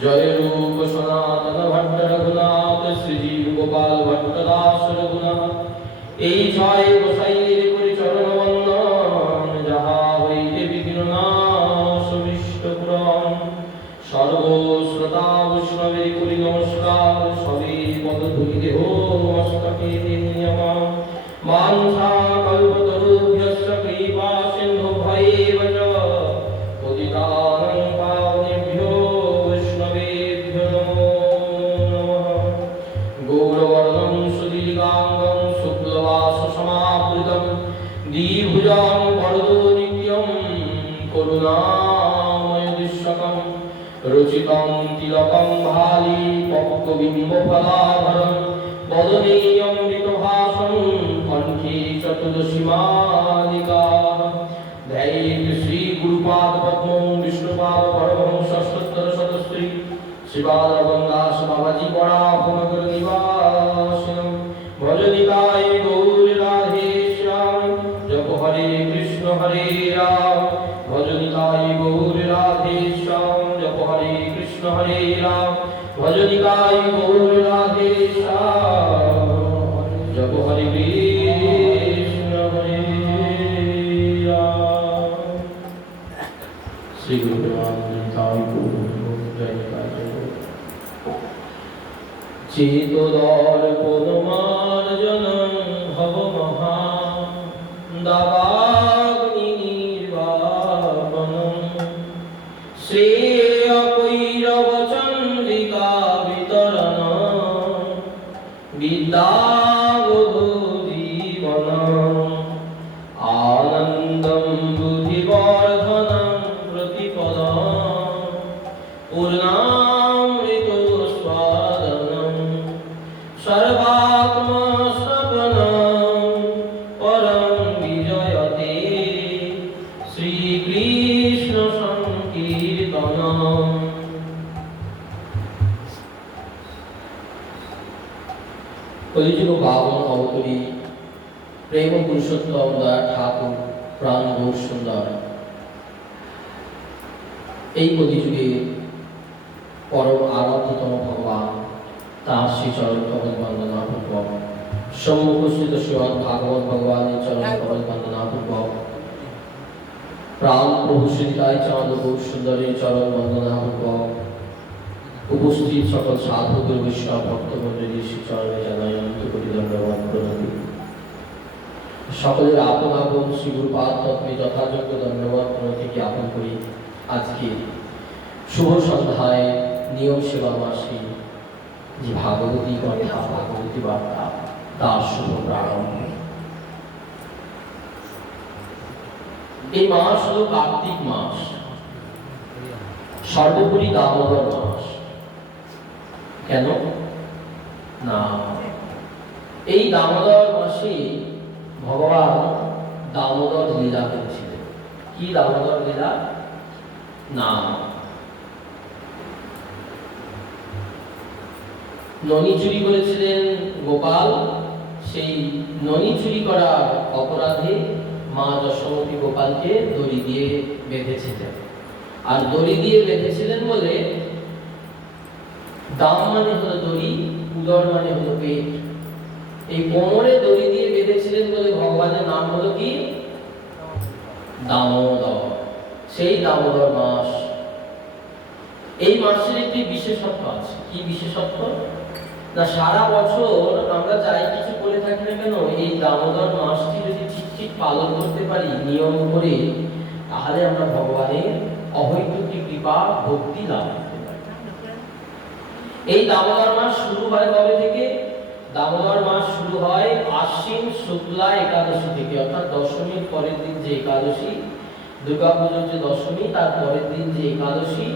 जय रूप सनातन भट्ट रघुनाथ श्रीजीव गोपाल भट्ट दास रघुनाथ এই ছয় গোসাইয়ের করি চরণ বন্দন যাহা হইতে বিঘ্ন নাশ বিষ্ট পুরাণ সর্বশ্রোতা বৈষ্ণবের করি নমস্কার সবে পদ ধুলি দেহ মস্তকে নিয়মা মানসা কল্পতরুভ্যশ্চ কৃপা সিন্ধু ভয়েব চ পতিতানাং পাবনেভ্যো বৈষ্ণবেভ্যো নমো নমঃ গৌরবর্ণং সুদীর্ঘাঙ্গং শুক্লবাস সমাবৃতং দ্বিভুজং বরদো নিত্যং করুণাময় দৃশ্যকং রচিतं তিলকং ভালি পক্কবিম্ব ফলাধরং বদনে অমৃতভাসং কণ্ঠে চতুর্দশীমালিকা ধ্যায়েৎ শ্রী গুরুপাদ পদ্মং বিষ্ণুপাদ পরমহংস ষষ্ঠোত্তর শতশ্রী শিবাদ বন্দাস বাবাজি পরাভনগর নিবাসিনং ভজনিতাই গৌর রাধে শ্যাম জপ হরে কৃষ্ণ হরে রাম ভজনিতাই গৌর রাধে শ্যাম জপ হরে কৃষ্ণ হরে রাম ভজনিতাই গৌর রাধে শ্যাম জপ হরে কৃষ্ণ হরে রাম শ্রী গুরু রামদাস জয় চেতদর পরমার্জনং ভব মহা দাবাগ্নি নির্বাপনং শ্রেয় কৈরব চন্দ্রিকা বিতরণং বিদ্যাবধূ জীবনং আনন্দং বুদ্ধিবর্ধনং প্রতিপদং পূর্ণামৃত স্বাদনং সর্বাত্মা স্বপ্নং পরং বিজয়তে শ্রীকৃষ্ণ সংকীর্তনম। কলিযুগ পাবন অবতরী প্রেম পুরুষোত্তম দয়া ঠাকুর প্রাণ গৌর সুন্দর এই কলিযুগে পরম আরাধ্যতম ভগবান তাঁর শ্রী চরণ কমল বন্দনা পূর্বক সম্মুখস্থিত শ্রীমদ্ ভাগবত ভগবানের চরণ কমল বন্দনা পূর্বক প্রাণ প্রভু শ্রী নিতাই চাঁদ গৌর সুন্দরের চরণ বন্দনা পূর্বক উপস্থিত সকল সাধু গুরু বৈষ্ণব ভক্তমণ্ডলীর শ্রী চরণে জানাই অনন্ত কোটি দণ্ডবত প্রণতি। সকলের আপন আপন শ্রী গুরুপাদ তত্ত্বে যথাযোগ্য দণ্ডবত প্রণতি জ্ঞাপন করি। আজকে শুভ সন্ধ্যায় নিয়ম সেবা মাসে যে ভাগবতী কথা ভাগবতী বার্তা তার শুভ প্রারম্ভ। এই মাস হল কার্তিক মাস, সর্বোপরি দামোদর মাস। কেন না, এই দামোদর মাসে ভগবান দামোদর লীলা করেছিলেন। কি দামোদর লীলা? না, ননি চুরি করেছিলেন গোপাল। সেই ননি চুরি করার অপরাধে মা যশোমতী গোপালকে দড়ি দিয়ে বেঁধেছিলেন। আর দড়ি দিয়ে বেঁধেছিলেন বলে দাম মানে হলো দড়ি, উদর মানে হলো পেট। এই কোমরে দড়ি দিয়ে বেঁধেছিলেন বলে ভগবানের নাম হলো কি? দামোদর। সেই দামোদর মাস, এই মাসের একটি বিশেষত্ব আছে। কি বিশেষত্ব? না, সারা বছর আমরা যাই কিছু করে থাকি না কেন, এই দামোদর মাসটি যদি ঠিক পালন করতে পারি নিয়ম করে, তাহলে আমরা ভগবানের অহৈতুকী কৃপা ভক্তি লাভ করতে পারি। এই দামোদর মাস শুরু হয় কবে থেকে? দামোদর মাস শুরু হয় আশ্বিন শুক্লা একাদশী থেকে, অর্থাৎ দশমীর পরের দিন যে একাদশী, দুর্গাপুজোর যে দশমী তার পরের দিন যে একাদশী,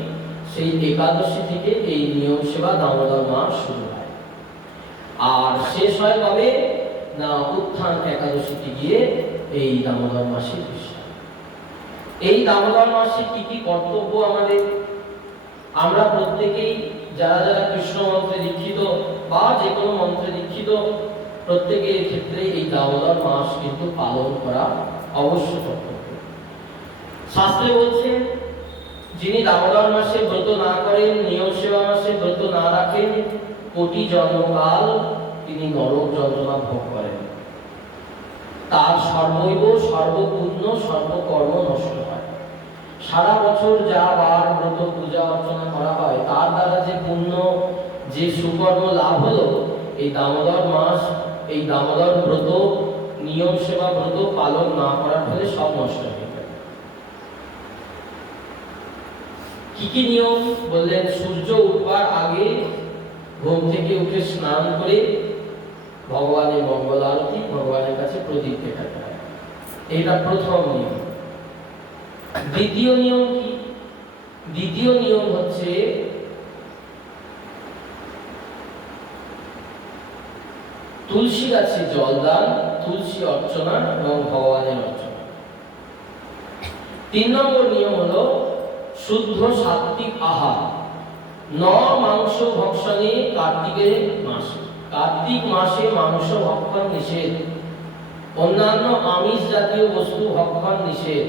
সেই একাদশী থেকে এই নিয়ম সেবা দামোদর মাস শুরু হয়। আর শেষ হয় কবে? না, উত্থান একাদশীতে গিয়ে এই দামোদর মাসে শেষ হয়। এই দামোদর মাসে কি কি কর্তব্য আমাদের? আমরা প্রত্যেকেই যারা যারা কৃষ্ণ মন্ত্রে দীক্ষিত বা যে কোনো মন্ত্রে দীক্ষিত, প্রত্যেকের ক্ষেত্রে এই দামোদর মাস কিন্তু পালন করা অবশ্য কর্তব্য। শাস্ত্রে বলছে যিনি দামোদর মাসে ব্রত না করেন, নিয়ম সেবা মাসে ব্রত না রাখেন, কোটি জন্মকাল তিনি নরক যন্ত্রণা ভোগ করেন। তার সর্বৈব সর্বপুণ্য সর্বকর্ম নষ্ট হয়। সারা বছর যা বার ব্রত পূজা অর্চনা করা হয় তার দ্বারা যে পুণ্য, যে সুকর্ম লাভ হলো, এই দামোদর মাস, এই দামোদর ব্রত, নিয়ম সেবা ব্রত পালন না করার ফলে সব নষ্ট হয়ে যায়। কি কি নিয়ম বললেন? সূর্য উঠবার আগে ঘুম থেকে উঠে স্নান করে ভগবানের মঙ্গল আরতি, ভগবানের কাছে প্রদীপ দেখাতে হয়। এটা প্রথম নিয়ম। দ্বিতীয় নিয়ম কি? দ্বিতীয় নিয়ম হচ্ছে তুলসী গাছে জল দান, তুলসী অর্চনা এবং ভগবানের অর্চনা। 3 নম্বর নিয়ম হলো শুদ্ধ সাত্ত্বিক আহার, ন মাংস ভক্ষণে কার্তিকের মাসে। কার্তিক মাসে মাংস ভক্ষণ নিষেধ, অন্যান্য আমিষ জাতীয় বস্তু ভক্ষণ নিষেধ।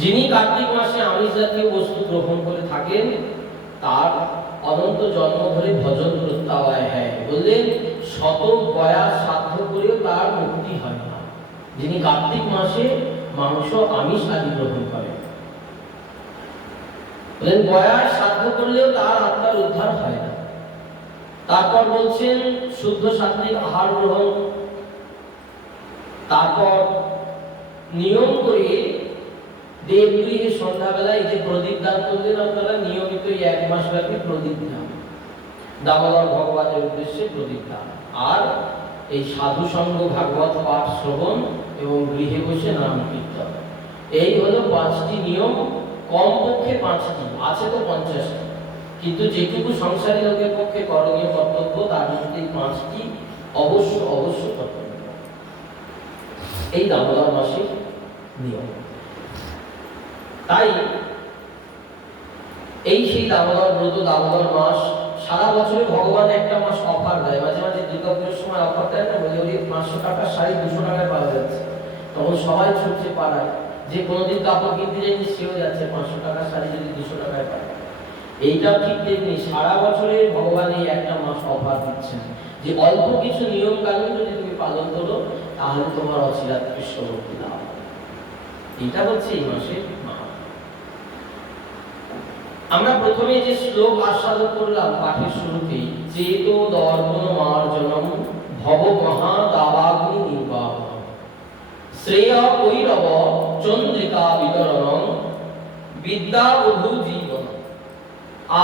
যিনি কার্তিক মাসে আমিষ জাতীয় বস্তু গ্রহণ করে থাকেন তার অনন্ত জন্ম ধরে ভজন প্রত্যাবায় হয়। বললেন শত গয়া সাধ্য করেও তার মুক্তি হয় না যিনি কার্তিক মাসে মাংস আমিষ আদি গ্রহণ করেন। বললেন গয়া সাধ্য করলেও তার আত্মার উদ্ধার হয় না। তারপর বলছেন শুদ্ধ সাত্ত্বিক আহার গ্রহণ। তারপর নিয়ম করে দেবগৃহে সন্ধ্যাবেলায় যে প্রদীপ দান করলেন আপনারা, নিয়মিত 1 মাস ব্যাপী প্রদীপ দান, দামোদর ভগবানের উদ্দেশ্যে প্রদীপ দান। আর এই সাধু সঙ্গ, ভাগবত পাঠ শ্রবণ এবং গৃহে বসে নাম কীর্তন। এই হলো 5টি নিয়ম। কমপক্ষে 5টি, আছে তো 50টি, কিন্তু যেটুকু সংসারী লোকের পক্ষে করণীয় কর্তব্য তার মধ্যে 5টি অবশ্য কর্তব্য। এই দামোদর মাসের নিয়ম। তাই এই সেই দামোদর ব্রত, দামোদর মাস। সারা বছরে ভগবান একটা মাস অফার দেয়। মাঝে মাঝে দুর্গাপুজোর সময় অফার দেয় না, বলে ওই 500 টাকার শাড়ি 200 টাকায় পাওয়া যাচ্ছে। তখন সবাই ছুটছে পাড়ায়, যে কোনোদিন কাপড় কিনতে যায়নি সেও যাচ্ছে 500 টাকার শাড়ি যদি 200 টাকায় পায়। এইটাও ঠিক তেমনি সারা বছরে ভগবান এই একটা মাস অফার দিচ্ছেন যে অল্প কিছু নিয়ম কানুন যদি তুমি পালন করো তাহলে তোমার অচিরাত কৃষ্ণ ভক্তি লাভ। এটা হচ্ছে এই মাসের মাহাত্ম্য। আমরা প্রথমে যে শ্লোক আস্বাদন করলাম পাঠের শুরুতেই, চেতো দর্পণ মার্জনম ভব মহা দাবাগ্নি নির্বাহনম শ্রেয় কৈরব চন্দ্রিকা বিতরণম বিদ্যা বধূ জীবন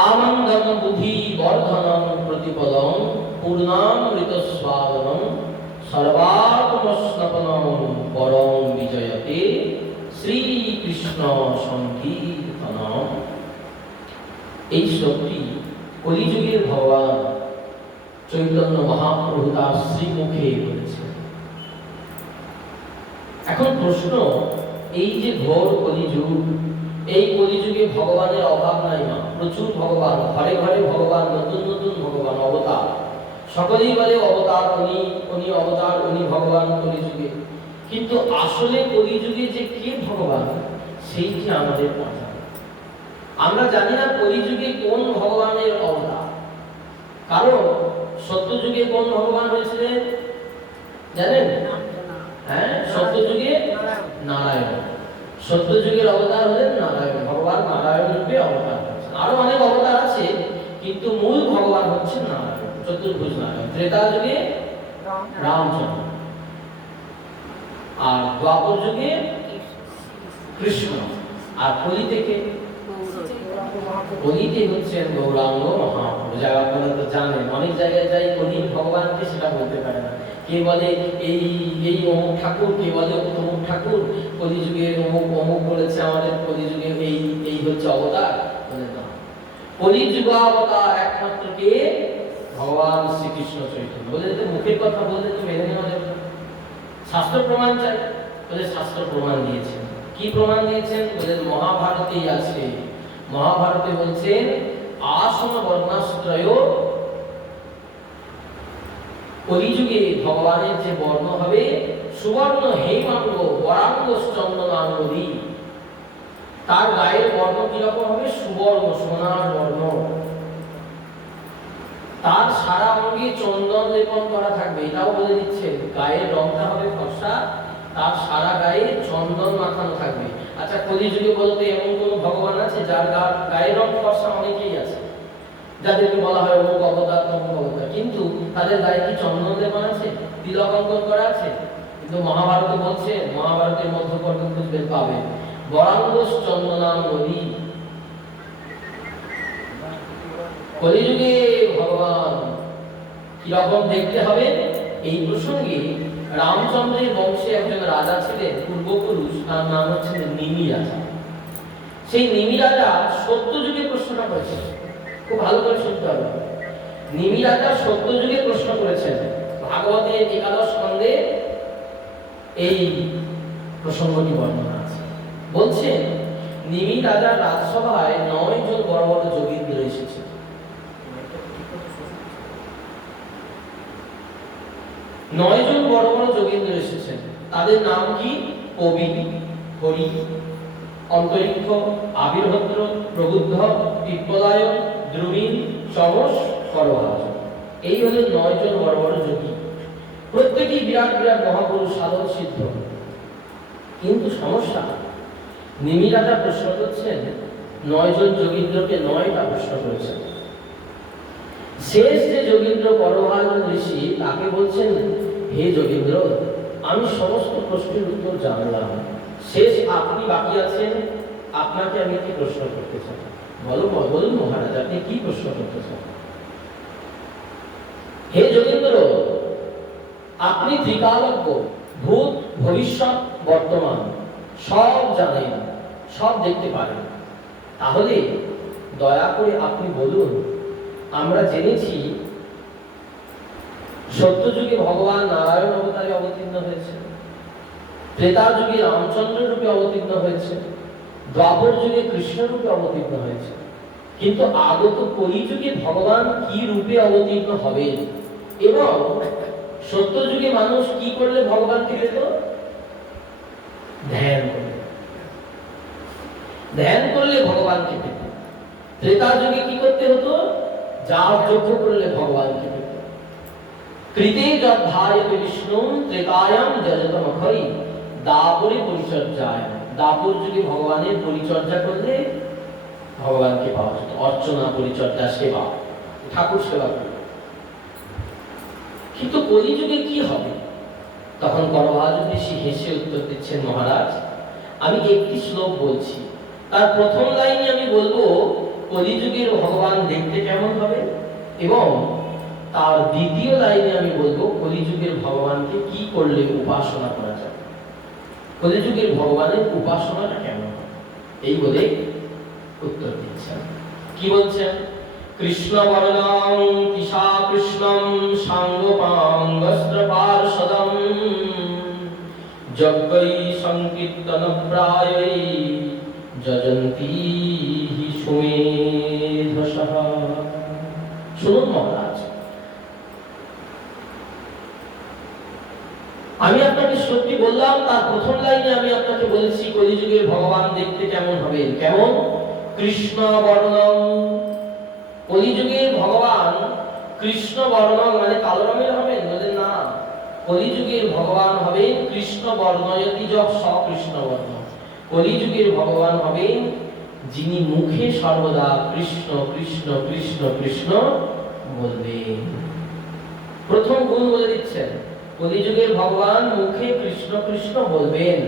আনন্দম বুদ্ধি বর্ধনম প্রতিপদম পূর্ণামৃত স্বাদনম সর্বাত্মস্নপনম পরম বিজয়তে শ্রীকৃষ্ণ সংকীর্তনম। এই শ্লোকটি কলিযুগের ভগবান চৈতন্য মহাপ্রভু তার শ্রীমুখে বলেছেন। এখন প্রশ্ন, এই যে ঘোর কলিযুগ, এই কলিযুগে ভগবানের অভাব নাই না, প্রচুর ভগবান, ঘরে ঘরে ভগবান, নতুন নতুন ভগবান অবতার। সকলেই বলে অবতার উনি অবতার, উনি ভগবান কলিযুগে। কিন্তু আসলে কলিযুগে যে কে ভগবান সেইটি আমাদের কথা। আমরা জানি না কলিযুগে কোন ভগবানের অবতার। কারণ সত্যযুগে কোন ভগবান হয়েছিলেন জানেন? হ্যাঁ, সত্যযুগে নারায়ণ। সত্যযুগের অবতার হলেন নারায়ণ, ভগবান নারায়ণ রূপে অবতার হয়েছেন। আরো অনেক অবতার আছে, কিন্তু মূল ভগবান হচ্ছেন নারায়ণ, চতুর্ভুজ নারায়ণ। ত্রেতা যুগে রামচন্দ্র, আর দ্বাপর যুগে কৃষ্ণ, আর কলিতে হচ্ছেন গৌরাঙ্গ মহাপ্রভু। যারা আপনারা তো জানেন, অনেক জায়গায় যাই কলি ভগবানকে সেটা বলতে পারে না। কে বলে এই অমুক ঠাকুর, কে বলে অমুক ঠাকুর, কলিযুগে অমুক বলেছে আমাদের কলিযুগে এই হচ্ছে অবতার। বলে না, কলিযুগাবতার একমাত্র কে? ভগবান শ্রীকৃষ্ণ চৈতন্য। বলে যে মুখের কথা বললে তো মেনে নেওয়া যাবে না, শাস্ত্র প্রমাণ চাই। বলে শাস্ত্র প্রমাণ দিয়েছেন। কি প্রমাণ দিয়েছেন? বলে মহাভারতেই আছে। মহাভারতে বলছেন আসন বর্ণাশ্রয় কলিযুগে ভগবানের যে বর্ণ হবে সুবর্ণ হেমাঙ্গ বরাঙ্গ চন্দনাঙ্গী, তার গায়ের বর্ণ কিরকম হবে? সুবর্ণ, সোনার বর্ণ। তার সারা অঙ্গে চন্দন লেপন করা থাকবে, এটাও বলে দিচ্ছে। গায়ের রংটা হবে ফর্সা, তার সারা গায়ে চন্দন মাখানো থাকবে। আচ্ছা, কলিযুগে বলতে এমন কোন ভগবান আছে যার গায়ের রং ফর্সা? অনেকেই আছে, যাদেরকে বলা হয় অমুক অবতার তমুক অবতার, কিন্তু তাদের গায়ে কি চন্দন লেপন আছে, তিলক অঙ্কন করা আছে? কিন্তু মহাভারতে বলছে, মহাভারতের মধ্যপর্বে খুঁজবেন পাবে বরাঙ্গ চন্দনাঙ্গী। কলিযুগে ভগবান কিরকম দেখতে হবে? এই প্রসঙ্গে রামচন্দ্রের বংশে একজন রাজা ছিলেন, পূর্বপুরুষ, তার নাম হচ্ছে নিমি রাজা। সেই নিমি রাজা সত্যযুগে প্রশ্নটা করেছেন, খুব ভালো করে শুনতে হবে। নিমি রাজা সত্যযুগে প্রশ্ন করেছেন। ভাগবতের 11 স্কন্ধে এই প্রসঙ্গটি বর্ণনা আছে। বলছেন, নিমি রাজার রাজসভায় 9 জন বড় বড় যোগীন্দ্র এসেছে। 9 জন বড় বড় যোগীন্দ্র এসেছেন। তাদের নাম কি? কবি, হরি, অন্তরিক্ষ, আবির্ভদ্র, প্রবুদ্ধ, পিপ্পলায়ন, দ্রুমিন, সমস, করভাজ। এই হলেন 9 জন বড় বড় যোগী। প্রত্যেকেই বিরাট বিরাট মহাপুরুষ, সাধক সিদ্ধ। কিন্তু সমস্যা, নিমি রাজা প্রশ্ন করছেন, 9 জন যোগীন্দ্রকে 9টা প্রশ্ন করেছেন। শেষ যে যোগীন্দ্র করভাজ ঋষি, তাকে বলছেন, হে যোগীন্দ্র, আমি সমস্ত প্রশ্নের উত্তর জানলাম, শেষ আপনি বাকি আছেন, আপনাকে আমি কি প্রশ্ন করতে চাই? বলুন মহারাজ, আপনি কি প্রশ্ন করতে চান? হে যোগীন্দ্র, আপনি ত্রিকালজ্ঞ, ভূত, ভবিষ্যৎ, বর্তমান সব জানেন, সব দেখতে পারেন। তাহলে দয়া করে আপনি বলুন, আমরা জেনেছি সত্যযুগে ভগবান নারায়ণ অবতারে অবতীর্ণ হয়েছে, ত্রেতা যুগে রামচন্দ্র রূপে অবতীর্ণ হয়েছে, দ্বাপর যুগে কৃষ্ণ রূপে অবতীর্ণ হয়েছে, কিন্তু আগত কলিযুগে ভগবান কি রূপে অবতীর্ণ হবেন এবং সত্যযুগে মানুষ কি করলে ভগবানকে পেত? ধ্যান করলে। ধ্যান করলে ভগবানকে পেত। ত্রেতা যুগে কি করতে হতো? যাগ যজ্ঞ করলে ভগবানকে পেত। কৃতে যদ্ধায়তে বিষ্ণু ত্রেতায়াম যজতমখৈ দাপরে পরিচর্যায়। দাপর যুগে ভগবানের পরিচর্যা করলে ভগবানকে পাওয়া যেত। অর্চনা, পরিচর্যা, সেবা, ঠাকুর সেবা করলে। কিন্তু কলিযুগে কি হবে? তখন করভাজ ঋষি হেসে উত্তর দিচ্ছেন, মহারাজ, আমি একটি শ্লোক বলছি, তার প্রথম লাইনে আমি বলবো কলিযুগের ভগবান দেখতে কেমন হবে, এবং তার দ্বিতীয় লাইনে আমি বলবো কলিযুগের ভগবানকে কি করলে উপাসনা করা যাবে, কলিযুগের ভগবানের উপাসনাটা কেমন হবে, এই বলে উত্তর দিচ্ছেন। কি বলছেন? কৃষ্ণ বর্ণং তিসা কৃষ্ণম সাঙ্গপাঙ্গস্ত্র পার্ষদম যজ্ঞৈ সংকীর্তন প্রায়ৈ যজন্তি হি সুমেধসঃ। শুনুন মহারাজ, আমি আপনাকে সত্যি বললাম, তার প্রথম লাইনে আমি আপনাকে বলেছি কলিযুগের ভগবান দেখতে কেমন হবে। কেমন? কৃষ্ণ বর্ণম। কলিযুগের ভগবান কৃষ্ণ বর্ণম মানে কালো রঙের হবেন? বলেন না, কলিযুগের ভগবান হবেন কৃষ্ণ বর্ণয়তি যঃ কৃষ্ণ বর্ণ। কলিযুগের ভগবান হবেন যিনি মুখে সর্বদা কৃষ্ণ কৃষ্ণ কৃষ্ণ কৃষ্ণ বলবেন। প্রথম গুণ বলে দিচ্ছেন, কলিযুগের ভগবান মুখে কৃষ্ণ কৃষ্ণ বলবেন।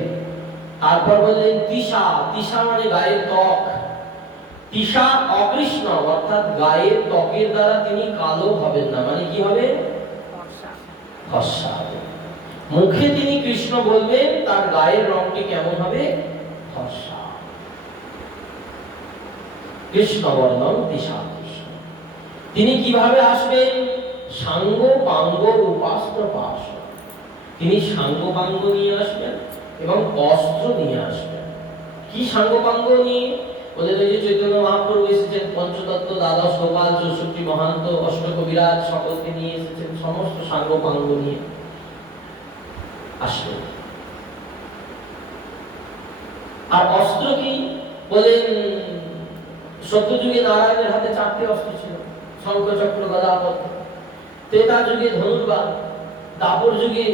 তারপর বললেন তিসা। তিসা মানে গায়ের ত্বক। তিসা অকৃষ্ণ, অর্থাৎ গায়ের ত্বকের দ্বারা তিনি কালো হবেন না, মানে কি হবে? ফর্সা হবে। মুখে তিনি কৃষ্ণ বলবেন, তার গায়ের রংটি কেমন হবে? ফর্সা। কৃষ্ণ বর্ণম তিসা কৃষ্ণ। তিনি কিভাবে আসবেন? সাঙ্গ পাঙ্গ উপাস্ত্র পাশ। তিনি সাঙ্গ পাঙ্গ নিয়ে আসবেন এবং অস্ত্র নিয়ে আসবেন। কি সাঙ্গ পাঙ্গ নিয়ে? ওদের ওই যে চৈতন্য মহাপ্রভু এসেছেন, পঞ্চতত্ত্ব, দ্বাদশ গোপাল, 64 মহান্ত, অষ্টকবিরাজ সকলকে নিয়ে এসেছেন, সমস্ত সাঙ্গ পাঙ্গ নিয়ে আসলেন। আর অস্ত্র কি বলেন? সত্যযুগে নারায়ণের হাতে 4টে অস্ত্র ছিল, শঙ্খ চক্র গদা পদ্ম। ত্রেতা যুগে ধনুর্বাণ, দাপর যুগে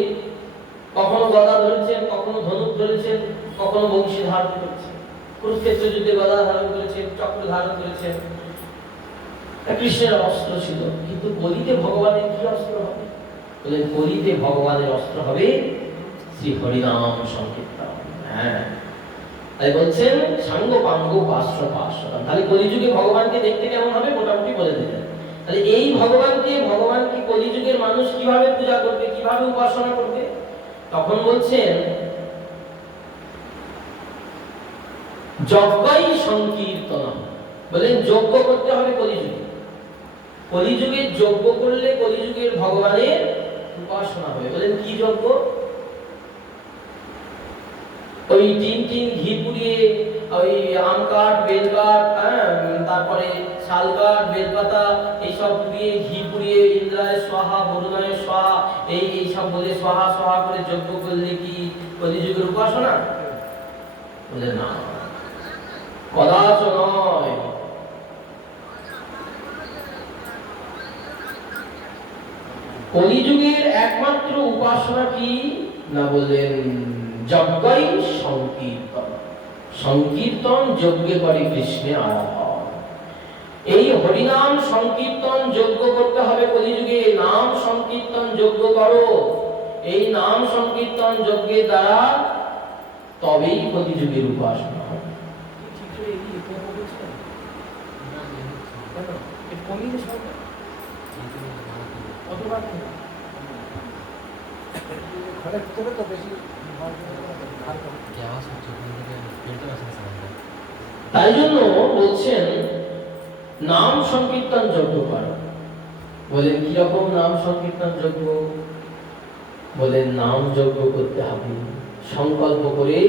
কখনো গদা ধরেছেন, কখনো ধনুক ধরেছেন, কখনো বংশী ধারণ করেছেন। কুরুক্ষেত্র যুদ্ধে গদা ধারণ করেছেন, চক্র ধারণ করেছেন। কৃষ্ণের অস্ত্র ছিল। কিন্তু কলিতে ভগবানের কি অস্ত্র হবে? বলে কলিতে ভগবানের অস্ত্র হবে শ্রী হরিনাম সংকীর্তন। হ্যাঁ, তাই বলছেন সাঙ্গ পাঙ্গ পাশ্র পাশ্রম। তাহলে কলিযুগে ভগবানকে দেখতে কেমন হবে মোটামুটি বলে দিলেন। তাহলে এই ভগবানকে কলিযুগের মানুষ কিভাবে পূজা করবে, কিভাবে উপাসনা করবে? তখন বলছেন যজ্ঞই সংকীর্তন। বলেন যজ্ঞ করতে হবে কলিযুগে। কলিযুগে যজ্ঞ করলে কলিযুগের ভগবানের উপাসনা হবে। বলেন কি যজ্ঞ? ওই টিন ঘি পুড়িয়ে, ওই আম কাঠ, বেল কাঠ, তারপরে শাল কাঠ, বেলপাতা এইসব পুড়িয়ে, ঘি পুড়িয়ে ইন্দ্রায় স্বাহা বরুণায় স্বাহা এই সব বলে স্বাহা স্বাহা করে যজ্ঞ করলে কি কলিযুগের উপাসনা? বলে না, কদাচ নয়। কলিযুগের একমাত্র উপাসনা কি না? বললেন যজ্ঞই সংকীর্তন। সংকীর্তন যজ্ঞে করে কৃষ্ণের আরাধন। এই হরিনাম সংকীর্তন যজ্ঞ করতে হবে কলিযুগে। নাম সংকীর্তন যজ্ঞ করো। এই নাম সংকীর্তন যজ্ঞের দ্বারা তবেই কলিযুগের উপাসনা হবে। তাই জন্য বলছেন নাম সংকীর্তন যজ্ঞ করো। বলেন কিরকম নাম সংকীর্তন যজ্ঞ? বলেন নাম যজ্ঞ করতে হবে, সংকল্প করে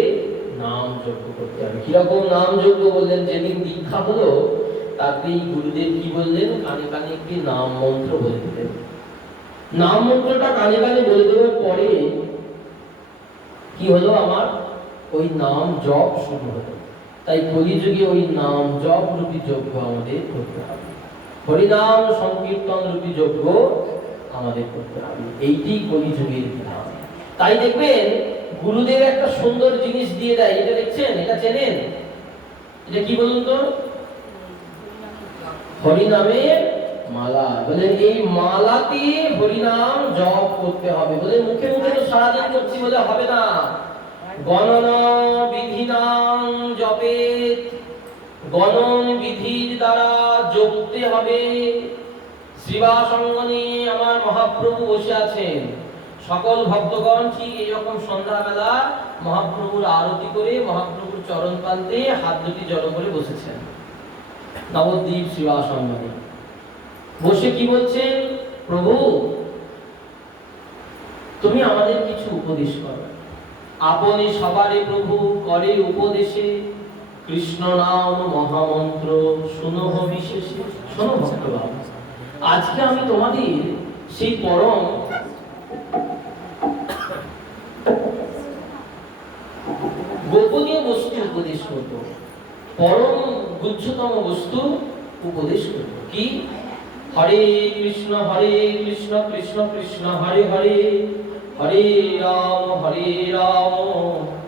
নাম যজ্ঞ করতে হবে। কিরকম নাম যজ্ঞ? বললেন যেদিন দীক্ষা হলো তাতেই গুরুদেব কি বললেন? কানে কানে একটি নাম মন্ত্র বলে দিলেন। নাম মন্ত্রটা কানে কানে বলে দেওয়ার পরে কি হলো? আমার ওই নাম জপ শুরু হলো। তাই কলিযুগে ওই নাম জপ রূপী যজ্ঞ আমাদের করতে হবে। হরিনাম সংকীর্তন রূপী যজ্ঞ আমাদের করতে হবে। এইটি কলিযুগের বিধান। তাই দেখবেন গুরুদেব একটা সুন্দর জিনিস দিয়ে দেয়। এটা দেখছেন? এটা চেনেন? এটা কি বলুন তো? হরিনামের মালা। বলে এই মালাতে হরিনাম জপ করতে হবে। বলে মুখে মুখে তো সারাদিন করছি বলে হবে না। গণন বিধিনাং জপেত, গণন বিধির দ্বারা জপতে হবে। শ্রীবাসঙ্গনে আমার মহাপ্রভু বসে আছেন। সকল ভক্তগণ ঠিক এইরকম সন্ধ্যাবেলা মহাপ্রভুর আরতি করে মহাপ্রভুর চরণ প্রান্তে হাত দুটি জড়ো করে বসেছেন নবদ্বীপ শ্রীবাসঙ্গনে। বসে কি বলছেন? প্রভু তুমি আমাদের কিছু উপদেশ করো। আপনি সবারে প্রভু করে উপদেশে, কৃষ্ণ নাম মহামন্ত্র শুনো বিশেষে। শোনো ভক্তগণ, আজকে আমি তোমাদের সেই পরম গোপনীয় বস্তু উপদেশ করব, পরম গুহ্যতম বস্তু উপদেশ করব। কি? হরে কৃষ্ণ কৃষ্ণ কৃষ্ণ হরে হরে, হরে রাম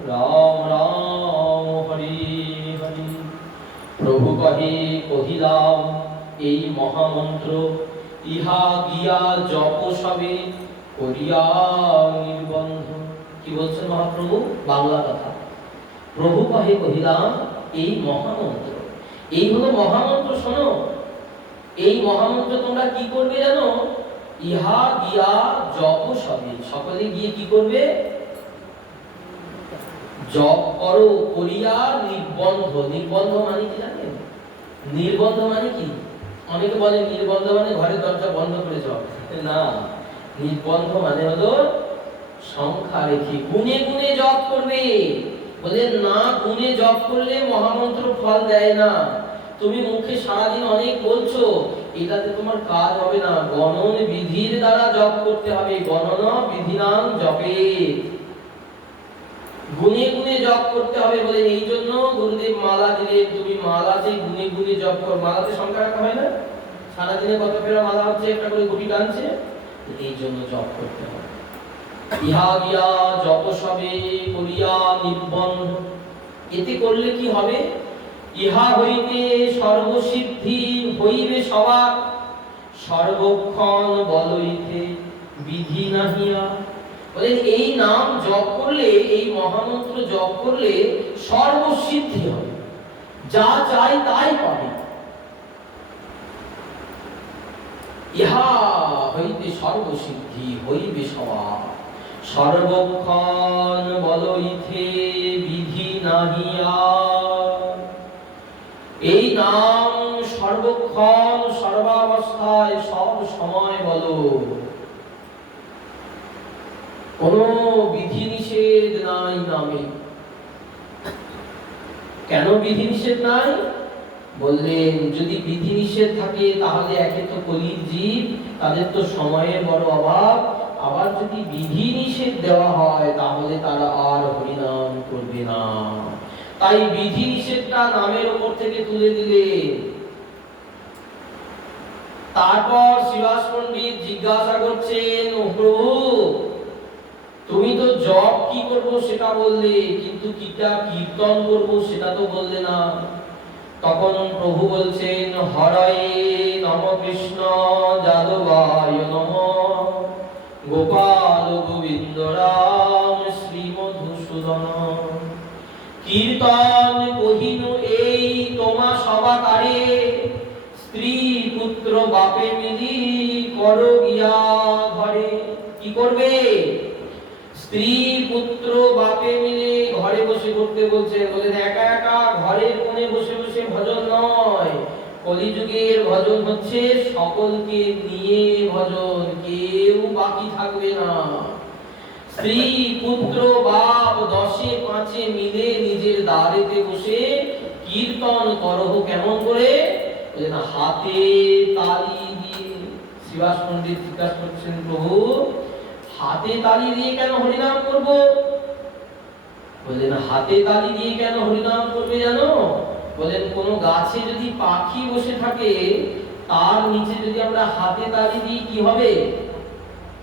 রাম রাম হরে হরে। প্রভু কহে কহিলাম এই মহামন্ত্র, ইহা গিয়া জপ সবে করিয়া নির্বন্ধ। কি বলছেন মহাপ্রভু? বাংলা কথা। প্রভু কহে কহিলাম এই মহামন্ত্র, এই হলো মহামন্ত্র। শোনো, এই মহামন্ত্র তোমরা কি করবে জানো? ইহা গিয়া জপ সবে, সকলে গিয়ে কি করবে? জপ করো, করিয়া নির্বন্ধ। নির্বন্ধ মানে কি জানেন? নির্বন্ধ মানে কি? অনেকে বলে নির্বন্ধ মানে ঘরের দরজা বন্ধ করে জপ। না, নির্বন্ধ মানে হলো সংখ্যা রেখে গুনে গুনে জপ করবে। বলে না, গুণে জপ করলে মহামন্ত্র ফল দেয় না। তুমি মুখে সারাদিন অনেক বলছো, এটাতে তোমার কাজ হবে না। গণন বিধির দ্বারা জপ করতে হবে। গণন বিধিনাং জপে, গুণে গুণে জপ করতে হবে। বলে এই জন্য গুরুদেব মালা দিলেন, তুমি মালাতে গুণে গুণে জপ করো। মালাতে সংখ্যা রাখা হয় না, সারাদিনে কত ফেরা মালা হচ্ছে, একটা করে গুটি টানছে, এই জন্য জপ করতে হবে। ইহা গিয়া যত সবে করিয়া নিবন্ধ, এতে করলে কি হবে? ইহা হইতে সর্বসিদ্ধি হইবে সবার, সর্বক্ষণ বলইতে বিধি নাহিয়া। বলেন এই নাম জপ করলে, এই মহামন্ত্র জপ করলে সর্বসিদ্ধি হবে, যা চাই তাই পাবে। ইহা হইতে সর্বসিদ্ধি হইবে সবার, সর্বক্ষণ বলইতে বিধি নাহিয়া। এই নাম সর্বক্ষণ, সর্বাবস্থায়, সব সময় বলো, কোন বিধি নিষেধ নাই নামে। কেন বিধি নিষেধ নাই? বললেন যদি বিধি নিষেধ থাকে তাহলে একে তো কলির জীব, তাদের তো সময়ের বড় অভাব। আবার যদি বিধি নিষেধ দেওয়া হয় তাহলে তারা আর হরিনাম করবে না। তাই বিধি নিষেধটা নামের উপর থেকে তুলে দিলেন। তারপর শ্রীবাস পণ্ডিত জিজ্ঞাসা করছেন, ও প্রভু, তুমি তো জপ কি করব সেটা বললে, কিন্তু কিটা কীর্তন করব সেটা তো বললে না। তখন প্রভু বলছেন, হরয়ে নম কৃষ্ণ যাদবায় নমঃ, গোপাল গোবিন্দ রাম শ্রী মধুসূদন। কীর্তন কহিনু এই তোমা সবাকারে, স্ত্রী পুত্র বাপে মিলি করো গিয়া ঘরে। কি করবে? স্ত্রী পুত্র বাপে মিলে ঘরে বসে করতে বলছে। বলেন একা একা ঘরের কোণে বসে বসে ভজন নয়, কলিযুগের ভজন হচ্ছে সকলকে নিয়ে ভজন, কেউ বাকি থাকবে না। স্ত্রী পুত্র বাপ 10-5 মিলে নিজের দ্বারেতে বসে কীর্তন করো। কেমন করে? বলেন হাতে তালি দিয়ে। শ্রীবাস পণ্ডিত জিজ্ঞাসা করছেন, প্রভু হাতে তালি দিয়ে কেন হরিনাম করব? বলেন হাতে তালি দিয়ে কেন হরিনাম করবে জানো? বলেন কোন গাছে যদি পাখি বসে থাকে, তার নিচে যদি আমরা হাতে তালি দিই কি হবে?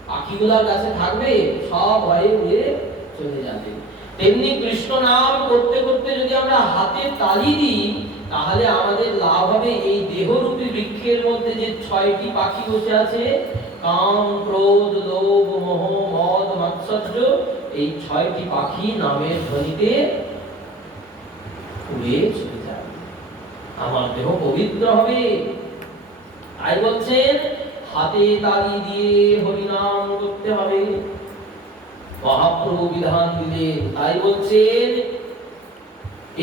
পাখিগুলা গাছে থাকবে? সব ভয়ে উড়ে চলে যাবে। তেমনি কৃষ্ণ নাম করতে করতে যদি আমরা হাতে তালি দিই তাহলে আমাদের লাভ হবে। এই দেহরূপী বৃক্ষের মধ্যে যে 6টি পাখি বসে আছে, কাম ক্রোধ লোভ মোহ মদ মাৎসর্য, এই 6টি পাখি নামের ধ্বনিতে উড়ে চলে যাবে, আমার দেহ পবিত্র হবে। তাই বলছেন হাতে তালি দিয়ে হরিনাম করতে হবে। মহাপ্রভু বিধান দিলেন। তাই বলছেন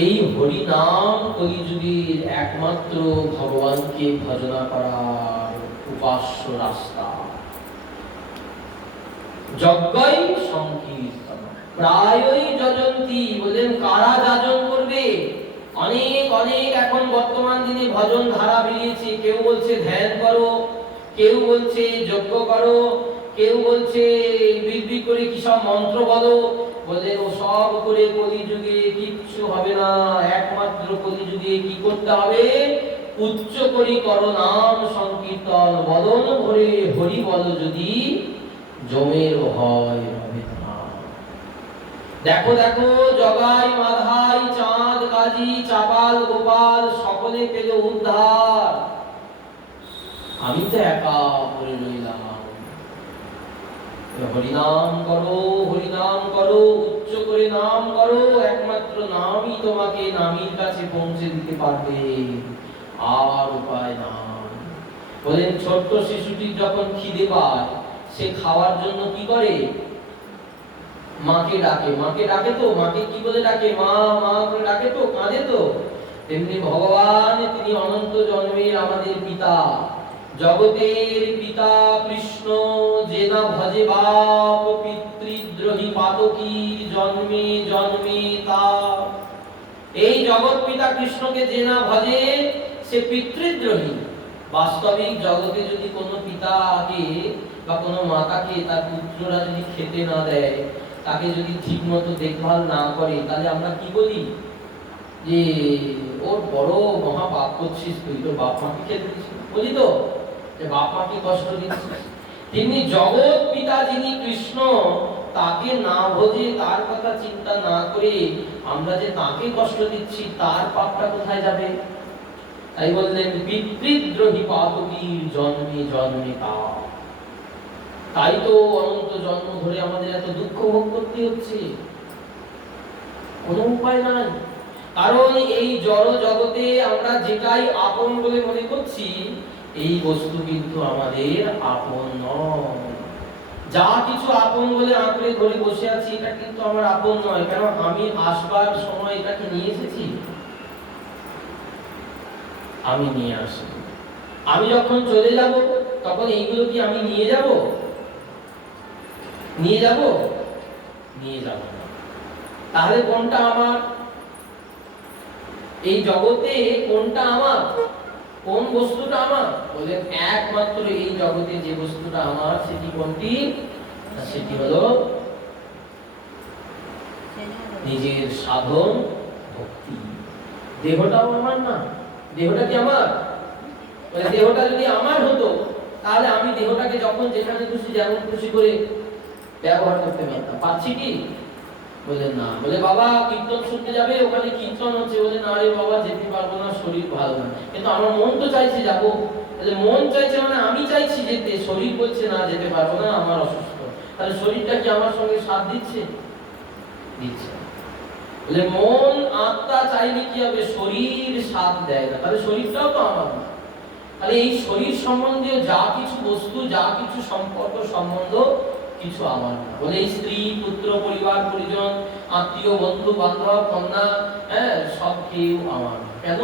এই হরিনাম কলিযুগের একমাত্র ভগবানকে ভজনা করার উপাস্য রাস্তা। যজ্ঞই সংকীর্তন প্রায়ই যজন্তি। বলেন কারা যাজন করবে? অনেক অনেক এখন বর্তমান দিনে ভজন ধারা বেরিয়েছে। কেউ বলছে ধ্যান করো, কেউ বলছে যজ্ঞ করো, কেউ বলছে বিড়বিড় করে কি সব মন্ত্র বলো। বলেন ও সব করে কলিযুগে কিচ্ছু হবে না। একমাত্র কলিযুগে কি করতে হবে? উচ্চ করি করো নাম সংকীর্তন, বদন ভরে হরি বল যদি জমের ভয় হবে না। দেখো দেখো জগাই মাধাই চাঁদ কাজী চাপাল গোপাল সকলে পেল উদ্ধার, আমি তো একা পড়ে রইলাম। হরিনাম করো, হরিনাম করো, উচ্চ করে নাম করো। একমাত্র নামই তোমাকে নামীর কাছে পৌঁছে দিতে পারবে, আর উপায় নাই। বলেন ছোট্ট শিশুটি যখন খিদে পায় সে খাওয়ার জন্য কি করে? মাকে ডাকে। মাকে ডাকে তো, মাকে কি বলে ডাকে? মা মা করে ডাকে তো, কাঁদে তো। তেমনি ভগবান তিনি অনন্ত জন্মের আমাদের পিতা, জগতের পিতা কৃষ্ণ। যে না ভজে বাপ পিতৃদ্রোহ পিতৃদ্রোহী পাতকী জন্মে জন্মে তা। এই জগৎ পিতা কৃষ্ণকে যে না ভজে সে পিতৃদ্রোহী। বাস্তবিক জগতে যদি কোনো পিতাকে বা কোনো মাতাকে তার পুত্ররা যদি খেতে না দেয়, তাকে যদি ঠিকমতো দেখভাল না করে, তাহলে আমরা কি বলি যে ওর বড় মহা পাপ করছিস, তুই তো বাপ মাকে খেতে দিচ্ছিস, বলি তো যে বাপ মাকে কষ্ট দিচ্ছিস। তেমনি জগৎ পিতা যিনি কৃষ্ণ, তাকে না ভজে, তার কথা চিন্তা না করে আমরা যে তাকে কষ্ট দিচ্ছি, তার পাপটা কোথায় যাবে? তাই বললেন পিতৃদ্রোহী পাতকীর জন্মে জন্মে পাপ। তাই তো অনন্ত জন্ম ধরে আমাদের এত দুঃখ ভোগ করতে হচ্ছে, কোনো উপায় নাই। কারণ এই জড় জগতে আমরা যেটাই আপন বলে মনে করছি, এই বস্তু কিন্তু আমাদের আপন নয়। যা কিছু আপন বলে আঁকড়ে ধরে বসে আছি, এটা কিন্তু আমার আপন নয়। কেন? আমি আসবার সময় এটাকে নিয়ে এসেছি, আমি নিয়ে আসি। আমি যখন চলে যাব, তখন এইগুলো কি আমি নিয়ে যাব? নিয়ে যাব? নিয়ে যাব না। তাহলে কোনটা আমার? এই জগতে কোনটা আমার? কোন বস্তুটা আমার? বলেন একমাত্র এই জগতে যে বস্তুটা আমার, সেটি কোনটি? সেটি হলো নিজের সাধন ভক্তি। দেহটাও আমার না। দেহটা কি আমার? দেহটা যদি আমার হতো, তাহলে আমি দেহটাকে যখন যেখানে খুশি যেমন খুশি করে ব্যবহার করতে পারতাম। পাচ্ছি কি? বলেন না। বলে বাবা কীর্তন শুনতে যাবে, ওখানে কীর্তন হচ্ছে। বলে না রে বাবা, যেতে পারবো না, শরীর ভালো না। কিন্তু আমার মন তো চাইছে যাবো। তাহলে মন চাইছে মানে আমি চাইছি যেতে, শরীর বলছে না যেতে পারবো না, আমার অসুস্থ। তাহলে শরীরটা কি আমার সঙ্গে সাথ দিচ্ছে? দিচ্ছে। বলে মন আত্মা চাইলে কি হবে? শরীর সাথ দেয় না, তাহলে শরীরটাও তো আমার না। তাহলে এই শরীর সম্বন্ধীয় যা কিছু বস্তু, যা কিছু সম্পর্ক সম্বন্ধ, কিছু আমার না। বলে এই স্ত্রী পুত্র পরিবার পরিজন আত্মীয় বন্ধু বান্ধব কন্যা, সব কেউ আমার। কেন?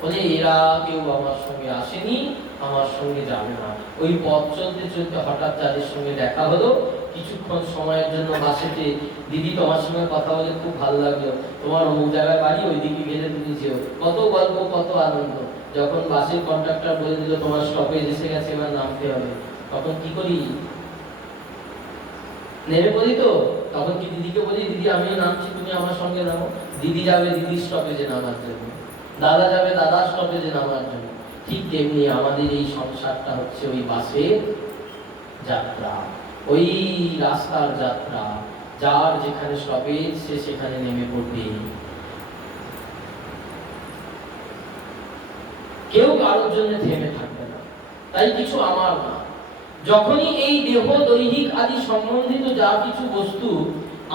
বলে এরা কেউ আমার সঙ্গে আসেনি, আমার সঙ্গে যাবে না। ওই পথ চলতে চলতে হঠাৎ যাদের সঙ্গে দেখা হলো, কিছুক্ষণ সময়ের জন্য বাসেতে, দিদি তোমার সঙ্গে কথা বলে খুব ভালো লাগলো, তোমার অমুক জায়গায় বাড়ি, ওই দিকে গেলে তুমি যেও। কত গল্প, কত আনন্দ। যখন বাসের কন্ডাক্টর বলে দিল তোমার স্টপেজ এসে গেছে, এবার নামতে হবে, তখন কি করি? নেমে পড়ি তো। তখন কি দিদিকে বলি, দিদি আমিও নামছি, তুমি আমার সঙ্গে নামো। দিদি যাবে দিদির স্টপেজে নামার জন্য, দাদা যাবে দাদার স্টপেজে নামার জন্য। ঠিক তেমনি আমাদের এই সংসারটা হচ্ছে ওই বাসের যাত্রা, ওই রাস্তার যাত্রা। যার যেখানে স্টপেজ, সে সেখানে নেমে পড়বে। কেউ কারোর জন্য থেমে থাকবে না। তাই কিছু আমার না। যখনই এই দেহ দৈহিক আদি সম্বন্ধিত যা কিছু বস্তু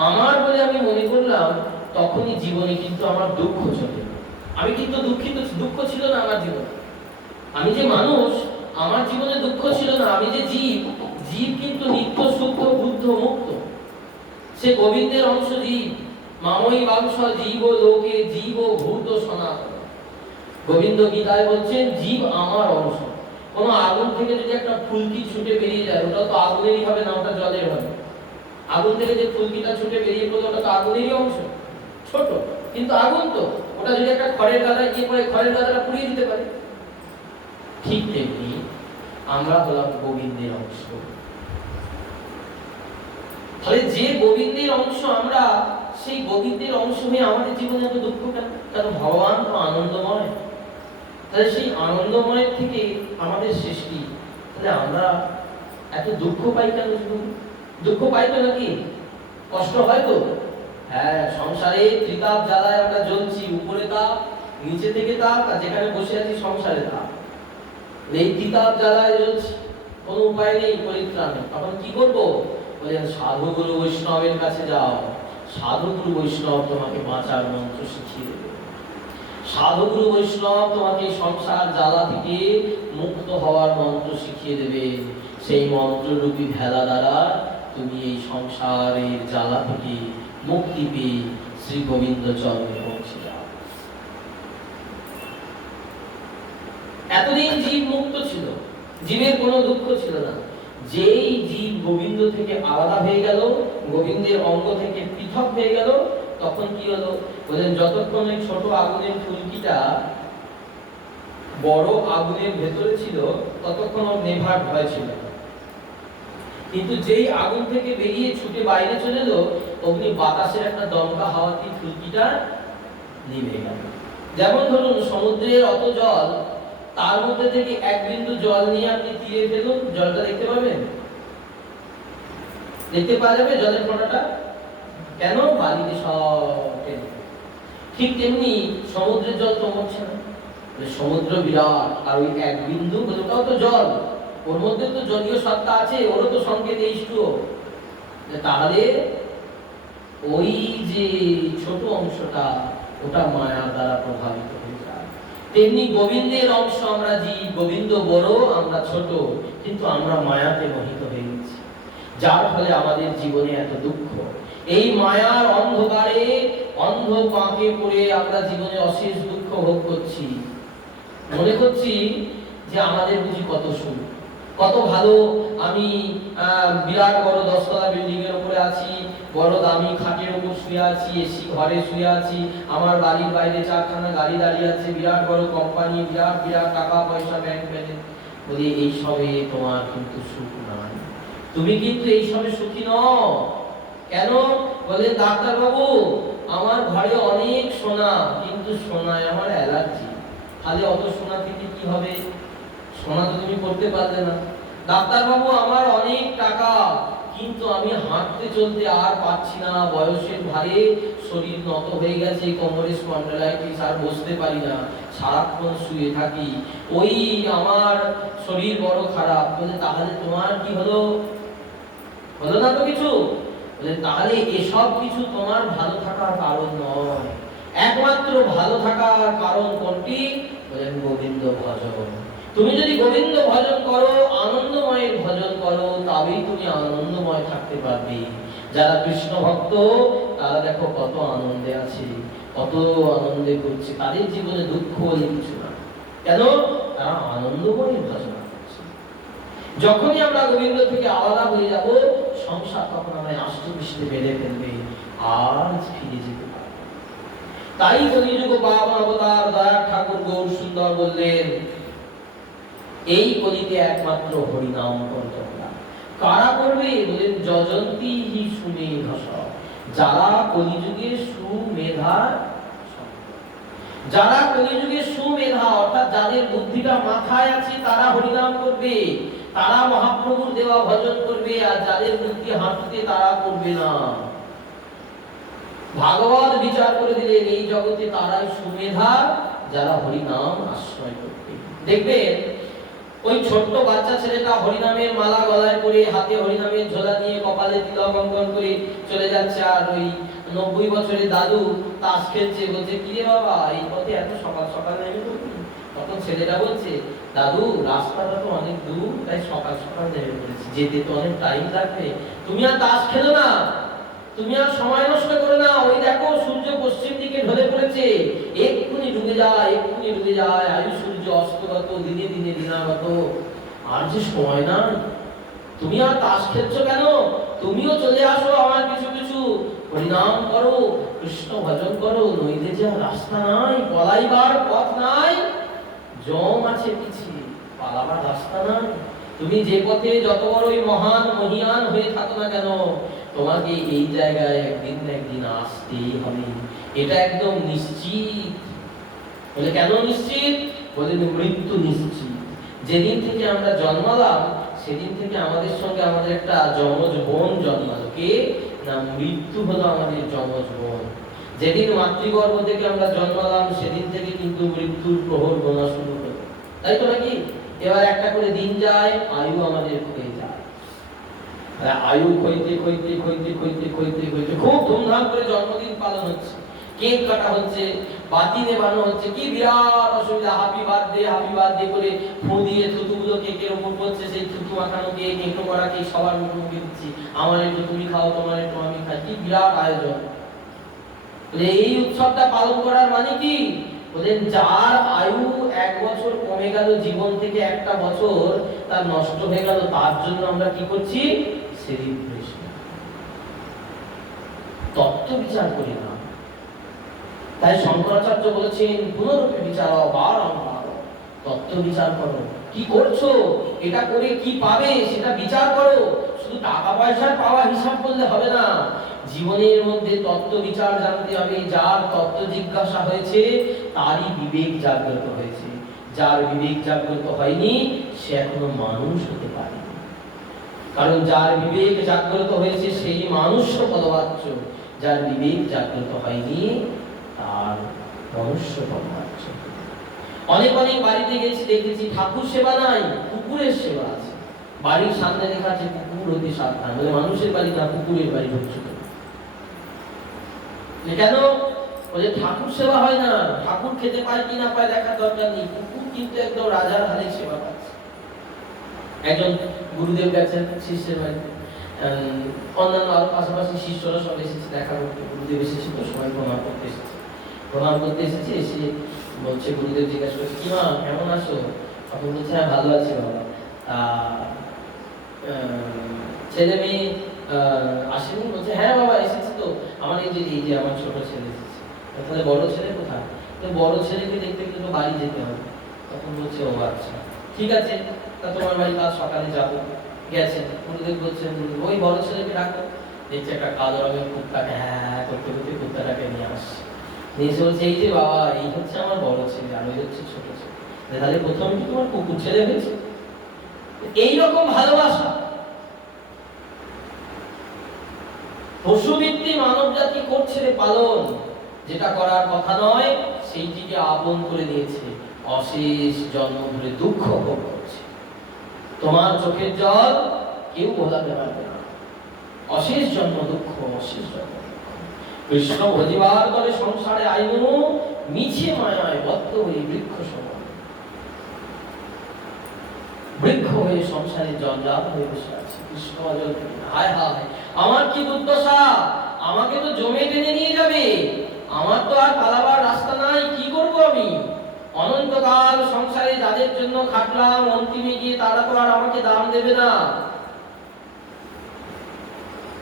আমার বলে আমি মনে করলাম, তখনই জীবনে কিন্তু আমার দুঃখ চলে। আমি কিন্তু দুঃখিত, দুঃখ ছিল না আমার জীবনে। আমি যে মানুষ, আমার জীবনে দুঃখ ছিল না। আমি যে জীব, জীব কিন্তু নিত্য শুদ্ধ বুদ্ধ মুক্ত। সে গোবিন্দের অংশ জীব। মাময়ী বাংশ জীব লোকে জীব ভূত সনাতন। গোবিন্দ গীতায় বলছেন জীব আমার অংশ। কোন আগুন থেকে যদি একটা ফুলকি ছুটে বেরিয়ে যায়, ওটা তো আগুনেরই হবে না, ওটা জলের হবে। আগুন থেকে যে ফুলকিটা ছুটে বেরিয়ে পড়লো, ওটা তো আগুনেরই অংশ, ছোট কিন্তু আগুন তো। ওটা যদি একটা খড়ের গাদায় গিয়ে পড়ে, খড়ের গাদাটা পুড়িয়ে দিতে পারে। ঠিক তেমনি আমরা হলাম গোবিন্দের অংশ। তাহলে যে গোবিন্দের অংশ আমরা, সেই গোবিন্দের অংশ হয়ে আমাদের জীবনে এত দুঃখ কেন? কারণ ভগবান তো আনন্দময়। তাহলে সেই আনন্দময় থেকে আমাদের সৃষ্টি, তাহলে আমরা এত দুঃখ পাই কেন? দুঃখ পাই তো নাকি? কষ্ট হয় তো? হ্যাঁ, সংসারে ত্রিতাপ জ্বালায় আমরা জ্বলছি। উপরে তাপ, নিচে থেকে তাপ, আর যেখানে বসে আছি সংসারে তাপ। এই ত্রিতাপ জ্বালায় জ্বলছি, কোনো উপায় নেই, পরিত্রাণ নেই। তখন কি করবো? বলেন সাধু গুরু বৈষ্ণবের কাছে যাও। সাধু গুরু বৈষ্ণব তোমাকে বাঁচার মন্ত্র শিখিয়ে দেবে। সাধু গুরু বৈষ্ণব তোমাকে সংসার জ্বালা থেকে মুক্ত হওয়ার মন্ত্র শিখিয়ে দেবে। সেই মন্ত্ররূপী ভেলা দ্বারা তুমি এই সংসারের জ্বালা থেকে মুক্তি পেয়ে শ্রী গোবিন্দ চরণে পৌঁছে যাও। এতদিন জীব মুক্ত ছিল, জীবের কোনো দুঃখ ছিল না। যেই জীব গোবিন্দ থেকে আলাদা হয়ে গেল, গোবিন্দের অঙ্গ থেকে পৃথক হয়ে গেল, তখন কি হলো? বলেন যতক্ষণ ওই ছোট আগুনের ফুলকিটা বড় আগুনের ভেতরে ছিল ততক্ষণ ওর নেভার ভয় ছিল না। কিন্তু যেই আগুন থেকে বেরিয়ে ছুটে বাইরে চলে এলো, অগ্নি বাতাসের একটা দমকা হাওয়াতে ফুলকিটা নিভে গেল। যেমন ধরুন সমুদ্রের অত জল, তার মধ্যে থেকে এক বিন্দু জল নিয়ে আপনি তীরে ফেলুন, জলটা দেখতে পাবেন? দেখতে পাওয়া যাবে জলের ফোঁটাটা? কেন? বালিতে সব টেনে। ঠিক তেমনি সমুদ্রের জল তো মরছে না, সমুদ্র বিরাট, আর ওই এক বিন্দু, ওটাও তো জল, ওর মধ্যে তো জলীয় সত্তা আছে, ওরও তো সংকেত এইটু। তাহলে ওই যে ছোট অংশটা, ওটা মায়া দ্বারা প্রভাবিত হয়ে যায়। তেমনি গোবিন্দের অংশ আমরা জীব, গোবিন্দ বড়, আমরা ছোট, কিন্তু আমরা মায়াতে মোহিত হয়ে গেছি, যার ফলে আমাদের জীবনে এত দুঃখ। এই মায়ার অন্ধকারে অন্ধ পাঁকে পড়ে আমরা জীবনে অশেষ দুঃখ ভোগ করছি। মনে করছি যে আমাদের বুঝি কত সুখ, কত ভালো, আমি বিরাট বড় 10 তলা বিল্ডিং এর উপরে আছি, বড় দামি খাটের উপর শুয়ে আছি, এসি ঘরে শুয়ে আছি, আমার বাড়ির বাইরে 4খানা গাড়ি দাঁড়িয়ে আছে, বিরাট বড় কোম্পানি, বিরাট বিরাট টাকা পয়সা ব্যাংক ব্যালেন্স। বলি এই সবে তোমার কিন্তু সুখ নাই, তুমি কিন্তু এই সবে সুখী নও। কেন? বলে ডাক্তার বাবু আমার ঘরে অনেক সোনা, কিন্তু সোনায় আমার অ্যালার্জি। তাহলে অত সোনা থেকে কি হবে? সোনা তো তুমি করতে পারলে না। ডাক্তার বাবু আমার অনেক টাকা, কিন্তু আমি হাঁটতে চলতে আর পারছি না, বয়সের ভারে শরীর নত হয়ে গেছে, কোমরে স্পন্ডাইলাইটিস, আর বসতে পারি না, সারাক্ষণ শুয়ে থাকি, ওই আমার শরীর বড় খারাপ। বলে তাহলে তোমার কি হলো? হলো না তো কিছু। বলে তাহলে এসব কিছু তোমার ভালো থাকার কারণ নয়, একমাত্র ভালো থাকার কারণ কোনটি? বলেন গোবিন্দ ভজন। তুমি যদি গোবিন্দ ভজন করো, আনন্দময়ের ভজন করো, তবেই তুমি আনন্দময় থাকতে পারবে। যারা কৃষ্ণ ভক্ত তারা দেখো কত আনন্দে আছে, কত আনন্দে করছে, তাদের জীবনে দুঃখ বলে কিছু না। কেন? তারা আনন্দময় ভজন করছে। যখনই আমরা গোবিন্দ থেকে আলাদা হয়ে যাব, সংসার তখন আমায় আষ্টপৃষ্টে বেড়ে ফেলবে, আর ফিরে যেতে পারবে। তাই কলিযুগ পাবন অবতার দয়ার ঠাকুর গৌর সুন্দর বললেন, এই কলিতে একমাত্র হরিনাম করতে হবে। কারা করবে? বলেন যজন্তি হি সুমেধস, যারা কলিযুগে সুমেধা, যারা কলিযুগে সুমেধা অর্থাৎ যাদের বুদ্ধিটা মাথায় আছে, তারা হরিনাম করবে, তারা মহাপ্রভুর দেওয়া ভজন করবে। আর যাদের বুদ্ধি হাঁটুতে, তারা করবে না। ভাগবত বিচার করে দিলেন এই জগতে তারাই সুমেধা, যারা হরিনাম আশ্রয় করবে। দেখবেন ওই ছোট্ট বাচ্চা ছেলেটা হরিনামের মালা গলায় পরে, হাতে হরিনামের ঝোলা নিয়ে, কপালে তিলক অঙ্কন করে চলে যাচ্ছে, আর ওই 90 বছরের দাদু তাস খেলছে। বলছে কি রে বাবা, এই পথে এত সকাল সকাল নেমে পড়লি? তখন ছেলেটা বলছে, দাদু রাস্তাটা তো অনেক দূর, তাই সকাল সকাল নেমে পড়েছি, যেতে তো অনেক টাইম লাগবে। তুমি আর তাস খেলো না, তুমি আর সময় নষ্ট করো না, ওই দেখো সূর্য পশ্চিম দিকে ঢলে পড়েছে, এক্ষুনি ডুবে যায়, এক্ষুনি ডুবে যায়, আয়ু সূর্য অস্তগত, দিনে দিনে দিনাগত, আর যে সময় না, তুমি আর তাস খেলছো কেন? তুমিও চলে আসো আমার পিছু পিছু, হরিনাম করো, কৃষ্ণ ভজন করো, নইলে যে রাস্তা নাই, পলাইবার পথ নাই, জম আছে পিছিয়ে, পালাবার রাস্তা নাই। তুমি যে পথে যত বড়ই মহান মহিয়ান হয়ে থাকো না কেন, তোমাকে এই জায়গায় একদিন না একদিন আসতেই হবে, এটা একদম নিশ্চিত। বলে কেন নিশ্চিত? বলে মৃত্যু নিশ্চিত। যেদিন থেকে আমরা জন্মালাম, সেদিন থেকে আমাদের সঙ্গে আমাদের একটা যমজ বোন জন্মালো। কে? না মৃত্যু হলো আমাদের যমজ বোন। যেদিন মাতৃগর্ভ থেকে আমরা জন্মালাম, সেদিন থেকে কিন্তু মৃত্যুর প্রহর গোনা শুরু হলো, তাই তো নাকি? এবার একটা করে দিন যায়, আয়ু আমাদের ক্ষয়ে যায়। আয়ু ক্ষইতে ক্ষইতে ক্ষইতে ক্ষইতে ক্ষইতে ক্ষইতে খুব ধুমধাম করে জন্মদিন পালন হচ্ছে, কেক কাটা হচ্ছে, বাতি নেবানো হচ্ছে, কি বিরাট অসুবিধা, হ্যাপি বার্থডে করে ফু দিয়ে থুতুগুলো কেকের উপর পড়ছে, সেই থুতু মাখানো কেক, একটু করা কেক সবার মুখে দিচ্ছি, আমার একটু তুমি খাও, তোমার একটু আমি খাই, কি বিরাট আয়োজন। এই উৎসবটা পালন করার মানে কি? বলেন যার আয়ু 1 বছর কমে গেল জীবন থেকে, 1টা বছর তার নষ্ট হয়ে গেল, তার জন্য আমরা কি করছি? সেলিব্রেশন, তত্ত্ব বিচার করি না। তাই শঙ্করাচার্য বলেছেন পুনরপি বিচার বারংবার, তত্ত্ব বিচার করো। কি করছো, এটা করে কি পাবে সেটা বিচার করো। শুধু টাকা পয়সার পাওয়া হিসাব করলে হবে না, জীবনের মধ্যে তত্ত্ব বিচার জানতে হবে। যার তত্ত্ব জিজ্ঞাসা হয়েছে তারই বিবেক জাগ্রত হয়েছে, যার বিবেক জাগ্রত হয়নি সে এখনো মানুষ হতে পারেনি। কারণ যার বিবেক জাগ্রত হয়েছে সেই মানুষ পদবাচ্য, যার বিবেক জাগ্রত হয়নি তার মনুষ্য পদবাচ্য। অনেক অনেক বাড়িতে গেছি, দেখেছি ঠাকুর সেবা নাই, কুকুরের সেবা আছে। বাড়ির সামনে লেখা আছে কুকুর হতে সাবধান, বলে মানুষের বাড়ি না কুকুরের বাড়ি হচ্ছে। কেন? বলে ঠাকুর সেবা হয় না, ঠাকুর খেতে পায় কি না পায় দেখার দরকার নেই, কুকুর কিন্তু একদম রাজার হালে সেবা পাচ্ছে। একজন গুরুদেব গেছেন শিষ্যের বাড়ি, অন্যান্য আরো পাশাপাশি শিষ্যরা সব এসেছে দেখা করতে। গুরুদেব এসেছে তো সবাই প্রণাম করতে এসেছে, প্রণাম করতে এসেছে। এসে বলছে, গুরুদেব জিজ্ঞাসা করছে কি মা কেমন আছো? তখন বলছে হ্যাঁ ভালো আছি বাবা। ছেলে মেয়ে আসেনি? বলছে হ্যাঁ বাবা এসেছে তো, আমার এই যে আমার ছোট ছেলে এসেছে। তাহলে বড় ছেলে কোথায়? বড় ছেলেকে দেখতে গেলে তো বাড়ি যেতে হবে। তখন বলছে ও আচ্ছা ঠিক আছে, তা তোমার বাড়ি কাল সকালে যাবো। গেছেন, গুরুদেব বলছেন ওই বড় ছেলেকে ডাকো। দেখছে একটা কালো রঙের কুত্তাকে হ্যাঁ করতে করতে কুত্তাটাকে নিয়ে আসছে। নিয়ে এসে বলছে এই যে বাবা এই হচ্ছে আমার বড় ছেলে আর ওই হচ্ছে ছোট ছেলে। তাহলে প্রথম কি তোমার কুকুর ছেলে হয়েছে? এইরকম ভালোবাসা পশুবৃত্তি মানব জাতি করছে পালন, যেটা করার কথা নয় সেইটিকে আপন করে নিয়েছে, অশেষ জন্ম ধরে দুঃখ ভোগ করছে। তোমার চোখের জল কেউ ভোলাতে পারবে না, অশেষ জন্ম দুঃখ, অশেষ জন্ম কৃষ্ণ ভজিবার করে সংসারে আইনু, মিছে মায়ায় বদ্ধ হয়ে বৃক্ষ সমান, বৃক্ষ হয়ে সংসারে জঞ্জাল হয়ে বসে আছে। কৃষ্ণ ভজন, হায় হায় আমার কি দুর্দশা, আমাকে তো জমে টেনে নিয়ে যাবে, আমার তো আর পালাবার রাস্তা নাই, কি করব আমি? অনন্তকাল সংসারে যাদের জন্য খাটলাম, অন্তিমে গিয়ে তারা তো আর আমাকে দাম দেবে না।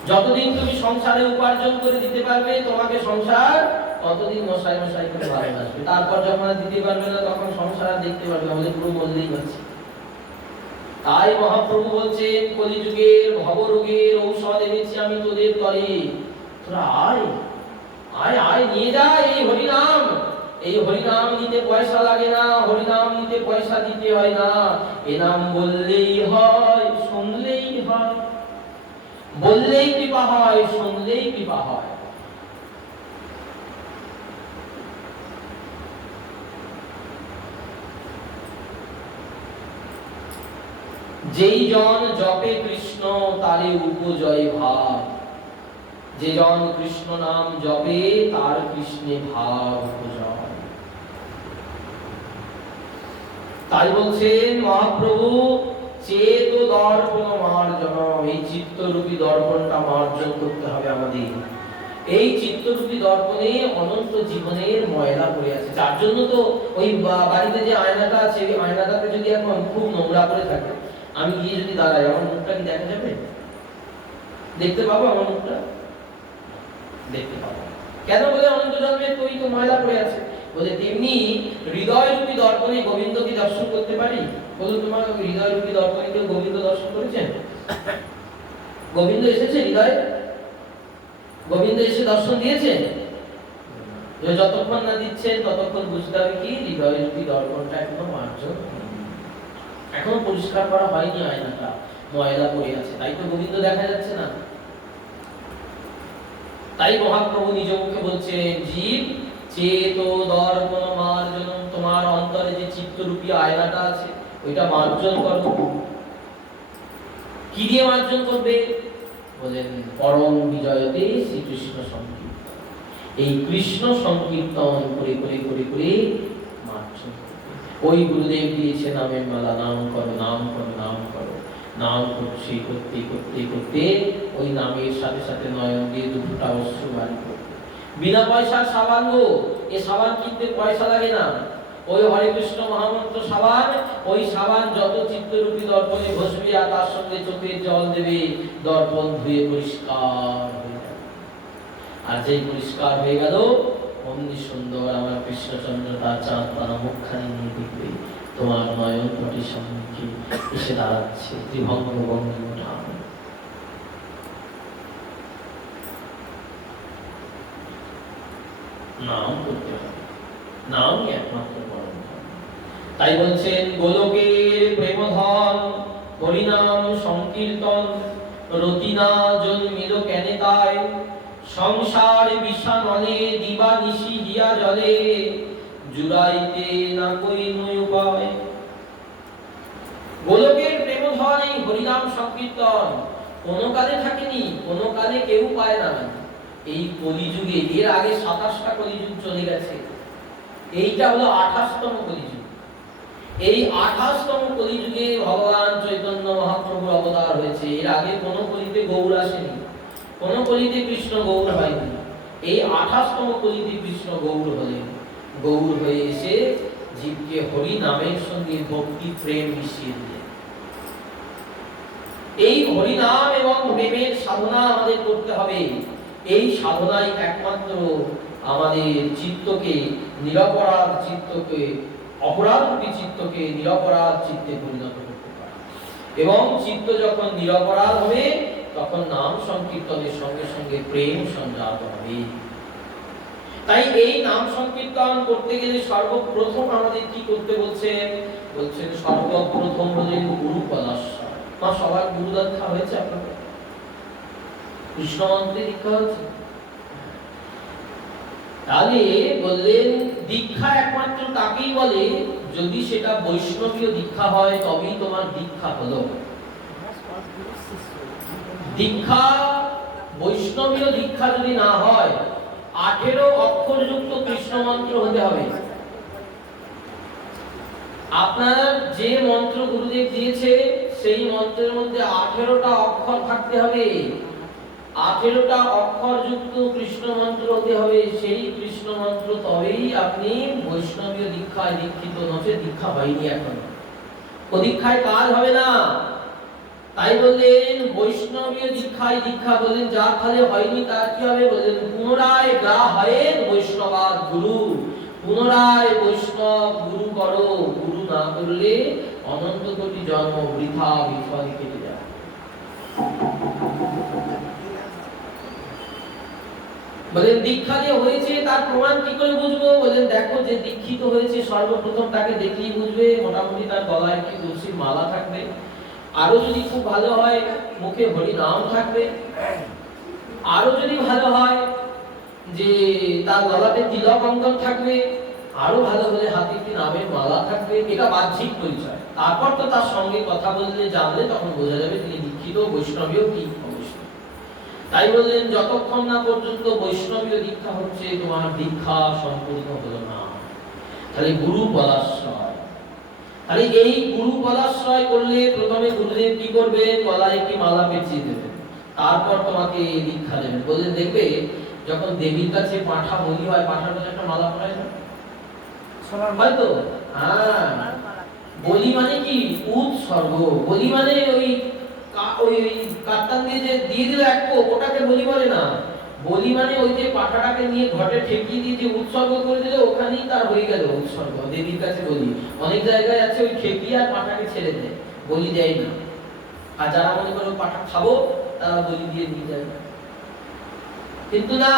যতদিন তুমি সংসারে উপার্জন করে দিতে পারবে তোমাকে সংসার, ততদিন মশাই মশাই করে ভালোবাসবে। তারপর যখন দিতে পারবে না তখন সংসার দেখতে পারবে না, বলে পুরো মরলেই বাঁচি। তাই মহাপ্রভু বলছেন কলিযুগের ভবরোগের ঔষধ এনেছি আমি তোদের তরে, তোরা আয় আয় আয় নিয়ে যা এই হরিনাম। এই হরিনাম নিতে পয়সা লাগে না, হরিনাম নিতে পয়সা দিতে হয় না, এ নাম বললেই হয়, শুনলেই হয়, বললেই কৃপা হয়, শুনলেই কৃপা হয়। যেই জন জপে কৃষ্ণ তারে উপজয় ভাব, যে জন কৃষ্ণ নাম জপে তার কৃষ্ণে ভাব উপজয়। তাই বলছেন মহাপ্রভু চেত দর্পণ মার্জন, এই চিত্তরূপী দর্পণটা মার্জন করতে হবে আমাদের। এই চিত্তরূপী দর্পণে অনন্ত জীবনের ময়লা পড়ে আছে, যার জন্য তো ওই বাড়িতে যে আয়নাটা আছে ওই আয়নাটাতে যদি এখন খুব নোংরা করে থাকে, আমি গিয়ে যদি দাঁড়াই আমার মুখটা কি দেখা যাবে? দেখতে পাবো আমার মুখটা? দেখতে পাবো। কেন? বলে অনন্ত জন্মে তুই তো ময়লা পড়ে আছে। বলে তেমনি হৃদয় রূপী দর্পণে গোবিন্দকে দর্শন করতে পারি? বলুন তোমার হৃদয় রূপী দর্পণে কেউ গোবিন্দ দর্শন করেছেন? গোবিন্দ এসেছে হৃদয়ে? গোবিন্দ এসে দর্শন দিয়েছেন? যতক্ষণ না দিচ্ছেন ততক্ষণ বুঝতে হবে কি হৃদয় রূপী দর্পণটা এখনো মার্জন, এখনো পরিষ্কার করা হয়নি, আয়নাটা ময়লা পড়ে আছে, তাই তো গোবিন্দ দেখা যাচ্ছে না। তাই মহাপ্রভু নিজ মুখে বলছেন জীব চেত দর্পণ মার্জন, তোমার অন্তরে যে চিত্তরূপী আয়নাটা আছে ওইটা মার্জন করো। কি দিয়ে মার্জন করবে? বলেন পরম বিজয়তে শ্রীকৃষ্ণ সংকীর্তন, এই কৃষ্ণ সংকীর্তন করে করে করে করে মার্জন করবে। ওই গুরুদেব দিয়েছে নামের মালা, নাম করো নাম করো নাম করো, নাম করছে করতে করতে করতে ওই নামের সাথে সাথে নয়ন দিয়ে দুটা অশ্রু বাড়ি করবে। বিনা পয়সার সাবান গো, এই সাবান কিনতে পয়সা লাগে না। ওই হরে কৃষ্ণ মহামন্ত্র সাবান, ওই সাবান যত চিত্তরূপী দর্পণে ঘষবে আর তার সঙ্গে চোখে জল দেবে, দর্পণ ধুয়ে পরিষ্কার হয়ে যাবে। আর যেই পরিষ্কার হয়ে গেল, অমনি সুন্দর আমার কৃষ্ণচন্দ্র তার চাঁদ তারা মুখখানি নিয়ে দেখবে, তোমার নয়ন পটির সম্মুখে এসে দাঁড়াচ্ছে ত্রিভঙ্গ বঙ্গে ওঠা। নাম করতে হবে, নামই একমাত্র পরম ধন। তাই বলছেন গোলকের প্রেমধন হরিনাম সংকীর্তন, রতিনা জন্মিল কেনে তাই, সংসার বিষানলে দিবা নিশি হিয়া জলে, জুড়াইতে না কই নয় উপায়। গোলকের প্রেমধন এই হরিনাম সংকীর্তন কোন কালে থাকেনি, কোন কালে কেউ পায় না। এই কলিযুগে, এর আগে 27টা কলিযুগ চলে গেছে, এইটা হলো 28তম কলিযুগ। এই 28তম কলিযুগে ভগবান চৈতন্য মহাপ্রভুর অবতার হয়েছে। এর আগে কোন কলিতে গৌর আসেনি, কোন কলিতে কৃষ্ণ গৌর হয়নি। এই 28তম কলিতে কৃষ্ণ গৌর হলেন। গৌর হয়ে এসে জীবকে হরি নামের সঙ্গে ভক্তি প্রেম মিশিয়ে দিলেন। এই হরি নাম এবং প্রেমের সাধনা আমাদের করতে হবে। এই সাধনাই একমাত্র আমাদের চিত্তকে, নিরপরাধ চিত্তকে, অপরাধরূপী চিত্তকে নিরপরাধ চিত্তে পরিণত করতে পারে। এবং চিত্ত যখন নিরপরাধ হবে, তখন নাম সংকীর্তনের সঙ্গে সঙ্গে প্রেম সঞ্জাত হবে। তাই এই নাম সংকীর্তন করতে গেলে সর্বপ্রথম আমাদের কি করতে বলছেন? বলছেন সর্বপ্রথম হলেন গুরু পদাশ্রয়। মা সবার গুরু দীক্ষা হয়েছে আপনাদের? কৃষ্ণ মন্ত্রে দীক্ষা হয়েছে? তাহলে বললেন দীক্ষা একমাত্র তাকেই বলে যদি সেটা বৈষ্ণবীয় দীক্ষা হয়, তবেই তোমার দীক্ষা হলো। দীক্ষা বৈষ্ণবীয় দীক্ষা যদি না হয়, 18 অক্ষরযুক্ত কৃষ্ণ মন্ত্র হতে হবে। আপনার যে মন্ত্র গুরুদেব দিয়েছে সেই মন্ত্রের মধ্যে 18টা অক্ষর থাকতে হবে। 18টা অক্ষরযুক্ত কৃষ্ণ মন্ত্র হতে হবে। সেই কৃষ্ণ মন্ত্র তবেই আপনি বৈষ্ণবীয় দীক্ষায় দীক্ষিত, নচে দীক্ষা হয়নি এখন। ও দীক্ষায় কাজ হবে না। তাই বললেন বৈষ্ণবীয় দীক্ষায় দীক্ষা, বলেন যার ফলে হয়নি তার কি হবে? বলেন পুনরায় গ্রাহেন বৈষ্ণবাদ গুরু, পুনরায় বৈষ্ণব গুরু করো। গুরু না করলে অনন্ত কোটি জন্ম বৃথা বিফলে কেটে যায়। বলেন দীক্ষা যে হয়েছে তার প্রমাণ কি করে বুঝবো? বলেন দেখো যে দীক্ষিত হয়েছে সর্বপ্রথম তাকে দেখলেই বুঝবে, মোটামুটি তার গলায় কি তুলসীর মালা থাকবে, আরো যদি খুব ভালো হয় মুখে হরি নাম থাকবে, আরো যদি ভালো হয় যে তার গলাতে তিলক অঙ্কন থাকবে, আরো ভালো হলে হাতে কি নামের মালা থাকবে। এটা বাহ্যিক পরিচয়। তারপর তো তার সঙ্গে কথা বললে, জানলে তখন বোঝা যাবে তিনি দীক্ষিত, বৈষ্ণবীয় কি অবশ্যই। তাই বললেন যতক্ষণ না পর্যন্ত বৈষ্ণবীয় দীক্ষা হচ্ছে, তোমার দীক্ষা সম্পূর্ণ হলো না। তাহলে গুরু পদাশ্রয়, তাহলে এই গুরু পদাশ্রয় করলে প্রথমে গুরুদেব কি করবেন? গলায় একটি মালা পেঁচিয়ে দেবেন, তারপর তোমাকে দীক্ষা দেবেন। বললেন দেখবে যখন দেবীর কাছে পাঁঠা বলি হয়, পাঁঠার কাছে একটা মালা পরায় না হয়তো? হ্যাঁ, বলি মানে কি? উৎসর্গ। বলি মানে ওই কাট্টান দিয়ে যে দিয়ে দিল এক কোপ, ওটাকে বলি বলে না। বলি মানে ওই যে পাঠাটাকে নিয়ে ঘটে ঠেকিয়ে দিয়ে যে উৎসর্গ করে দিলে, ওখানেই তার হয়ে গেল উৎসর্গ। দেবীর কাছে বলি। অনেক জায়গায় আছে ওই ঠেকিয়ে আর পাঠাকে ছেড়ে দেয়, বলি দেয় না। আর যারা মনে করে পাঠা খাবো, তারা বলি দিয়ে নিয়ে যায়। কিন্তু না,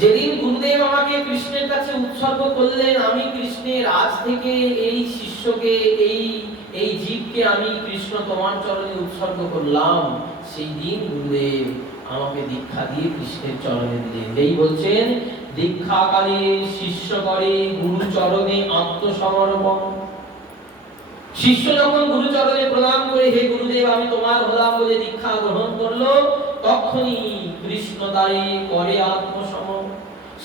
যেদিন গুরুদেব আমাকে কৃষ্ণের কাছে উৎসর্গ করলেন, আমি কৃষ্ণের আজ থেকে এই শিষ্যকে, এই জীবকে আমি কৃষ্ণ তোমার চরণে উৎসর্গ করলাম, সেই দিন গুরুদেব আমাকে দীক্ষা দিয়ে কৃষ্ণের চরণে দিলেন। এই বলছেন দীক্ষাকালে শিষ্য করে গুরু চরণে আত্মসমর্পণ। শিষ্য যখন গুরু চরণে প্রণাম করে হে গুরুদেব আমি তোমার হলাম বলে দীক্ষা গ্রহণ করলো, তখনই কৃষ্ণ তারে করে আত্মসমর্পণ।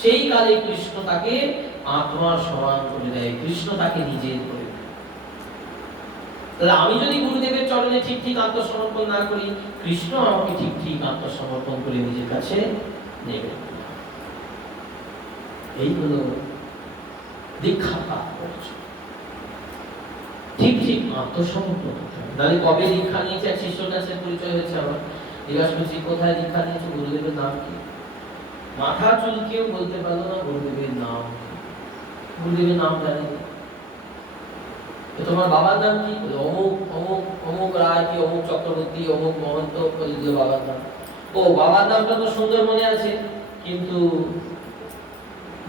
সেই কালে কৃষ্ণ তাকে আত্মার সমান করে দেয়, কৃষ্ণ তাকে নিজের করে দেয়। তাহলে আমি যদি গুরুদেবের চরণে ঠিক ঠিক আত্মসমর্পণ না করি, কৃষ্ণ আমাকে ঠিক ঠিক আত্মসমর্পণ করে নিজের কাছে নেবে। এই হলো দীক্ষা প্রাপ্ত। ঠিক ঠিক আত্মসমর্পণ। তাহলে কবে দীক্ষা নিয়েছে? এক শিষ্যর কাছে পরিচয় হয়েছে আমার, জিজ্ঞাসা করছি কোথায় দীক্ষা নিয়েছে, গুরুদেবের নাম কি? মাথা চুলকেও বলতে পারলো না গুরুদেবের নাম। গুরুদেবের নাম জানি। তোমার বাবার নাম কি? অমুক অমুক অমুক রায় কি অমুক চক্রবর্তী অমুক মহন্ত বাবার নাম। ও বাবার নামটা তো সুন্দর মনে আছে, কিন্তু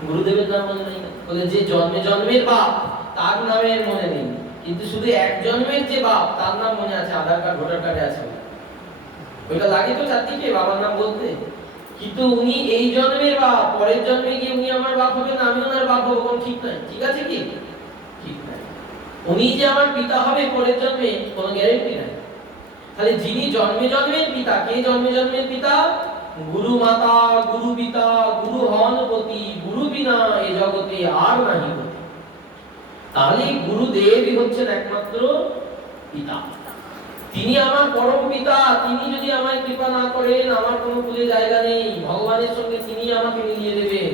গুরুদেবের নাম মনে নেই। বলে যে জন্মে জন্মের বাপ তার নামের মনে নেই, কিন্তু শুধু এক জন্মের যে বাপ তার নাম মনে আছে, আধার কার্ড ভোটার কার্ডে আছে। ওইটা লাগে তো চারদিকে বাবার নাম বলতে, কিন্তু উনি এই জন্মের বাপ, পরের জন্মে গিয়ে উনি আমার বাপ হবেন, আমি ওনার বাপ হবো, কোন ঠিক নাই। ঠিক আছে কি? ঠিক নাই। উনি যে আমার পিতা হবে পরের জন্মে কোনো গ্যারান্টি নাই। তাহলে যিনি জন্মে জন্মের পিতা, কে জন্মে জন্মের পিতা? গুরু মাতা, গুরু পিতা, গুরু হন পতি, গুরু বিনা এ জগতে আর নাহি গতি। তাহলে গুরুদেবই হচ্ছেন একমাত্র পিতা। তিনি আমার পরম পিতা। তিনি যদি আমায় কৃপা না করেন আমার কোনো কুলে জায়গা নেই। ভগবানের সঙ্গে তিনি আমাকে মিলিয়ে দেবেন।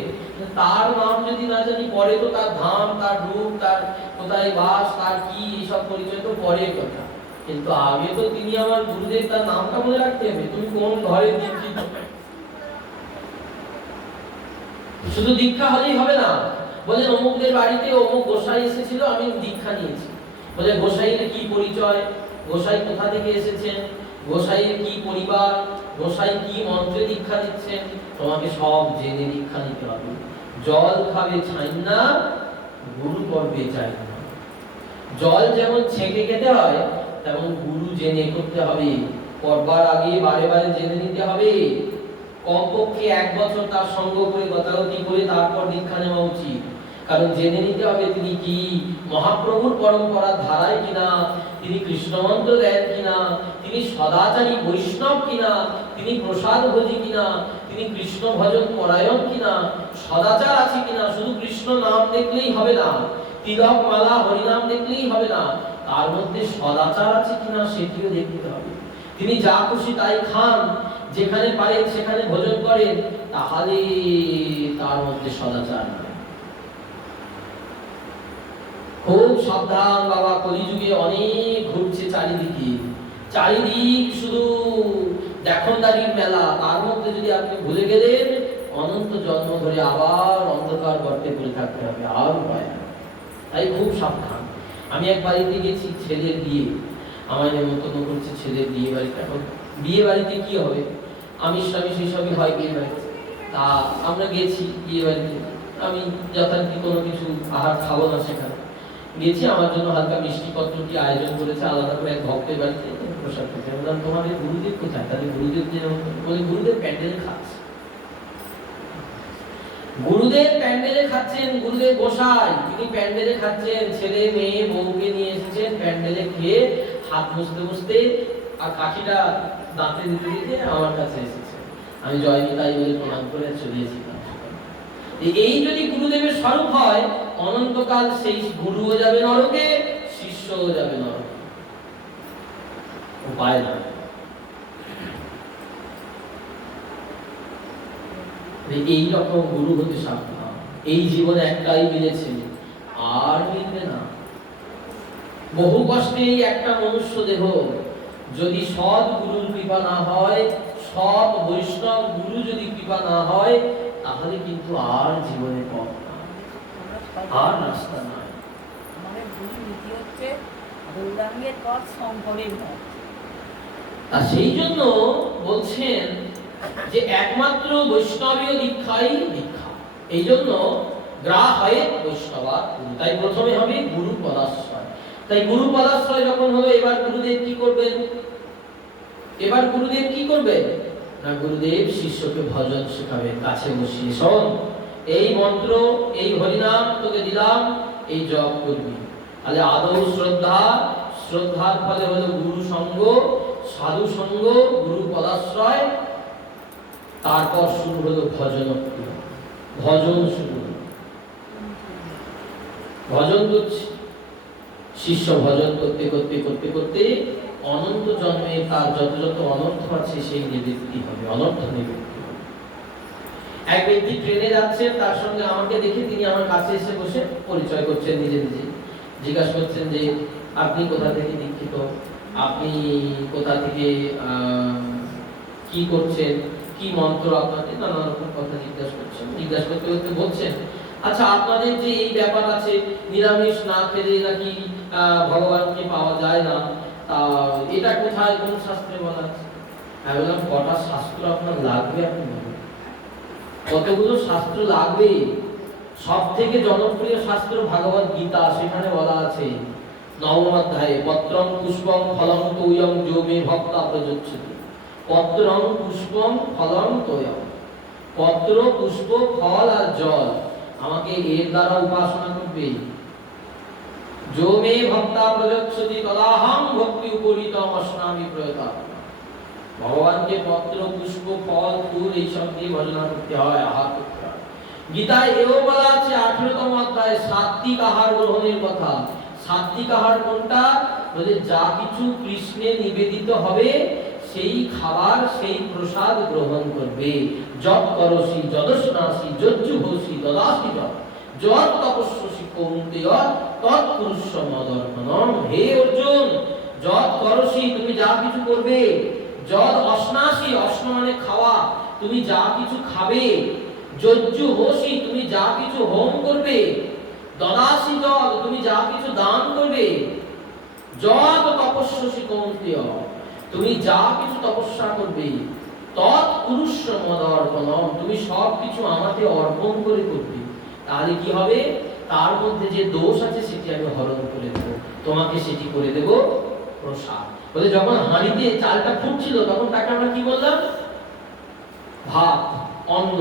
তার নাম যদি না জানি, পরে তো তার ধাম, তার রূপ, তার কোথায় বাস, তার কি, এইসব পরিচয় তো পরের কথা। কিন্তু আগে তো তিনি আমার গুরুদেব, তার নামটা মনে রাখতে হবে। তুমি কোন ঘরে দীক্ষিত। শুধু দীক্ষা হলেই হবে না। বলে অমুকদের বাড়িতে অমুক গোসাই এসেছিল, আমি দীক্ষা নিয়েছি। বলে গোসাইয়ের কি পরিচয়, গোসাই কোথা থেকে এসেছেন, গোসাইয়ের কি পরিবার, গোসাই কি মন্ত্রে দীক্ষা দিচ্ছেন, তোমাকে সব জেনে দীক্ষা নিতে হবে। জল খাবে ছাই না, গুরু পর্বে চাই না। জল যেমন ছেঁকে খেতে হয়, তেমন গুরু জেনে করতে হবে। করবার আগে বারে বারে জেনে নিতে হবে। কমপক্ষে 1 বছর তার সঙ্গ করে গতাগতি করে তারপর দীক্ষা নেওয়া উচিত। কারণ জেনে নিতে হবে তিনি কি মহাপ্রভুর পরম্পরার ধারায় কিনা, তিনি কৃষ্ণ মন্ত্র দেন কিনা, তিনি সদাচারী বৈষ্ণব কিনা, তিনি প্রসাদ ভোজী কিনা, তিনি কৃষ্ণ ভজন পরায়ণ কিনা, সদাচার আছে কিনা। শুধু কৃষ্ণ নাম দেখলেই হবে না, তিলক মালা হরিনাম দেখলেই হবে না, তার মধ্যে সদাচার আছে কিনা সেটিও দেখতে হবে। তিনি যা খুশি তাই খান, যেখানে পারেন সেখানে ভোজন করেন, তাহলে তার মধ্যে সদাচার নেই। খুব সাবধান বাবা, কলিযুগে অনেক ঘুরছে চারিদিকে, চারিদিক শুধু দেখনদারির মেলা। তার মধ্যে যদি আপনি ভুলে গেলেন, অনন্ত জন্ম ধরে আবার অন্ধকার গর্তে পড়ে থাকতে হবে, আর উপায় না। তাই খুব সাবধান। আমি এক বাড়িতে গেছি, ছেলের বিয়ে, আমায় নেমন্তন্ন করছে ছেলের বিয়ে বাড়িতে। এখন বিয়ে বাড়িতে কি হবে, আমি স্বামী সেই সবই হয় বিয়ে বাড়িতে। তা আমরা গেছি বিয়ে বাড়িতে, আমি যথারীতি কোনো কিছু আহার খাবো না, সেখানে গেছি। আমার জন্য হালকা মিষ্টি পত্রটি আয়োজন করেছে আলাদা করে এক ভক্তের বাড়িতে প্রসাদ খেতে। বললাম তোমাদের গুরুদেব কোথায়? তাদের গুরুদেব যে বলে গুরুদেব প্যান্ডেলে খাচ্ছে। গুরুদেব প্যান্ডেলে খাচ্ছেন, গুরুদেব গোসাই তিনি প্যান্ডেলে খাচ্ছেন। ছেলে মেয়ে বউকে নিয়ে এসেছেন, প্যান্ডেলে খেয়ে হাত মুছতে মুছতে আর কাঠিটা দাঁতে দিতে দিতে আমার কাছে এসেছে। আমি জয় নিতাই বলে প্রণাম করে চলে এসেছিলাম। এই যদি গুরুদেবের স্বরূপ হয়, অনন্তকাল সেই গুরুও যাবে নরকে, শিষ্যও যাবে নরকে, উপায় না। এই রকম গুরু হতে সাবধান। এই জীবনে একটাই মিলেছে, আর মিলবে না। বহু কষ্টে একটা মনুষ্য দেহ, যদি সৎ গুরুর কৃপা না হয়, সৎ বৈষ্ণব গুরু যদি কৃপা না হয়, তাহলে কিন্তু আর জীবনে পথ না, আর রাস্তা নাই। আমাদের গুরু নীতি হচ্ছে গৌরাঙ্গের পথ, শঙ্করের পথ। আর সেই জন্য বলছেন যে একমাত্র বৈষ্ণবীয় দীক্ষাই দীক্ষা। এই জন্য গ্রাহয়ে বৈষ্ণবা, তাই প্রথমে হবে গুরু পদাশ্রয়। তাই গুরু পদাশ্রয় যখন হলো, এবার গুরুদেব কি করবেন? এবার গুরুদেব কি করবেন না, গুরুদেব শিষ্যকে ভজন শেখাবেন কাছে বসিয়ে। শোন, এই মন্ত্র, এই হরিনাম তোকে দিলাম, এই জপ করবি। তাহলে আদৌ শ্রদ্ধা, শ্রদ্ধার ফলে হলো গুরু সঙ্গ, সাধু সঙ্গ, গুরু পদাশ্রয়। তারপর শুরু হলো ভজন, ভজন শুরু হলো। ভজন করছে শিষ্য, ভজন করতে করতে করতে করতে অনন্ত জন্মে তার যত যত অনর্থ আছে সেই নিবৃত্তি হবে, অনর্থ নিবৃত্তি হবে। এক ব্যক্তি ট্রেনে যাচ্ছেন, তার সঙ্গে আমাকে দেখে তিনি আমার কাছে এসে বসে পরিচয় করছেন নিজে নিজে, জিজ্ঞাসা করছেন যে আপনি কোথা থেকে দীক্ষিত, আপনি কোথা থেকে কি করছেন, কি মন্ত্র আপনাদের, নানা রকম কথা জিজ্ঞাসা করছেন। জিজ্ঞাসা করতে করতে বলছেন, আচ্ছা আপনাদের যে এই ব্যাপার আছে নিরামিষ না খেলে নাকি ভগবানকে পাওয়া যায় না, তা এটা কোথায় কোন শাস্ত্রে বলা আছে? আমি বললাম কটা শাস্ত্র আপনার লাগবে আপনি বলুন, কতগুলো শাস্ত্র লাগবে? সব থেকে জনপ্রিয় শাস্ত্র ভগবদ গীতা, সেখানে বলা আছে নবম অধ্যায়ে পত্রং পুষ্পং ফলং তোয়ং যো মে ভক্তা প্রযচ্ছতি। পত্রং পুষ্পং ফলং তোয়ং, পত্র পুষ্প ফল আর জল আমাকে এর দ্বারা উপাসনা করবে। যো মে ভক্তা প্রযচ্ছতি তদাহং ভক্তি উপরিতম অস্নামি প্রয়তা। ভগবানকে পত্র পুষ্প ফল ফুল এইসব দিয়ে ভজনা করতে হয়, আহার করতে হয়। গীতায় এও বলা আছে 18তম অধ্যায়ে সাত্বিক আহার গ্রহণের কথা। সাত্বিক আহার কোনটা? বলে যা কিছু কৃষ্ণে নিবেদিত হবে সেই খাবার, সেই প্রসাদ গ্রহণ করবে। যৎ করসি যদস্নাসি যজ্জুহসি দদাসি যৎ তপস্যসি কৌন্তেয় তৎ কুরুষ্য মদর্পণম। হে অর্জুন, যৎ করসি তুমি যা কিছু করবে, যৎ অশ্নাসি, অশ্ন মানে খাওয়া, তুমি যা কিছু খাবে, যজ্জুহসি তুমি যা কিছু হোম করবে, দদাসি যৎ তুমি যা কিছু দান করবে, যৎ তপস্যসি কৌন্তেয় তুমি যা কিছু তপস্যা করবে, তৎ কুরুষ্য মদর্পণম তুমি সব কিছু আমাকে অর্পণ করে করবে। তাহলে কি হবে? তার মধ্যে যে দোষ আছে সেটি আমি হরণ করে দেব, তোমাকে সেটি করে দেব প্রসাদ। বলে যখন হাঁড়িতে চালটা ফুটছিল তখন তাকে আমরা কি বললাম? ভাত, অন্ন।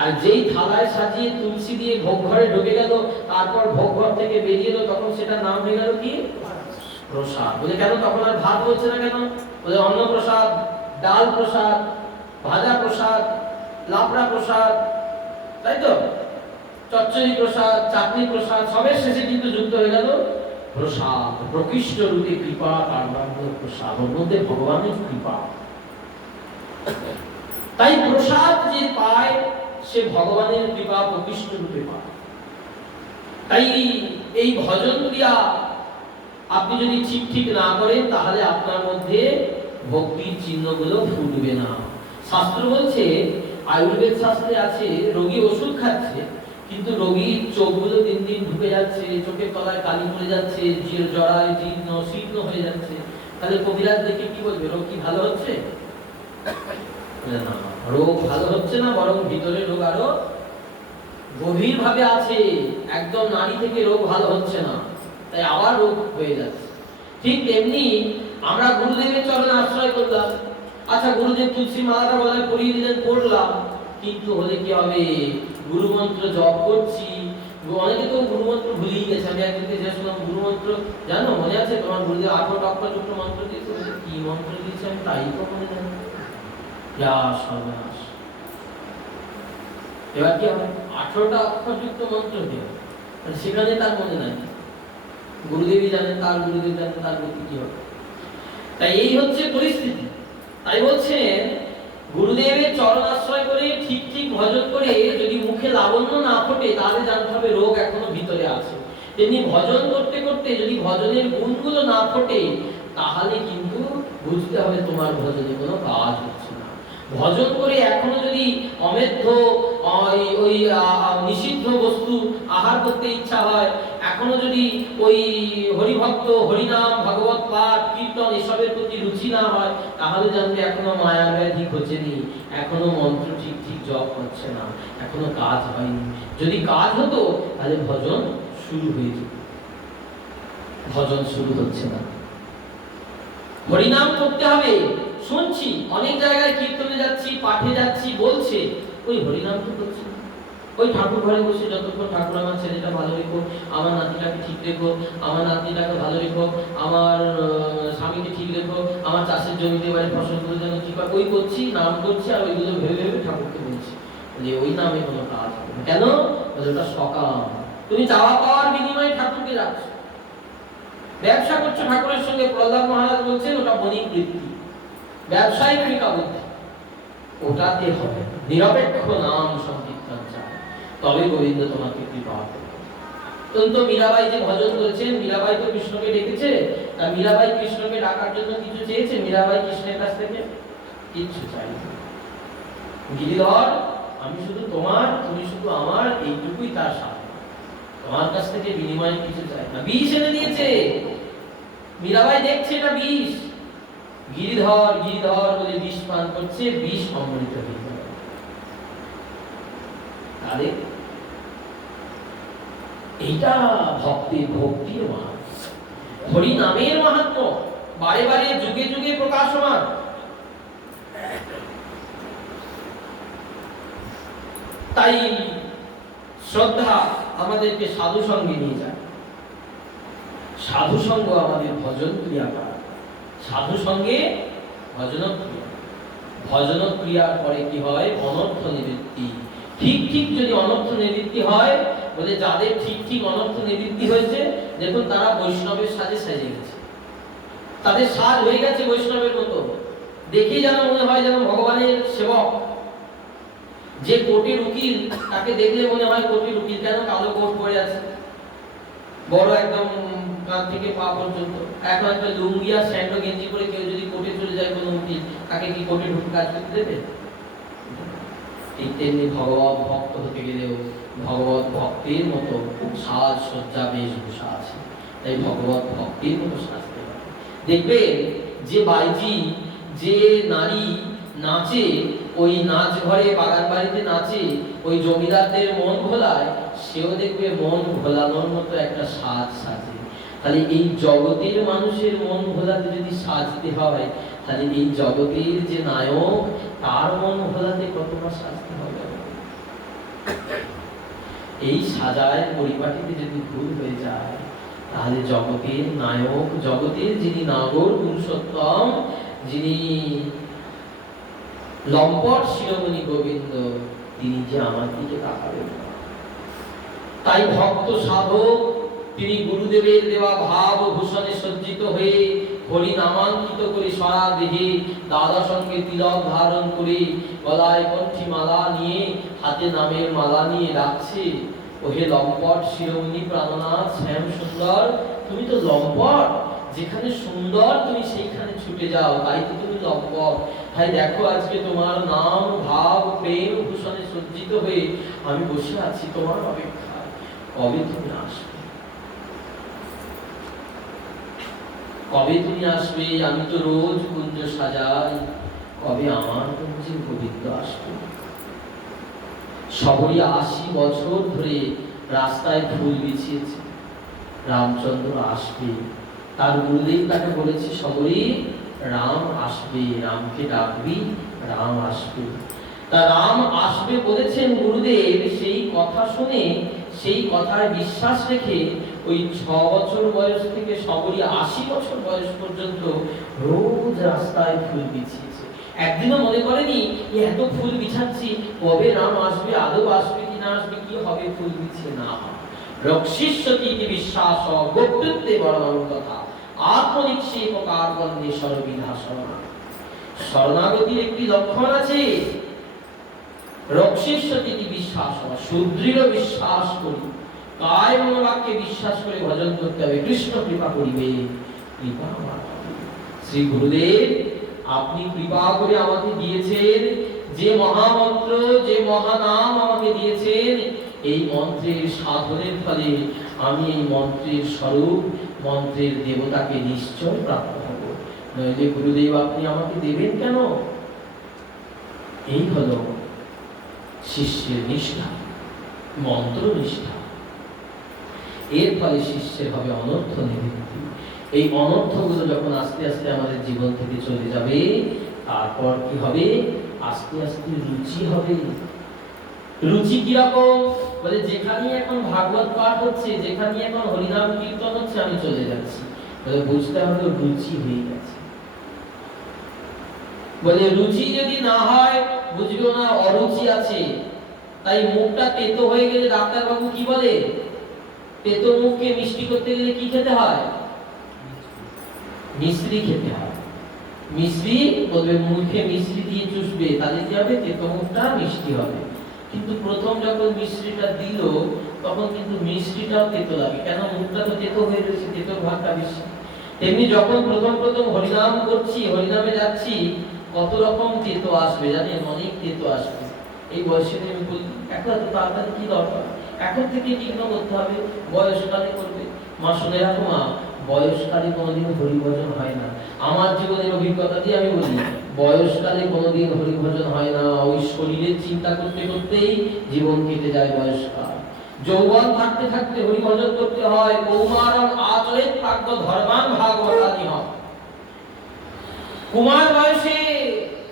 আর যেই থালায় সাজিয়ে তুলসী দিয়ে ভোগ ঘরে ঢুকে গেল, তারপর ভোগ ঘর থেকে বেরিয়ে এলো, তখন সেটার নাম হয়ে গেল কি? প্রসাদ। বলে কেন তখন আর ভাত বলছে না কেন? বলে অন্ন প্রসাদ, ডাল প্রসাদ, ভাজা প্রসাদ, লাবড়া প্রসাদ, তাই তো, চচ্চড়ি প্রসাদ, চাটনি প্রসাদ, সবের শেষে কিন্তু যুক্ত হয়ে গেল প্রসাদ। প্রকৃষ্ট রূপে কৃপা কার্বাঙ্গ প্রসাদ, ওর মধ্যে ভগবানের কৃপা। তাই প্রসাদ যে পায় সে ভগবানের কৃপা প্রকৃষ্ট রূপে পায়। তাই এই ভজন ক্রিয়া আপনি যদি ঠিক ঠিক না করেন তাহলে আপনার মধ্যে ভক্তির চিহ্নগুলো ফুটবে না। শাস্ত্র বলছে, আয়ুর্বেদ শাস্ত্রে আছে, রোগী ওষুধ খাচ্ছে কিন্তু রোগীর চোখগুলো দিন দিন ঢুকে যাচ্ছে, চোখের তলায় কালি পড়ে যাচ্ছে, জরায় জীর্ণ শীর্ণ হয়ে যাচ্ছে। তাহলে কবিরাজ দেখে কি বলবে? রোগ কি ভালো হচ্ছে? না, রোগ ভালো হচ্ছে না, বরং ভিতরে রোগ আরো গভীর ভাবে আছে। একদম নাড়ি থেকে রোগ ভালো হচ্ছে না, তাই আবার রোগ হয়ে যাচ্ছে। ঠিক তেমনি আমরা গুরুদেবের চরণে আশ্রয় করলাম, আচ্ছা গুরুদেব তুলসী মালাটা বলায় পরিয়ে দিলেন, পড়লাম, কিন্তু হলে কি হবে? গুরু মন্ত্র জপ করছি, অনেকে তো গুরু মন্ত্র ভুলেই গেছে। আমি একদিনকে জিজ্ঞেস করলাম, গুরু মন্ত্র জানো, মনে আছে তোমার? গুরুদেব 8 অক্ষরযুক্ত মন্ত্র দিয়েছে। বলে কি মন্ত্র দিয়েছে? আমি তাই তো মনে জানি। যা সর্বনাশ! এবার কি হবে? 18টা অক্ষরযুক্ত মন্ত্র দিয়ে সেখানে তার মনে নাই। গুরুদেবই জানেন, তার গুরুদেব জানেন তার গতি কি হবে। তাই এই হচ্ছে পরিস্থিতি। তাই বলছেন গুরুদেবের চরণ আশ্রয় করে ঠিক ঠিক ভজন করে যদি মুখে লাবণ্য না ফোটে তাহলে জানতে হবে রোগ এখনো ভিতরে আছে। তেমনি ভজন করতে করতে যদি ভজনের গুণগুলো না ফোটে তাহলে কিন্তু বুঝতে হবে তোমার ভজনে কোনো কাজ হচ্ছে না। ভজন করে এখনো যদি অমেধ্য ওই নিষিদ্ধ বস্তু আহার করতে ইচ্ছা হয়, এখনো যদি ওই হরিভক্ত হরিনাম ভাগবত পাঠ কীর্তন এসবের প্রতি রুচি না হয়, তাহলে জানবে এখনো মায়া ব্যাধি ঘটেনি, এখনো মন্ত্র ঠিক ঠিক জপ হচ্ছে না, এখনো কাজ হয়নি। যদি কাজ হতো তাহলে ভজন শুরু হয়ে যেত। ভজন শুরু হচ্ছে না। হরিনাম করতে হবে, শুনছি অনেক জায়গায় কীর্তনে যাচ্ছি, পাঠে যাচ্ছি, বলছে ওই হরিনাম তো করছি না। ওই ঠাকুর ঘরে বসে যতক্ষণ ঠাকুর আমার ছেলেটা ভালো রেখো, আমার নাতিটাকে ঠিক রেখো, আমার নাতনিটাকে ভালো রেখো, আমার স্বামীকে ঠিক রেখো, আমার চাষের জমিতে এবারে ফসলগুলো যেন ঠিক হয়, ওই করছি, নাম করছি, আর ওইগুলো ভেবে ভেবে ঠাকুরকে বলছি। ওই নামে কোনো কাজ হবে না। কেন? ওটা সকাম। তুমি চাওয়া পাওয়ার বিনিময়ে ঠাকুরকে যাচ্ছ, ব্যবসা করছো ঠাকুরের সঙ্গে। প্রহ্লাদ মহারাজ বলছেন ওটা বণিক বৃত্তি, ব্যবসায়িক বুদ্ধি, ওটাতে হবে। নিরপেক্ষ নাম সংকীর্তন চায়, তবে গোবিন্দ তোমাকে কৃপা করবে। অত্যন্ত মীরাবাই যে ভজন করেছেন, মীরাবাই তো কৃষ্ণকে ডেকেছে, তা মীরাবাই কৃষ্ণকে ডাকার জন্য কিছু চেয়েছে? মীরাবাই কৃষ্ণের কাছ থেকে কিচ্ছু চাইনি। গিরিধর, আমি শুধু তোমার, তুমি শুধু আমার, এইটুকুই তার সাথে। তোমার কাছ থেকে বিনিময়ে কিছু চাই না। বিষ এনে দিয়েছে। মীরাবাই দেখছে এটা বিষ। গিরিধর গিরিধর বলে বিষ পান করছে, বিষ অমৃত হয়ে গেল। তাহলে এইটা ভক্তির মাহাত্ম্য, হরি নামের মাহাত্ম্য, বারে বারে যুগে যুগে প্রকাশমান। তাই শ্রদ্ধা আমাদেরকে সাধু সঙ্গে নিয়ে যায়। সাধু সঙ্গ আমাদের ভজন ক্রিয়া করা, সাধু সঙ্গে ভজন ক্রিয়া। ভজন ক্রিয়ার পরে কি হয়? অনর্থ নিবৃত্তি। ঠিক ঠিক যদি অনর্থ নিবৃত্তি হয়, বলে যাদের ঠিক ঠিক অনর্থ নিবৃত্তি হয়েছে, দেখুন তারা বৈষ্ণবের সাজে সেজে গেছে, তাদের সাজ হয়ে গেছে বৈষ্ণবের মতো। দেখে যেন মনে হয় যেন ভগবানের সেবক। যে কোটির উকিল, তাকে দেখলে মনে হয় কোটির উকিল। কেন? কালো কোট পরে আছে, বড় একদম কাঁধ থেকে পা পর্যন্ত। এখন একটা লুঙ্গি আর স্যান্ডো গেঞ্জি পরে কেউ যদি কোর্টে চলে যায় কোনো উকিল, তাকে কি কোর্টে ঢুকে কাজ করতে দেবে? ঠিক তেমনি ভগবত ভক্ত হতে গেলেও ভগবত ভক্তির মতো সাজ সজ্জা বেশভূষা আছে। তাই ভগবত ভক্তির মতো সাজতে হবে। দেখবেন যে বাইজি, যে নারী নাচে, ওই নাচ ঘরে বাগান বাড়িতে নাচে, ওই জমিদারদের মন ভোলায়, সেও দেখবে মন ভোলানোর মতো একটা সাজ সাজে। তাহলে এই জগতের মানুষের মন ভোলাতে যদি সাজতে হয়, তাহলে এই জগতের যে নায়ক, তার মন ভোলাতে কতটা সাজতে হবে। এই সাজায় পরিপাটিতে যদি ভুল হয়ে যায়, তাহলে জগতের নায়ক, জগতের যিনি নাগর পুরুষোত্তম, যিনি লম্পট শিরোমণি গোবিন্দ, তিনি যে আমার দিকে তাকাবেন না। তাই ভক্ত সাধক তিনি গুরুদেবের দেওয়া ভাব ভূষণে সজ্জিত হয়ে হরি নামাঙ্কিত করে সারা দেহে দাদা সঙ্গে তিলক ধারণ করে গলায় কণ্ঠী মালা নিয়ে হাতে নামের মালা নিয়ে ডাকছে, ওহে লম্পট শিরোমণি প্রাণনাথ শ্যাম সুন্দর, তুমি তো লম্পট, যেখানে সুন্দর তুমি সেইখানে ছুটে যাও, তাই তো তুমি লম্পট। তাই দেখো আজকে তোমার নাম ভাব প্রেম ভূষণে সজ্জিত হয়ে আমি বসে আছি তোমার অপেক্ষায়, কবে তুমি আসবে, কবে তুমি আসবে? আমি তো রোজ কুঞ্জ সাজাই, কবে আমার কুঞ্জে গোবিন্দ আসবে? শবরী ৮০ বছর ধরে রাস্তায় ফুল বিছিয়েছে, রামচন্দ্র আসবে। তার গুরুদেব তাকে বলেছে, শবরী রাম আসবে, রামকে ডাকবি, রাম আসবে। তা রাম আসবে বলেছেন গুরুদেব, সেই কথা শুনে, সেই কথায় বিশ্বাস রেখে ওই ৬ বছর বয়স থেকে শবরী ৮০ বছর বয়স পর্যন্ত রোজ রাস্তায় ফুল বিছিয়েছে। একদিনও মনে করেনি এত ফুল বিছাচ্ছি, কবে রাম আসবে, আদৌ আসবে কি না আসবে, কি হবে ফুল বিছিয়ে না। রক্ষিষ্যতি ইতি বিশ্বাস গোপ্তৃত্বে বর্ণন কথা আত্মনিক্ষেপ কার্বন্যে সর্ববিনাশন। শরণাগতির একটি লক্ষণ আছে, রক্ষিষ্যতি ইতি বিশ্বাস, সুদৃঢ় বিশ্বাস করি, কায় মনোবাক্যে বিশ্বাস করে ভজন করতে হবে। কৃষ্ণ কৃপা করিবে, কৃপা আমার। শ্রী গুরুদেব আপনি কৃপা করে আমাকে দিয়েছেন যে মহামন্ত্র, যে মহানাম আমাকে দিয়েছেন, এই মন্ত্রের সাধনের ফলে আমি এই মন্ত্রের স্বরূপ, মন্ত্রের দেবতাকে নিশ্চয় প্রাপ্ত হব। নইলে গুরুদেব আপনি আমাকে দেবেন কেন? এই হলো শিষ্যের নিষ্ঠা, মন্ত্র নিষ্ঠা। এর ফলে শিষ্যের হবে অনর্থ নিবৃত্তি। এই অনর্থগুলো যখন আস্তে আস্তে আমাদের জীবন থেকে চলে যাবে, তারপর কি হবে? আস্তে আস্তে রুচি হবে। রুচি কিরকম? বলে যেখানে এখন ভাগবত পাঠ হচ্ছে, যেখানে এখন হরিনাম কীর্তন হচ্ছে, আমি চলে যাচ্ছি। বলে বুঝতে হবে রুচি হয়ে গেছে। বলে রুচি যদি না হয়, বুঝবে না অরুচি আছে। তাই মুখটা তেতো হয়ে গেলে ডাক্তার বাবু কি বলে? তেতো মুখকে মিষ্টি করতে গেলে কি খেতে হয়? মিশ্রি খেতে হয়। মিশ্রি বলবে মুখে মিশ্রি দিয়ে চুষবে, তাহলে কি হবে? তেতো মুখটা মিষ্টি হবে। কিন্তু প্রথম যখন মিশ্রিটা দিল তখন কিন্তু মিষ্টিটাও তেতো লাগে, কেন? মুখটা তো তেতো হয়ে রয়েছে, তেতোর ভাগটা বেশি। তেমনি যখন প্রথম প্রথম হরিনাম করছি, হরিনামে যাচ্ছি, কত রকম তেতো আসবে জানেন? অনেক তেতো আসবে। এই বয়সে আমি বলি এখন তো তাড়াতাড়ি কি দরকার, এখন থেকে যত্ন করতে হবে, বয়সকালে করবে। মা শুনে রাখো মা, বয়সকালে কোনোদিন হরিভজন হয় না। আমার জীবনের অভিজ্ঞতা দিয়ে আমি বলি, বয়সকালে কোনোদিন হরিভজন হয় না। ওই শরীরের চিন্তা করতে করতেই জীবন কেটে যায় বয়সকাল। যৌবন থাকতে থাকতে হরিভজন করতে হয়। কৌমারং আচরেৎ প্রাজ্ঞ ধর্মাং ভাগবতানি হয়। কুমার বয়সে,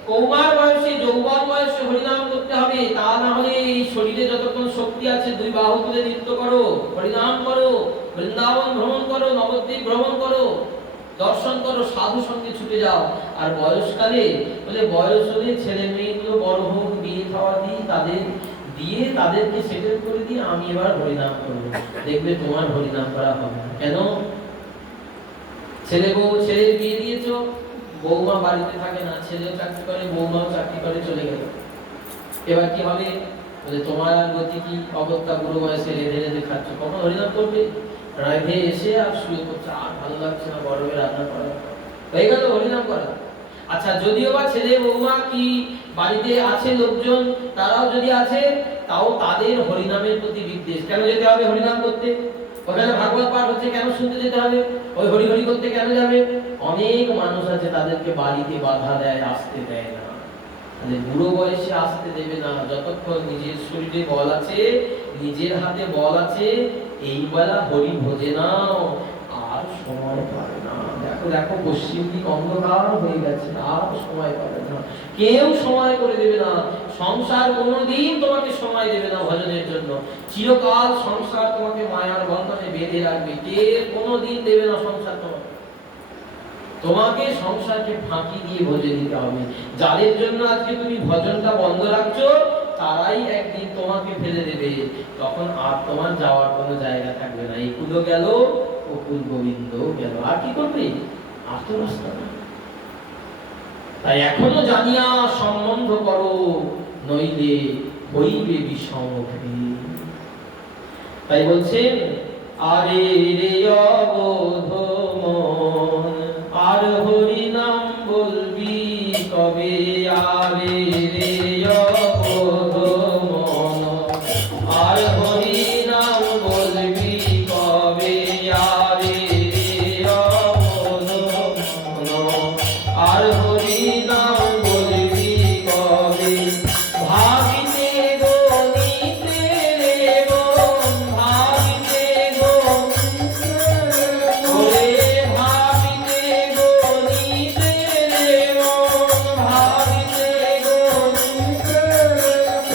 কৌমার বয়সে, যৌবন বয়সে হরিনাম করতে হবে। তা না হলে এই শরীরে যতক্ষণ শক্তি আছে, দুই বাহু তুলে নৃত্য করো, হরিনাম করো, বৃন্দাবন ভ্রমণ করো, নবদ্বীপ ভ্রমণ করো, দর্শন করো, সাধু সঙ্গে ছুটে যাও। আর বয়সকালে বলে বয়স হলে ছেলে মেয়েগুলো বড় হোক, বিয়ে খাওয়া দিই, তাদের দিয়ে তাদেরকে সেটেল করে দিয়ে আমি এবার হরিনাম করবো। দেখবে তোমার হরিনাম করা হবে না। কেন? ছেলে বউ, ছেলে বিয়ে দিয়েছো, বৌমা বাড়িতে থাকে না, ছেলেও চাকরি করে, বৌমাও চাকরি করে, চলে গেল। এবার কি হবে? বলে তোমার আর গতি কি? অগত্যা বুড়ো বয়সে রেঁধে রেঁধে খাচ্ছ, কখন হরিনাম করবে? রাঁধে এসে আর শুয়ে পড়ছে, আর ভালো লাগছে না, গরমে রান্না করা, হয়ে গেল হরিনাম করা। আচ্ছা, যদিও বা ছেলে বৌমা কি বাড়িতে আছে লোকজন, তারাও যদি আছে, তাও তাদের হরিনামের প্রতি বিদ্বেষ। কেন যেতে হবে হরিনাম করতে? ওখানে ভাগবত পাঠ হচ্ছে, কেন শুনতে যেতে হবে? ওই হরি হরি করতে কেন যাবে? অনেক মানুষ আছে তাদেরকে বাড়িতে বাধা দেয়, আসতে দেয় না। তাহলে বুড়ো বয়সে আসতে দেবে না, যতক্ষণ নিজের শরীরে বল আছে, নিজের হাতে বল আছে, এই বেলা হরি ভোজে নাও, আর সময় পাবে না। দেখো দেখো পশ্চিম দিক অন্ধকার হয়ে গেছে, আর সময় পাবে না, কেউ সময় করে দেবে না। সংসার কোনোদিন তোমাকে সময় দেবে না ভজনের জন্য। চিরকাল সংসার তোমাকে মায়ার বন্ধনে বেঁধে রাখবে, কে কোনোদিন দেবে না সংসার তোমাকে। তোমাকে সংসারকে ফাঁকি দিয়ে ভজে দিতে হবে। যাদের জন্য আজকে তুমি ভজনটা বন্ধ রাখছো, তারাই একদিন তোমাকে ফেলে দেবে, তখন আর তোমার যাওয়ার কোনো জায়গা থাকবে না। এই কুলো গেল, অকুল গোবিন্দ গেল, আর কি করবে? আর তো রাস্তা নেই। তাই এখনো জানিয়া সম্বন্ধ করো, নইলে হইবে বিষমুখী। তাই বলছেন, আরে রে অবোধ মন, আর হরি নাম বলবি কবে? আরে রে অবোধ মন, আর হরি নাম বলবি কবে? আরে রে অবোধ মন, আর হরি নাম বলবি কবে? ভাবিতে গণিতে রে মন, ভাবিতে গণিতে, ওরে ভাবিতে গণিতে রে মন, ভাবিতে গণিতে,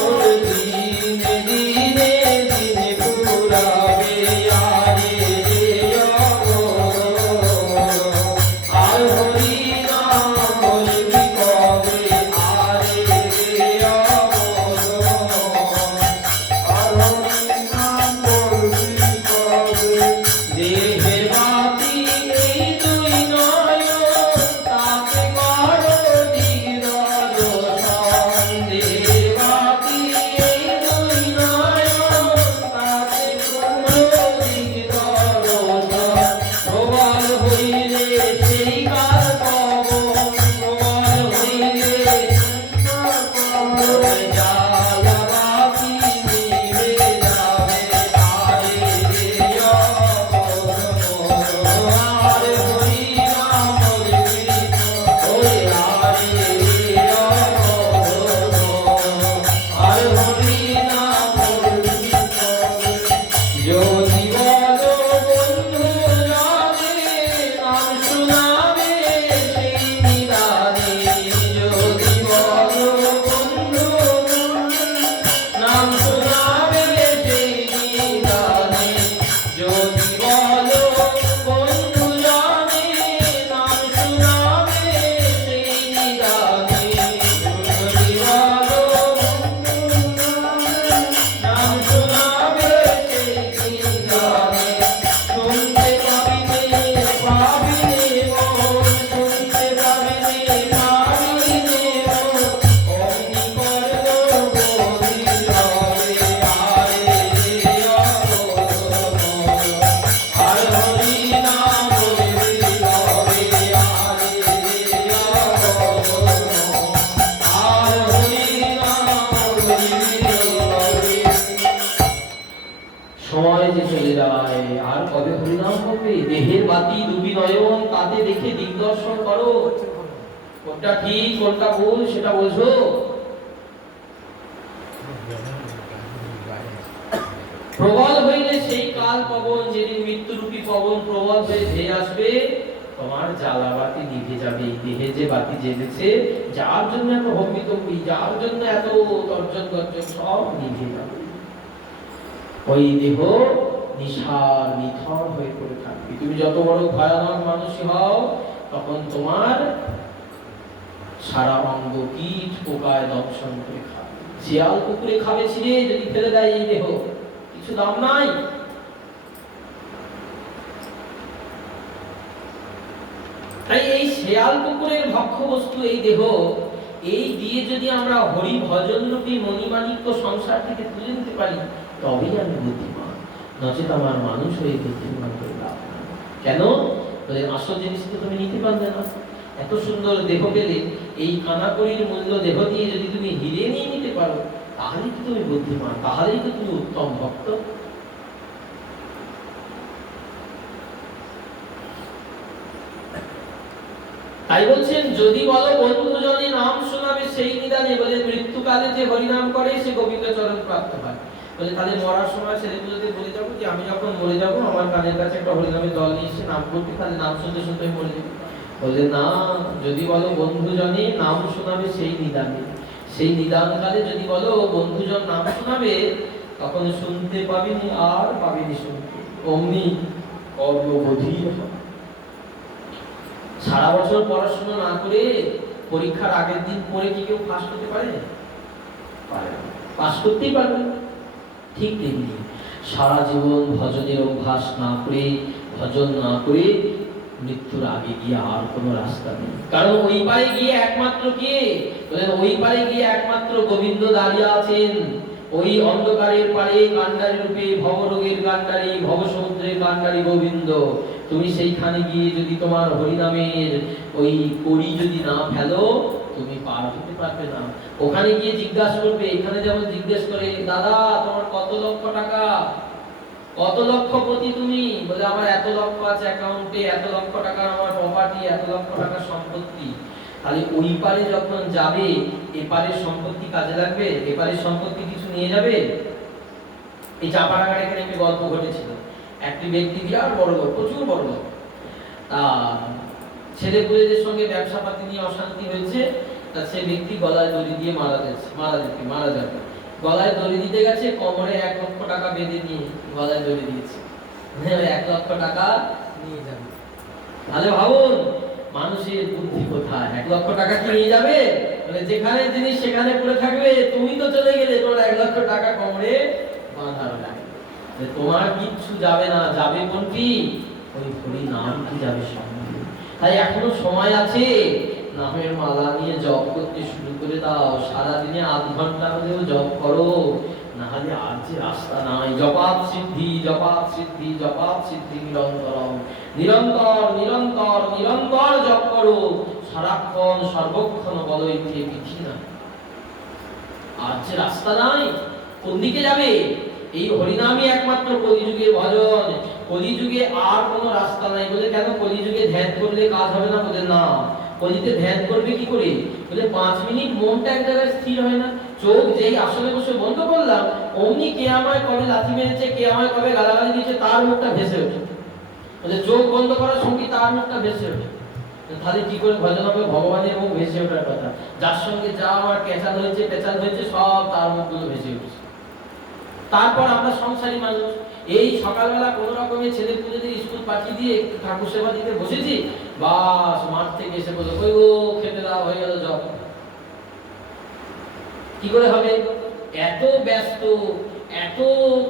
ওরে দিনে দিনে দিনে পুরাবে। আরে রে আর হরি নাম বলবি কবে? আরে রে আর হরি নাম বলবি কবে? দেহের বাতি এই দুই নয়ন, তাতে করো দিগদর্শন। দেহের বাতি এই দুই নয়ন, তাতে করো দিগদর্শন। প্রবল হইলে সেই কার পবন, প্রবল হইলে জ্বালা বাতি নিভে যাবে। আরে রে আর হরি নাম বলবি, ওরে আরে রে আর হরি নাম বলবি কবে? যদি বলো বন্ধু জানে, নাম শোনাবে সেই নিদানে। যদি বলো বন্ধু নাম শোনাবে সেই নিদানে। যদি বলো বন্ধু জানে, নাম শোনাবে সেই নিদানে। যদি বলো বন্ধু নাম শোনাবে সেই নিদানে। শুনতে পাবিনে পাবিনে মন, শুনতে পাবিনে যায়, আর কবে হরিনাম হবে? দেহের বাতি দুটি নয়ন, তাতে দেখে দিগদর্শন করো। কোনটা ঠিক কোনটা ভুল সেটা বোঝো। প্রবল হইলে সেই কাল পবন, যেদিন মৃত্যুরূপী পবন প্রবল হয়ে ধেয়ে আসবে, তোমার জ্বালা বাতি নিভে যাবে। এই দেহে যে বাতি জ্বেলেছে, যার জন্য এত হম্বিতম্বি, যার জন্য এত তর্জন গর্জন, সব নিভে যাবে। ওই দেহ নিশার নিথর হয়ে পড়ে থাকবে। তুমি যত বড় ভয়ানক মানুষই হও, তখন তোমার সারা অঙ্গ কীট পোকায় দংশন করে খাবে। শিয়াল কুকুরে খাবে ছিঁড়ে যদি ফেলে দেয় এই দেহ, কিছু দাম নাই। তাই এই শেয়াল কুকুরের ভক্ষ্য বস্তু এই দেহ, এই দিয়ে যদি আমরা হরি ভজন রূপী মণিমাণিক্য সংসার থেকে তুলে নিতে পারি, তবেই আমি বুদ্ধিমান। নচেত আমার মানুষ হয়ে বুদ্ধিমান করে লাভ নাই। কেন? বলে আসল জিনিস তো তুমি নিতে পারবে না। এত সুন্দর দেহ পেলে, এই কানাকড়ির মূল্য দেহ দিয়ে যদি তুমি হিরে নিয়ে নিতে পারো, তাহলেই তো তুমি বুদ্ধিমান, তাহলেই তো তুমি উত্তম ভক্ত। তাই বলছেন, যদি বলো বন্ধুজনে নাম শোনাবে সেই নিদানে, বলে মৃত্যুকালে যে হরিনাম করে সে গোবিন্দ চরণ প্রাপ্ত হয়। বলে তাহলে মরার সময় ছেলেগুলোকে বলে যাবো যে আমি যখন মরে যাবো, আমার কানের কাছে একটা হরিনামের দল নিয়ে এসে নাম করতে, তাহলে নাম শুনতে শুনতে মরে যাবে। বলে না, যদি বলো বন্ধুজনে নাম শোনাবে সেই নিদানে, সেই নিদান কালে যদি বলো বন্ধুজন নাম শোনাবে, তখন শুনতে পাবিনি আর পাবিনি শুনতে, অমনি অর্গবধির হবে। সারা বছর পড়াশোনা না করে পরীক্ষার আগের দিন পড়ে কি কেউ পাস করতে পারে? পারে না, পাস করতেই পারবে না। ঠিক তেমনি সারা জীবন ভজনের অভ্যাস না করে, ভজন না করে মৃত্যুর আগে গিয়ে আর কোনো রাস্তা নেই। কারণ ওই পারে গিয়ে একমাত্র কে? বলেন ওই পারে গিয়ে একমাত্র গোবিন্দ দাঁড়িয়ে আছেন। ওই অন্ধকারের পারে কান্ডারী রূপে, ভবরোগের কান্ডারী, ভবসমুদ্রের কান্ডারী গোবিন্দ। তুমি সেইখানে গিয়ে যদি তোমার হরিনামের ওই কড়ি যদি না ফেলো, তুমি পার হতে পারবে না। ওখানে গিয়ে জিজ্ঞাসা করবে, এখানে যেমন জিজ্ঞেস করে, দাদা তোমার কত লক্ষ টাকা, কত লক্ষপতি তুমি? বলে আমার এত লক্ষ আছে অ্যাকাউন্টে, এত লক্ষ টাকার আমার প্রপার্টি, এত লক্ষ টাকার সম্পত্তি। তাহলে ওই পারে যখন যাবে, এপারের সম্পত্তি কাজে লাগবে? এপারের সম্পত্তি কিছু নিয়ে যাবে? এই চাপাড়াঘাটে এখানে একটি গল্প ঘটেছিল। একটি ব্যক্তি বিরাট বড় লোক, প্রচুর বড় লোক, ছেলে পুলেদের সঙ্গে ব্যবসা পাতি নিয়ে অশান্তি হয়েছে। তা সে ব্যক্তি গলায় দড়ি দিয়ে মারা যাবে। গলায় দড়ি দিতে গেছে, কোমরে 1 লক্ষ টাকা বেঁধে নিয়ে গলায় দড়ি দিয়েছে, 1 লক্ষ টাকা নিয়ে যাবে। তাহলে ভাবুন মানুষের বুদ্ধি কোথায়। 1 লক্ষ টাকা কি নিয়ে যাবে? মানে যেখানে জিনিস সেখানে পড়ে থাকবে, তুমি তো চলে গেলে, তোমার 1 লক্ষ টাকা কোমরে বাঁধা লাগবে। তোমার কিচ্ছু যাবে না, যাবে কোনটি? ওই হরি নাম কি যাবে সঙ্গে। তাই এখনো সময় আছে, নামের মালা নিয়ে জপ করতে শুরু করে দাও। সারাদিনে 1/2 ঘন্টা হলেও জপ করো, না হলে আর যে রাস্তা নাই। জপাত সিদ্ধি, জপাত সিদ্ধি, জপাত সিদ্ধি নিরন্তরম। নিরন্তর নিরন্তর নিরন্তর জপ করো, সারাক্ষণ সর্বক্ষণ বলইতে বিধি না। আর যে রাস্তা নাই, কোন দিকে যাবে? এই হরিনামই একমাত্র কলিযুগের ভজন। কলিযুগে আর কোনো রাস্তা নাই। বলে কেন? কলিযুগে ধ্যান করলে কাজ হবে না? বলে না, কলিতে ধ্যান করবে কি করে? বলে 5 মিনিট মনটা এক জায়গায় স্থির হয় না। চোখ যেই আসলে বসে বন্ধ করলাম, অমনি কে আমায় কবে লাথি মেরেছে, কে আমায় কবে গালাগালি দিয়েছে, তার মুখটা ভেসে ওঠে। বলে চোখ বন্ধ করার সঙ্গে তার মুখটা ভেসে ওঠে। তাহলে কি করে ভজন হবে? ভগবানের মুখ ভেসে ওঠার কথা। যার সঙ্গে যা আমার পেঁচাল হয়েছে সব তার মুখগুলো ভেসে উঠছে। তারপর আমরা সংসারী মানুষ, এই সকালবেলা কোন রকমের ছেলে পুলেদের স্কুল পাঠিয়ে দিয়ে একটু ঠাকুর সেবা দিতে বসেছি, বাস মাঠ থেকে এসে বললো কই গো খেতে দাও, হয়ে গেল জব। কি করে হবে? এত ব্যস্ত, এত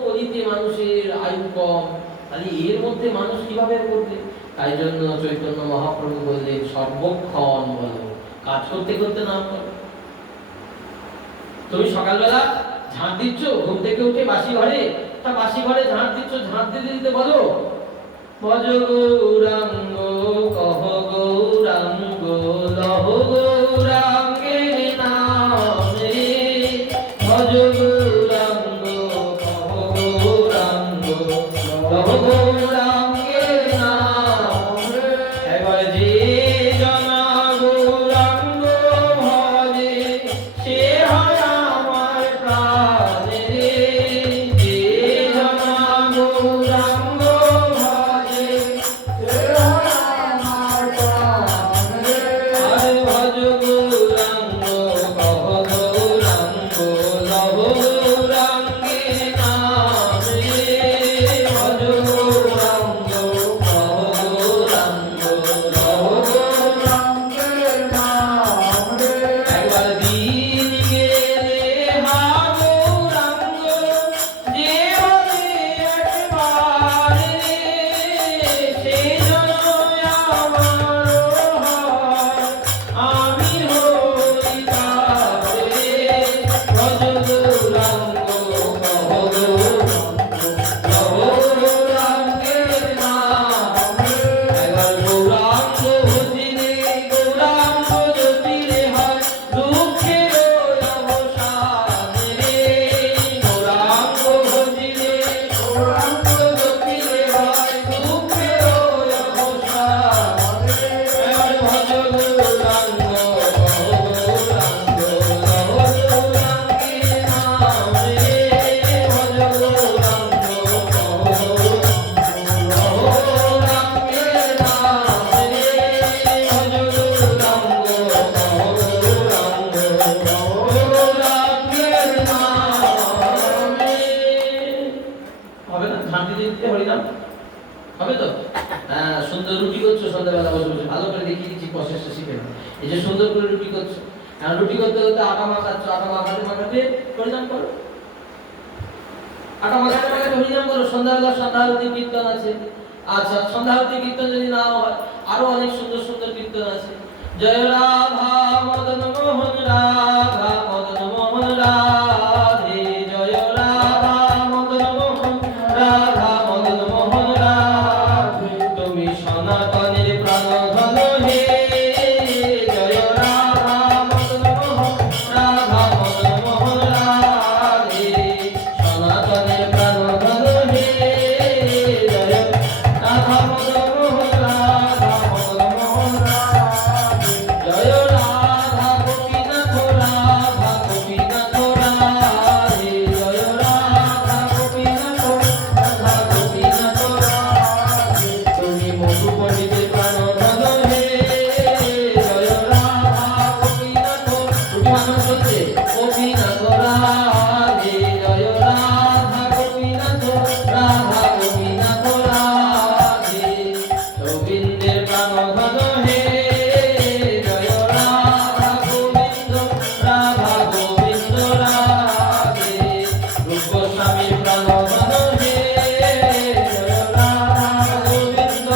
কলিতে মানুষের আয়ু কম, তাহলে এর মধ্যে মানুষ কিভাবে করবে? তাই জন্য চৈতন্য মহাপ্রভু বললেন সর্বক্ষণ বলো, কাজ করতে করতে নাম করো। তুমি সকালবেলা ঝাঁট দিচ্ছ, ঘুম থেকে উঠে বাসি ঘরে, তা বাসি ঘরে ঝাঁট দিচ্ছ, ঝাঁট দিতে দিতে বলো ভজ গৌরাঙ্গ কহ গৌরাঙ্গ লহ গৌরাঙ্গে নাম রে, ভজ গৌরাঙ্গ কহ গৌরাঙ্গ লহ গৌরাঙ্গের নাম এবার যে জনা গৌরাঙ্গ ভজে সে হয় আমার প্রাণে রে। যে জনা গৌরাঙ্গ ভজে সে হয় আমার প্রাণে। আরে ভজ গৌরাঙ্গ কহ গৌরাঙ্গ লহ গৌরাঙ্গের নাম রে। ভজ গৌরাঙ্গ কহ গৌরাঙ্গ লহ গৌরাঙ্গের নাম রে। একবার দিন গেলে হা গৌরাঙ্গ যে বলে একবার রে সে যেন আমার হয় আমি হই তার রে। ভজ গৌরাঙ্গ কহ গৌরাঙ্গ লহ গৌরাঙ্গের নাম রে। একবার গৌরাঙ্গ ভজিলে গৌরাঙ্গ জ্যোতিরে হয় দুঃখের অবসান রে। গৌরাঙ্গ ভজিলে গৌরাঙ্গ জ্যোতিরে হয় দুঃখের অবসান রে। এবার ভজ গৌরাঙ্গ কহ গৌরাঙ্গ লহ গৌরাঙ্গের নাম রে। ভজ গৌরাঙ্গ কহ গৌরাঙ্গ লহ গৌরাঙ্গের নাম রে। ভজ গৌরাঙ্গ কহ গৌরাঙ্গ লহ গৌরাঙ্গের নাম রে। হবে না? শান্তি দিতে হরিনাম হবে তো? হ্যাঁ, সুন্দর রুটি করছো সন্ধ্যাবেলা বসে বসে, ভালো করে দেখিয়ে দিচ্ছি প্রসেসটা শিখে নাও। এই যে সুন্দর করে রুটি করছো, আর রুটি করতে করতে আটা মাখাচ্ছ, আটা মাখাতে মাখাতে হরিনাম করো। আটা মাখাতে মাখাতে হরিনাম করো। সন্ধ্যাবেলা সন্ধ্যা আরতি কীর্তন আছে। আচ্ছা, সন্ধ্যা আরতি কীর্তন যদি না হয় আরো অনেক সুন্দর সুন্দর কীর্তন আছে। জয় রাধা মদন মোহন রাধা মদন মোহন রাধে। জয় রাধা মদন মোহন রাধা মদন মোহন রাধে। তুমি সনাতনের প্রাণধন হে। জয় রাধা মদন মোহন রাধা মদন মোহন রাধে। সনাতনের প্রাণধন হে। জয় রাধা মদন মোহন রাধা মদন মোহন রাধে। জয় রাধা গোপীনাথ রাধা গোপীনাথ রাধে। জয় রাধা গোপীনাথ রাধা গোপীনাথ রাধে। তুমি মধু পণ্ডিতের প্রাণধন হে। জয় রাধা গোপীনাথ রুটি বানানো চলছে। গোপীনাথ রাধে। জয় রাধা গোপীনাথ রাধা গোপীনাথ রাধে। গোবিন্দের প্রাণধন হে। জয় রাধা গোবিন্দ রাধা গোবিন্দ রাধে। রূপ গোস্বামীর প্রাণধন হে। জয় রাধা গোবিন্দ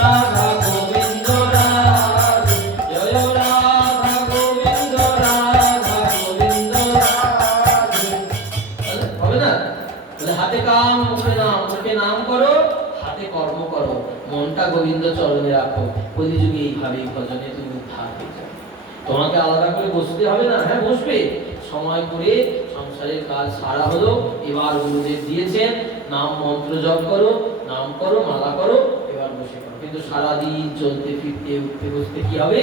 রাধা গোবিন্দ রাধে। জয় রাধা গোবিন্দ রাধা গোবিন্দ রাধে। হবে না? তাহলে হাতে কাম মুখে নাম, মুখে নাম করো হাতে কর্ম করো, মনটা গোবিন্দ চরণে রাখো। কলিযুগে এইভাবেই ভজনে তুমি উদ্ধার হয়ে যাবে। তোমাকে আলাদা করে বসতে হবে না। হ্যাঁ, বসবে সময় করে, সংসারের কাজ সারা হলো, এবার গুরুদেব দিয়েছেন নাম মন্ত্র জপ করো, নাম করো, মালা করো, এবার বসে করো। কিন্তু সারাদিন চলতে ফিরতে উঠতে বসতে কি হবে?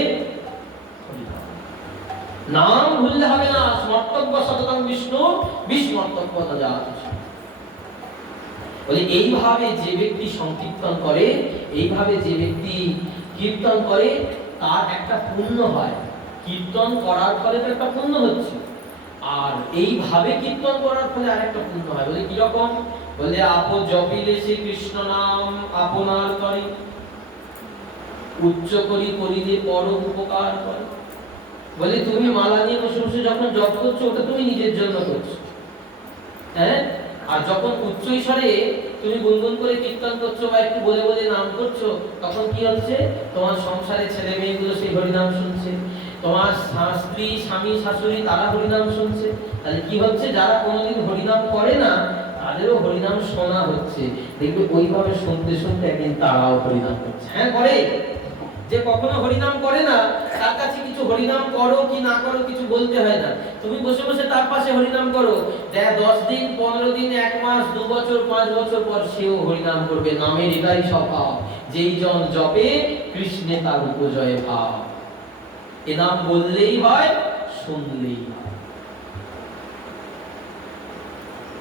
নাম ভুললে হবে না। স্মর্তব্য সততং বিষ্ণু বিস্মর্তব্য না জাতি। বলে এইভাবে যে ব্যক্তি সংকীর্তন করে, এইভাবে যে ব্যক্তি কীর্তন করে তার একটা পুণ্য হয়। কীর্তন করার ফলে তো একটা পুণ্য হচ্ছে, আর এইভাবে কীর্তন করার ফলে আরেকটা পুণ্য হয়। বলে কিরকম? বলে আপো জপিলে সে কৃষ্ণ নাম আপনার করে, উচ্চ করি করিলে পরম উপকার করে। বলে তুমি মালা নিয়ে বসে বসে যখন জপ করছো ওটা তুমি নিজের জন্য করছো, হ্যাঁ, আর যখন উচ্চ স্বরে তুমি গুনগুন করে কীর্তন করছো বা একটু বলে বলে নাম করছো, তখন কি হচ্ছে? তোমার সংসারে ছেলে মেয়েগুলো সেই হরিনাম শুনছে, তোমার স্ত্রী স্বামী শাশুড়ি তারা হরিনাম শুনছে। তাহলে কি হচ্ছে? যারা কোনোদিন হরিনাম করে না তাদেরও হরিনাম শোনা হচ্ছে। দেখবে ওইভাবে শুনতে শুনতে একদিন তারাও হরিনাম করছে। হ্যাঁ, করে। যে কখনো হরিনাম করে না তার কাছে কিছু হরিনাম করো কি না করো কিছু বলতে হয় না। তুমি বসে বসে তার পাশে হরিনাম করো, 10 দিন 15 দিন 1 মাস 2 বছর 5 বছর পর সেও হরিনাম করবে। নামের এটাই স্বভাব, যেই জন জপে কৃষ্ণে তার উপজয় ভাব। এ নাম বললেই হয়, শুনলেই হয়।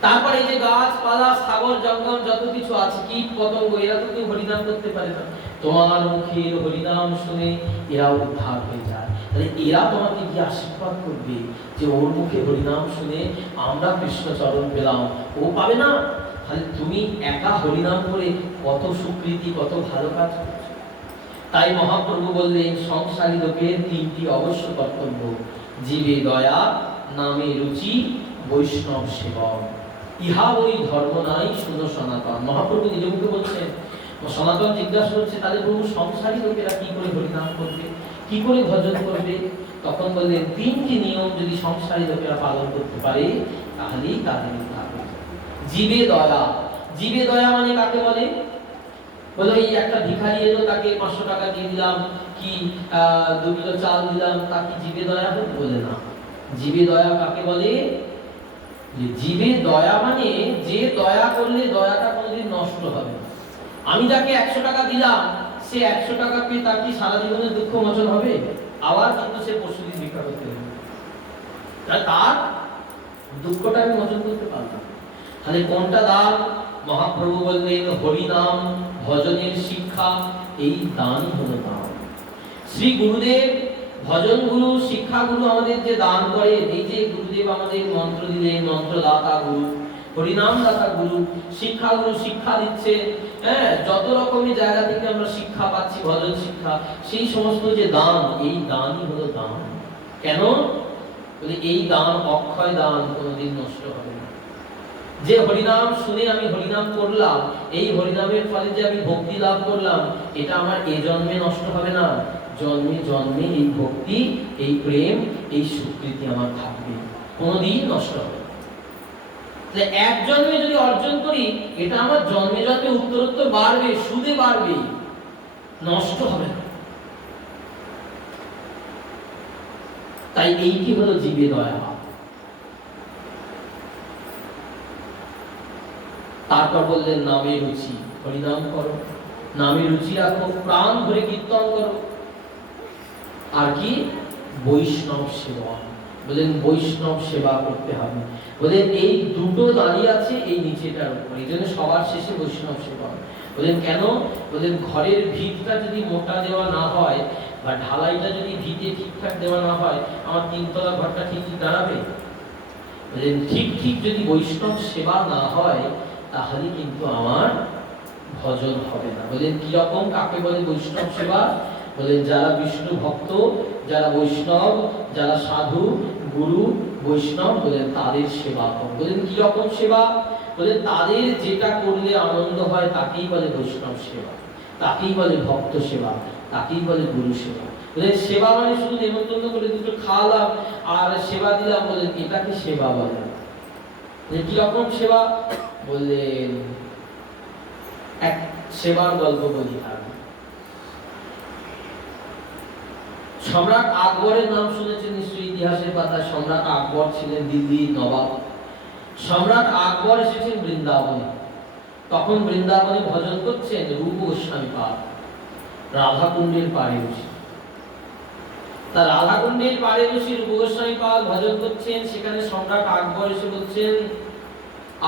তারপরে এই যে গাছপালা সাগর জঙ্গল যত কিছু আছে, কীট পতঙ্গ, এরা তো কেউ হরিনাম করতে পারে না। তোমার মুখের হরিনাম শুনে এরা উদ্ধার হয়ে যায়। তাহলে এরা তোমাকে কি আশীর্বাদ করবে যে ওর মুখে হরিনাম শুনে আমরা কৃষ্ণ চরণ পেলাম, ও পাবে না? তাহলে তুমি একা হরিনাম করে কত সুকৃতি, কত ভালো কাজ করছো। তাই মহাপ্রভু বললেন সংসারী লোকের 3টি অবশ্য কর্তব্য: জীবে দয়া, নামে রুচি, বৈষ্ণব সেবক। ইহা ওই ধর্ম নাই শুনো সনাতন। মহাপ্রভু নিজ মুখে বলছেন। সনাতন জিজ্ঞাসা করছে তাহলে প্রভু সংসারী লোকেরা কি করে হরিনাম করবে, কি করে ভজন করবে? তখন বললেন 3টি নিয়ম যদি সংসারী লোকেরা পালন করতে পারে তাহলেই তাদের উদ্ধার হবে। জীবে দয়া। জীবে দয়া মানে কাকে বলে? বলে এই একটা ভিখারি এলো, তাকে 500 টাকা দিয়ে দিলাম, কি 2 কিলো চাল দিলাম, তাকে জীবে দয়া হলো? বলে না। জীবে দয়া কাকে বলে? যে জীবে দয়া মানে যে দয়া করলে দয়াটা কোনোদিন নষ্ট হবে না। আমি যাকে 100 টাকা দিলাম, সে 100 টাকা পেয়ে তার কি সারা জীবনের দুঃখ মোচন হবে? আবার কিন্তু সে পরশুদিন ভিক্ষা করতে হবে, তার দুঃখটা আমি মোচন করতে পারলাম। তাহলে কোনটা দান? মহাপ্রভু বললেন হরিনাম ভজনের শিক্ষা, এই দানই হলো দান। শ্রী গুরুদেব ভজন গুরু, শিক্ষা গুরু আমাদের যে দান করে, এই যে গুরুদেব আমাদের মন্ত্র দিলেন, মন্ত্রদাতা গুরু, হরিনাম দাতা গুরু, শিক্ষা গুরু শিক্ষা দিচ্ছে, হ্যাঁ, যত রকমের জায়গা থেকে আমরা শিক্ষা পাচ্ছি, ভজন শিক্ষা, সেই সমস্ত যে দান, এই দানই হলো দান। কেন? বলে এই দান অক্ষয় দান, কোনোদিন নষ্ট হবে না। যে হরিনাম শুনে আমি হরিনাম করলাম, এই হরিনামের ফলে যে আমি ভক্তি লাভ করলাম, এটা আমার এই জন্মে নষ্ট হবে না, জন্মে জন্মে এই ভক্তি, এই প্রেম, এই স্বীকৃতি আমার থাকবে, কোনোদিন নষ্ট হবে না। তাহলে এক জন্মে যদি অর্জন করি, এটা আমার জন্মে জন্মে উত্তরোত্তর বাড়বে, সুদে বাড়বে, নষ্ট হবে না। তাই এইটি হলো জীবে দয়া। তারপর বললেন নামে রুচি, হরিনাম করো, নামে রুচি রাখো, প্রাণ ভরে কীর্তন করো। আর কি? বৈষ্ণব সেবা। বলেন বৈষ্ণব সেবা করতে হবে। বলেন এই দুটো দাঁড়িয়ে আছে এই নিচেটার উপর, এই জন্য সবার শেষে বৈষ্ণব সেবা। বলেন কেন? বলেন ঘরের ভিতটা যদি মোটা দেওয়া না হয়, বা ঢালাইটা যদি ভিতে ঠিকঠাক দেওয়া না হয়, আমার 3 তলা ঘরটা ঠিক ঠিক দাঁড়াবে? বলেন ঠিক ঠিক যদি বৈষ্ণব সেবা না হয়, তাহলে কিন্তু আমার ভজন হবে না। বলেন কি রকম, কাকে বলে বৈষ্ণব সেবা? বলেন যারা বিষ্ণু ভক্ত, যারা বৈষ্ণব, যারা সাধু, গুরু, বৈষ্ণব, বলেন তাদের সেবা করো। বলেন কি রকম সেবা? বলেন তাদের যেটা করলে আনন্দ হয় তাকেই বলে বৈষ্ণব সেবা, তাকেই বলে ভক্ত সেবা, তাকেই বলে গুরু সেবা। বলেন সেবা মানে শুধু নেমন্তন্ন করে দুটো খাওয়ালাম আর সেবা দিলাম, বলেন এটাকে সেবা বলে। কি রকম সেবা? বললেন এক সেবার গল্প বলি। সম্রাট আকবরের নাম শুনেছেন নিশ্চয়ই, ইতিহাসের পাতায়। সম্রাট আকবর ছিলেন দিল্লির নবাব। সম্রাট আকবর এসেছেন বৃন্দাবনে। তখন বৃন্দাবনে ভজন করছেন রূপ গোস্বামী পাদ, রাধাকুণ্ডের পাড়ে বসে। তা রাধাকুণ্ডের পাড়ে বসে রূপ গোস্বামী পাদ ভজন করছেন। সেখানে সম্রাট আকবর এসে বলছেন,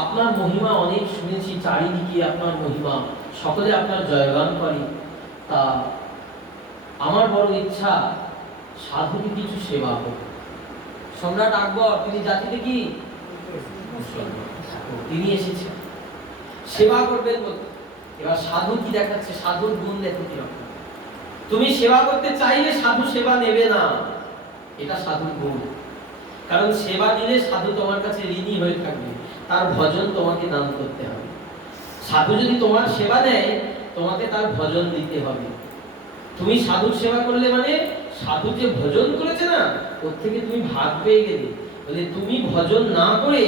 আপনার মহিমা অনেক শুনেছি, চারিদিকে আপনার মহিমা, সকলে আপনার জয়গান করে। তা আমার বড় ইচ্ছা সাধুকে কিছু সেবা করব। সম্রাট আকবর তিনি জাতিতে কি? তিনি এসেছেন সেবা করবেন বলতে। এবার সাধু কি দেখাচ্ছে? সাধুর গুণ দেখো কিরকম। তুমি সেবা করতে চাইলে সাধু সেবা নেবে না, এটা সাধুর গুণ। কারণ সেবা দিলে সাধু তোমার কাছে ঋণী হয়ে থাকবে, তার ভজন তোমাকে দান করতে হবে। সাধু যদি তোমার সেবা দেয়, তোমাকে তার ভজন দিতে হবে। তুমি সাধুর সেবা করলে মানে সাধু যে ভজন করেছে না, ওর থেকে তুমি ভাগ পেয়ে গেলে। বলে তুমি ভজন না করে,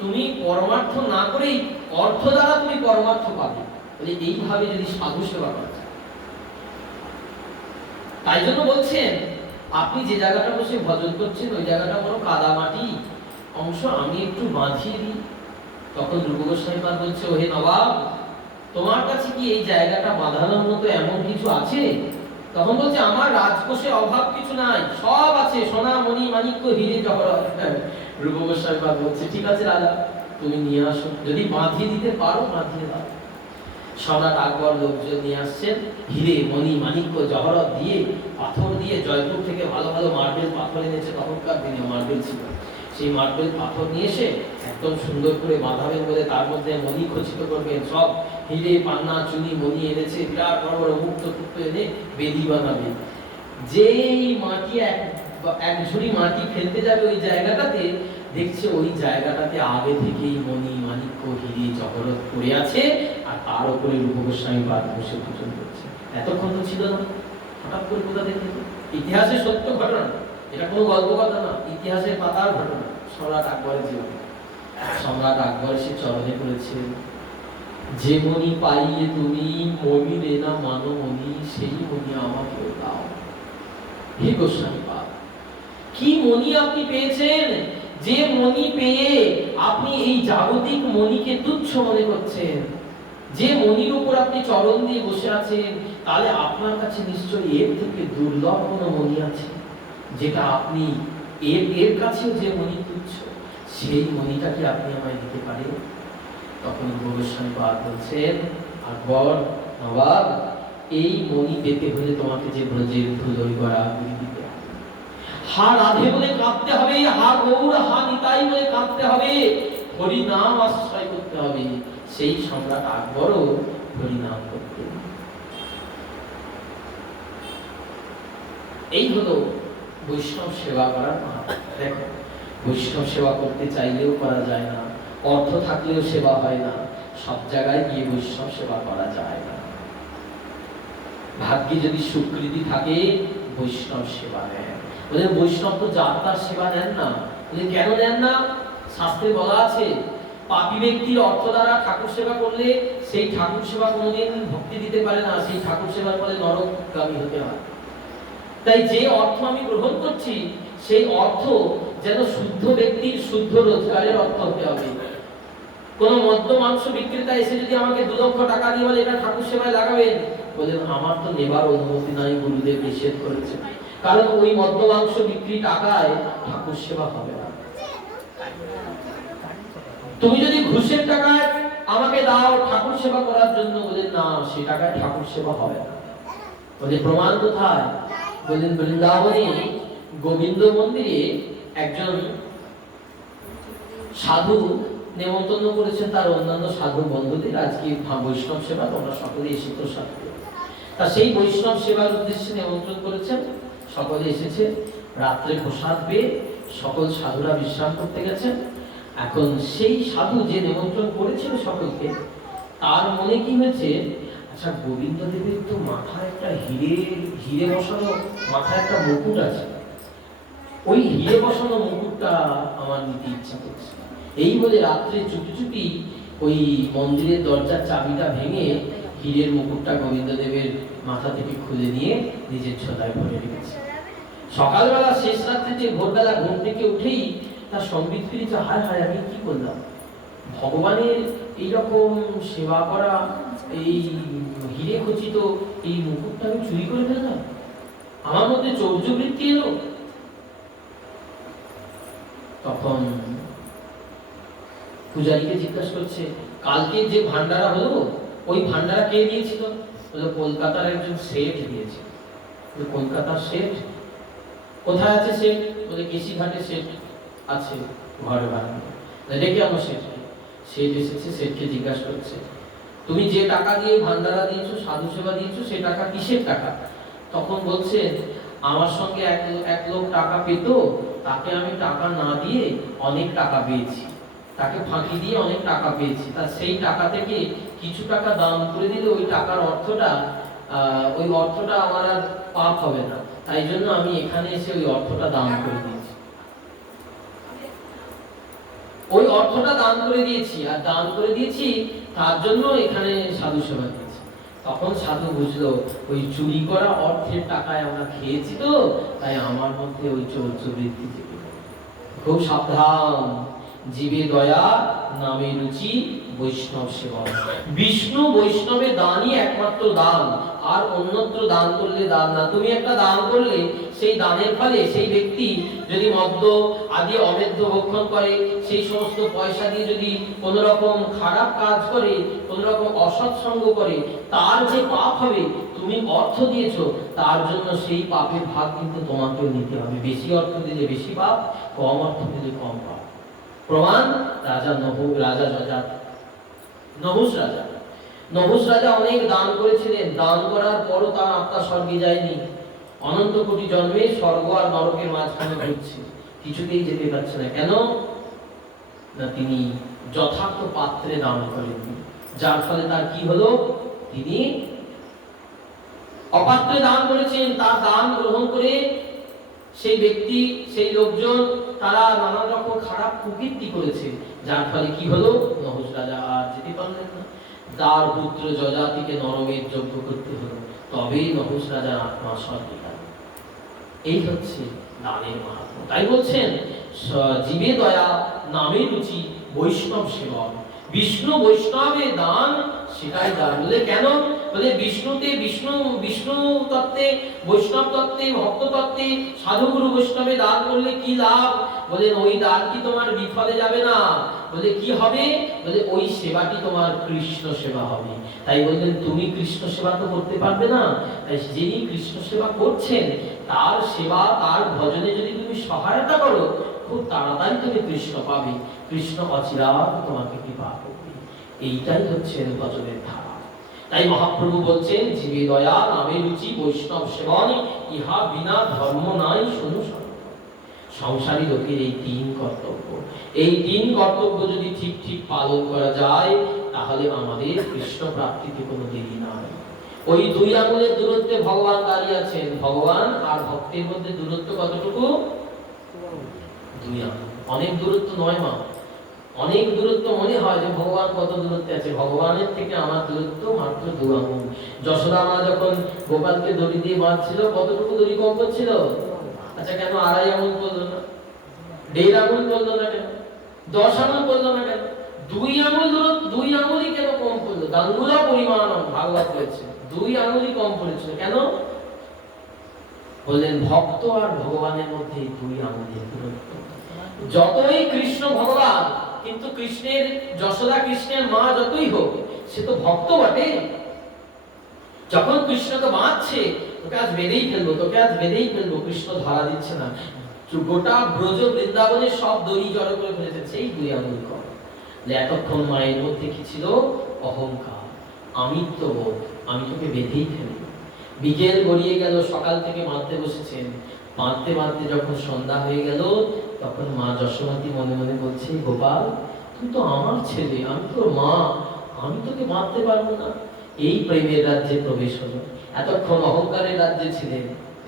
তুমি পরমার্থ না করেই অর্থ দ্বারা তুমি পরমার্থ পাবে। বলে এইভাবে যদি সাধু সেবা করা যায়। তাই জন্য বলছেন আপনি যে জায়গাটা বসে ভজন করছেন ওই জায়গাটা বড় কাদামাটি অংশ, আমি একটু বাঁধিয়ে দিই। তখন ধ্রুব গোস্বামী পাদ বলছে, ওহে নবাব, তোমার কাছে কি এই জায়গাটা বাঁধানোর মতো এমন কিছু আছে? তখন বলছে, আমার রাজকোষে অভাব কিছু নাই, সব আছে, সোনা মণি মাণিক্য হিরে জহরত। ধ্রুব গোস্বামী পাদ বলছে, ঠিক আছে রাজা, তুমি নিয়ে আসো, যদি বাঁধিয়ে দিতে পারো বাঁধিয়ে দাও। সম্রাট আকবর লোকজন নিয়ে আসছেন, হিরে মণি মাণিক্য জহরত দিয়ে, পাথর দিয়ে, জয়পুর থেকে ভালো ভালো মার্বেল পাথর এনেছে, তখনকার দিনে মার্বেল ছিল। সেই মার্বেল পাথর নিয়ে এসে একদম সুন্দর করে বাঁধাবেন বলে তার মধ্যে মণি খচিত করবেন, সব হিরে পান্না চুনি মণি এনেছে, বিরাট বড় বড় মুক্ত টুক্ত এনে বেদি বানাবে। যেই মাটি এক ঝুড়ি মাটি ফেলতে যাবে ওই জায়গাটাতে, দেখছে ওই জায়গাটাতে আগে থেকেই মণি মাণিক্য হিরে জহরত পড়ে আছে, আর তার উপরে রূপ গোস্বামী পাদ বসে পূজন করছে। এতক্ষণ তো ছিল না, হঠাৎ করে কোথা দেখে? ইতিহাসের সত্য ঘটনা, এটা কোনো গল্প কথা না, ইতিহাসের পাতার ঘটনা। সম্রাট আকবরের জীবন। সম্রাট আকবর সে চরণে করেছে, যে মণি পাইয়ে তুমি মণি রেনা মানো মণি, সেই মণি আমাকে দাও। হে গোস্বামী পাদ, কি মণি আপনি পেয়েছেন, যে মণি পেয়ে আপনি এই জাগতিক মণিকে তুচ্ছ মনে করছেন? যে মণির উপর আপনি চরণ দিয়ে বসে আছেন, তাহলে আপনার কাছে নিশ্চয়ই এর থেকে দুর্লভ কোনো মণি আছে, যেটা আপনি এর কাছেও যে মণি তুচ্ছ, সেই মণিটাকে আপনি আমায় দিতে পারেন? তখন গোস্বামী পাদ বলছেন, আকবর নবাব, এই মণি পেতে হলে তোমাকে যে ব্রজের ধুলোই গড়া দিতে হবে, হা রাধে বলে কাঁদতে হবে, হা গৌর হা নিতাই বলে কাঁদতে হবে, হরি নাম আশ্রয় করতে হবে। সেই সম্রাট আকবরও হরি নাম করতেন। এই হলো বৈষ্ণব সেবা করার মাহাত্ম্য। দেখো, বৈষ্ণব সেবা করতে চাইলেও করা যায় না, অর্থ থাকলেও সেবা হয় না, সব জায়গায় গিয়ে বৈষ্ণব সেবা করা যায় না। ভাগ্যে যদি স্বীকৃতি থাকে বৈষ্ণব সেবা নেন। বলে বৈষ্ণব তো যাত্রার সেবা নেন না। বলে কেন নেন না? শাস্ত্রে বলা আছে, পাপী ব্যক্তির অর্থ দ্বারা ঠাকুর সেবা করলে সেই ঠাকুর সেবা কোনোদিন ভক্তি দিতে পারে না, সেই ঠাকুর সেবার ফলে নরকগামী হতে হয়। তাই যে অর্থ আমি গ্রহণ করছি সেই অর্থ যেন শুদ্ধ ব্যক্তির শুদ্ধ রোজগারের অর্থ হতে হবে। কোন মদ্য মাংস বিক্রেতা এসে যদি আমাকে 2 লক্ষ টাকা দিয়ে বলে এটা ঠাকুর সেবায় লাগাবেন, বলেন আমার তো নেবার অনুমতি নাই, গুরুদেব নিষেধ করেছে। কারণ ওই মদ্য মাংস বিক্রি টাকায় ঠাকুর সেবা হবে না। তুমি যদি ঘুষের টাকায় আমাকে দাও ঠাকুর সেবা করার জন্য, বলেন না, সেই টাকায় ঠাকুর সেবা হবে না। বলে প্রমাণ কোথায়? বলেন বৃন্দাবনে গোবিন্দ মন্দিরে একজন সাধু নেমন্তন্ন করেছেন তার অন্যান্য সাধু বন্ধুদের, আজকে বৈষ্ণব সেবা তোমরা সকলে এসে প্রসাদ করো। তা সেই বৈষ্ণব সেবার উদ্দেশ্যে নিমন্ত্রণ করেছেন, সকলে এসেছে। রাত্রে প্রসাদ পেয়ে সকল সাধুরা বিশ্রাম করতে গেছেন। এখন সেই সাধু যে নিমন্ত্রণ করেছিল সকলকে, তার মনে কি হয়েছে, আচ্ছা গোবিন্দ দেবের তো মাথায় একটা হিরে বসানো মাথায় একটা মুকুট আছে, ওই হিরে বসানো মুকুটটা আমার নিতে ইচ্ছা করছে। এই বলে রাত্রে চুপি চুপি ওই মন্দিরের দরজার চাবিটা ভেঙে হীরের মুকুটটা গোবিন্দ দেবের মাথা থেকে খুলে নিয়ে নিজের ছোলায় ভরে রেখেছে। সকালবেলা শেষ রাত্রিতে ভোরবেলা ঘুম থেকে উঠেই তার সম্বিত ফিরেছে, হায় হায় আমি কি করলাম, ভগবানের এইরকম সেবা করা এই হিরে খচিত এই মুকুটটা আমি চুরি করে ফেললাম, আমার মধ্যে চৌর্যবৃত্তি এলো। তখন পূজারীকে জিজ্ঞাসা করছে, কালকে যে ভান্ডারা হলো ওই ভান্ডারা কে দিয়েছিল? বলে কলকাতার একজন শেঠ দিয়েছে। কলকাতার শেঠ কোথায় আছে? শেঠ বলে কেশিঘাটে শেঠ আছে, ঘরে বানানো। ডেকে আনো শেঠকে। শেঠ এসেছে, শেঠকে জিজ্ঞাসা করছে, তুমি যে টাকা দিয়ে ভান্ডারা দিয়েছো, সাধু সেবা দিয়েছো, সে টাকা কিসের টাকা? তখন বলছে, আমার সঙ্গে এক লোক টাকা পেত, তাকে আমি টাকা না দিয়ে অনেক টাকা পেয়েছি, তাকে ফাঁকি দিয়ে অনেক টাকা পেয়েছি, তা সেই টাকা থেকে কিছু টাকা দান করে দিলে ওই টাকার অর্থটা আমার আর পাপ হবে না, তাই জন্য আমি এখানে এসে ওই অর্থটা দান করে দিয়েছি। ওই অর্থটা দান করে দিয়েছি, আর দান করে দিয়েছি তার জন্য এখানে সাধু সেবা দিয়েছি। তখন সাধু বুঝলো ওই চুরি করা অর্থের টাকায় আমরা খেয়েছি তো, তাই আমার মধ্যে ওই চরিত্র থেকে খুব সাবধান। জীবে দয়া, নামে রুচি, বৈষ্ণব সেবা। বিষ্ণু বৈষ্ণবের দানই একমাত্র দান, আর অন্যত্র দান করলে দান না। তুমি একটা দান করলে সেই দানের ফলে সেই ব্যক্তি যদি মদ্য আদি অমেদ্য ভক্ষণ করে, সেই সমস্ত পয়সা দিয়ে যদি কোনো রকম খারাপ কাজ করে, কোনো রকম অসৎসঙ্গ করে, তার যে পাপ হবে, তুমি অর্থ দিয়েছো তার জন্য সেই পাপের ভাগ কিন্তু তোমাকেও নিতে হবে। বেশি অর্থ দিলে বেশি পাপ, কম অর্থ দিলে কম পাপ। প্রমাণ রাজা নহুষ রাজা অনেক দান করেছিলেন। দান করার পরও তার আত্মা স্বর্গে যায়নি। অনন্ত কোটি জন্মে স্বর্গ আর নরকের মাঝখানে ঘুরছে, কিছুতেই যেতে পারছে না। কেন না, তিনি যথার্থ পাত্রে দান করেননি। যার ফলে তার কি হলো, তিনি অপাত্রে দান করেছেন। তার দান গ্রহণ করে সেই ব্যক্তি, সেই লোকজন তারা নানা রকম খারাপ কুকীর্তি করেছে। যার ফলে কি হলো, নহুষ রাজা আর যেতে পারলেন না। তার পুত্র যজাতিকে নরমের যজ্ঞ করতে হলো, তবেই নহুষ রাজার আত্মা স্বর্গে গেল। এই হচ্ছে দানের মাহাত্ম্য। তাই বলছেন জীবে দয়া, নামে রুচি, বৈষ্ণব সেবন। বিষ্ণু বৈষ্ণবের দান সেটাই দান। বলে কেন, বলে বিষ্ণুতে বিষ্ণু তত্ত্বে, বৈষ্ণব তত্ত্বে, ভক্ত তত্ত্বে সাধুগুরু বৈষ্ণবে দান করলে কি লাভ? বলে ওই দান কি তোমার বিফলে যাবে না। বলে কি হবে, বলে ওই সেবাটি তোমার কৃষ্ণ সেবা হবে। তাই বললেন তুমি কৃষ্ণ সেবা তো করতে পারবে না, তাই যিনি কৃষ্ণ সেবা করছেন তার সেবা, তার ভজনে যদি তুমি সহায়তা করো, খুব তাড়াতাড়ি তুমি কৃষ্ণ পাবে। কৃষ্ণ অচিরাত তোমাকে কৃপা করবে। এইটাই হচ্ছে ভজনের ধারা। তাই মহাপ্রভু বলছেন জীবে দয়া, নামে রুচি, বৈষ্ণব সেবন, ইহা বিনা ধর্ম নাই শুনু। সংসারী লোকের এই তিন কর্তব্য, এই তিন কর্তব্য যদি ঠিক ঠিক পালন করা যায়, তাহলে আমাদের কৃষ্ণ প্রাপ্তিতে কোনো দেরি নাই। ওই দুই আঙুলের দূরত্বে ভগবান দাঁড়িয়ে আছেন। ভগবান আর ভক্তের মধ্যে দূরত্ব কতটুকু? দুই আঙুল। অনেক দূরত্ব নয় মা, অনেক দূরত্ব মনে হয় যে ভগবান কত দূরত্বে আছে। ভগবানের থেকে আমার দূরত্ব মাত্র 2 আঙুল। যশোদা মা যখন গোপালকে দড়ি দিয়ে বাঁধছিল, কতটুকু দড়ি কম করছিল? আচ্ছা কেন 2.5 আঙুল করলো না, 1.5 আঙুল করলো না কেন, 10 আঙুল করলো না কেন? 2 আঙুল দূরত্ব, 2 আঙুলই কেন কম করলো? দাঙ্গুলা পরিমাণ ভাগবত হয়েছে, 2 আঙুলই কম করেছিল কেন? বললেন ভক্ত আর ভগবানের মধ্যে 2 আঙুলের দূরত্ব। যতই কৃষ্ণ ভগবান, কিন্তু কৃষ্ণের যশোদা কৃষ্ণের মা যতই হোক, সে তো ভক্ত বটে। যখন কৃষ্ণকে বাঁধছে, তোকে আজ বেঁধেই ফেলবো, তোকে আজ বেঁধেই ফেলবো, কৃষ্ণ ধরা দিচ্ছে না। গোটা ব্রজ বৃন্দাবনের সব দড়ি জড়ো করে ফেলেছে সেই 2 আঙুল কম। এতক্ষণ মায়ের মধ্যে কি ছিল? অহংকার, আমিত্ববোধ, আমি তোকে বেঁধেই ফেলবো। বিকেল গড়িয়ে গেল, সকাল থেকে বাঁধতে বসেছেন। বাঁধতে বাঁধতে যখন সন্ধ্যা হয়ে গেল, তখন মা যশোমতী মনে মনে বলছে, গোপাল তুই তো আমার ছেলে, আমি তোর মা, আমি তোকে বাঁধতে পারবো না। এই প্রেমের রাজ্যে প্রবেশ হলো। এতক্ষণ অহংকারের রাজ্যে ছিলেন,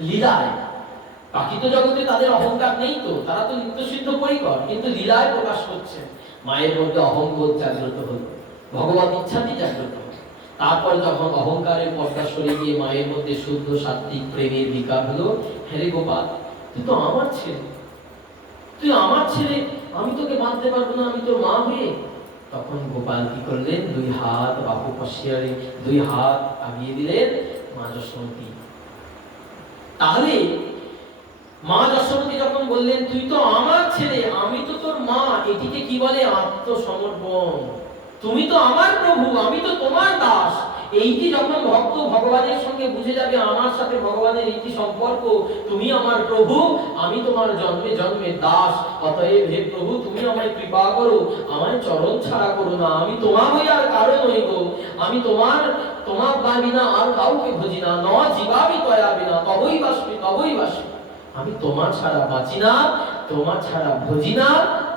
লীলায়। বাকি তো জগতে তাদের অহংকার নেই, তো তারা তো নিত্যসিদ্ধ পরিকর, কিন্তু লীলায় প্রকাশ করছে। মায়ের মধ্যে অহংবোধ জাগ্রত হলো, ভগবত ইচ্ছাটি জাগ্রত হলো। তারপর যখন অহংকারের পর্দা সরে গিয়ে মায়ের মধ্যে শুদ্ধ সাত্বিক প্রেমের বিকার হলো, হ্যাঁ রে গোপাল তুই তো আমার ছেলে, তুই আমার ছেলে, আমি তোকে বাঁধতে পারবো না, আমি তোর মা হয়ে। তখন গোপাল কি করলেন? 2 হাত বাহু পাশিয়ারে 2 হাত আগিয়ে দিলেন মা যশোমতী। তাহলে মা যশোমতী যখন বললেন তুই তো আমার ছেলে, আমি তো তোর মা, এটিকে কি বলে? আত্মসমর্পণ। তুমি তো আমার প্রভু, আমি তো তোমার দাস। এইটি যখন ভক্ত ভগবানের সঙ্গে বুঝে যাবে, আমার সাথে ভগবানের এইটি সম্পর্ক, তুমি আমার প্রভু, আমি তোমার জন্মে জন্মের দাস, অতএব হে প্রভু তুমি আমায় কৃপা করো, আমায় চরণ ছাড়া করো না, আমি তোমার হই আর কারো নই গো, আমি তোমার বিনা আর কাউকে ভজি না, ন জীবামি তয়া বিনা, তবই বাসমি তবই বাসমি। আমি তোমার ছাড়া বাঁচি না, তোমার ছাড়া ভজি না,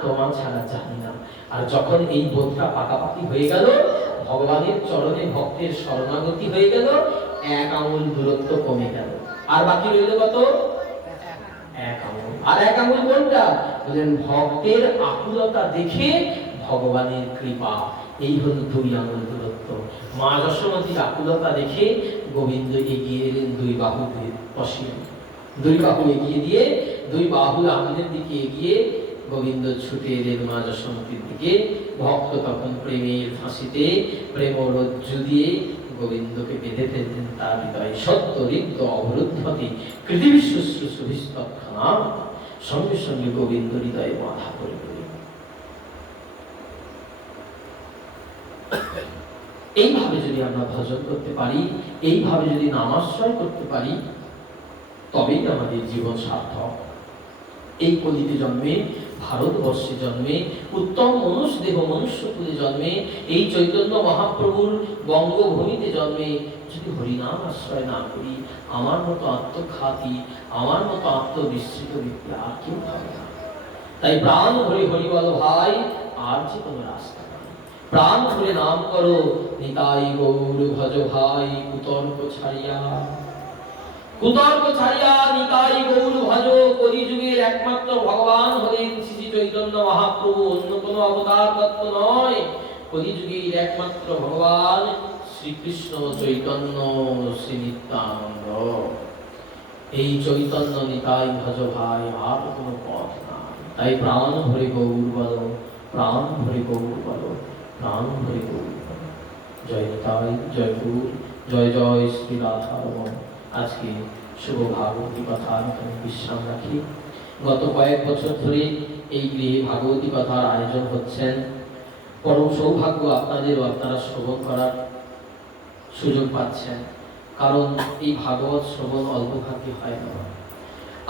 তোমার ছাড়া জানি না। আর যখন এই বোধটা পাকাপাকি হয়ে গেল, ভগবানের চরণে ভক্তের শরণাগতি হয়ে গেল, 1 আঙুল দূরত্ব কমে গেল। আর বাকি রইল কত? 1 আঙুল। আর 1 আঙুল কোনটা? বলেন ভক্তের আকুলতা দেখে ভগবানের কৃপা। এই হলো 2 আঙুল দূরত্ব। মা যশোমতীর আকুলতা দেখে গোবিন্দ এগিয়ে এলেন, দুই বাহু বসিয়ে, দুই বাহু এগিয়ে দিয়ে, দুই বাহু আমাদের দিকে এগিয়ে গোবিন্দ ছুটে এলেন মা যশোমতীর দিকে। ভক্ত তখন প্রেমের ফাঁসিতে প্রেম রজ্জু দিয়ে গোবিন্দকে বেঁধে ফেলতেন তার হৃদয়ে। সত্য রিক্ত অবরুদ্ধতি পৃথিবী শুশ্রূষুভিস্তক্ষণা, সঙ্গে সঙ্গে গোবিন্দ হৃদয়ে বাধা করে দিলেন। এইভাবে যদি আমরা ভজন করতে পারি, এইভাবে যদি নামাশ্রয় করতে পারি, তবেই আমাদের জীবন সার্থক। এই কলিতে জন্মে, ভারতবর্ষে জন্মে, উত্তম মনুষ্য দেহ মনুষ্যকুলে জন্মে, এই চৈতন্য মহাপ্রভুর বঙ্গভূমিতে জন্মে যদি হরিনাম আশ্রয় না করি, আমার মতো আত্মঘাতী, আমার মতো আত্মবিস্মৃত ব্যক্তি আর কেউ হবে না। তাই প্রাণ ভরে হরি বল ভাই, আর যে কোনো রাস্তা নাই। প্রাণ ভরে নাম করো, নিতাই গৌর ভজ ভাই, কুতর্ক ছাড়িয়া, কুতর্ক ছাড়িয়া নিতাই গৌর ভজ। কলিযুগের একমাত্র ভগবান হলেন শ্রী চৈতন্য মহাপ্রভু, অন্য কোনো অবতার তত্ত্ব নয়। কলিযুগের একমাত্র ভগবান শ্রীকৃষ্ণ চৈতন্য শ্রী নিত্যানন্দ। এই চৈতন্য নিতাই ভজ ভাই, আর কোনো পথ না। তাই প্রাণ ভরে গৌর বলো, প্রাণ ভরে গৌর বলো, প্রাণ ভরে গৌর বলো। জয় নিতাই, জয় গৌর, জয় জয় শ্রী রাধা রমণ। আজকে শুভ ভাগবতী কথার এখানে বিশ্রাম রাখি। গত কয়েক বছর ধরে এই গৃহে ভাগবতী কথার আয়োজন হচ্ছেন। পরম সৌভাগ্য আপনাদেরও, আপনারা শ্রবণ করার সুযোগ পাচ্ছেন। কারণ এই ভাগবত শ্রবণ অল্প ভাগ্যে হয় না।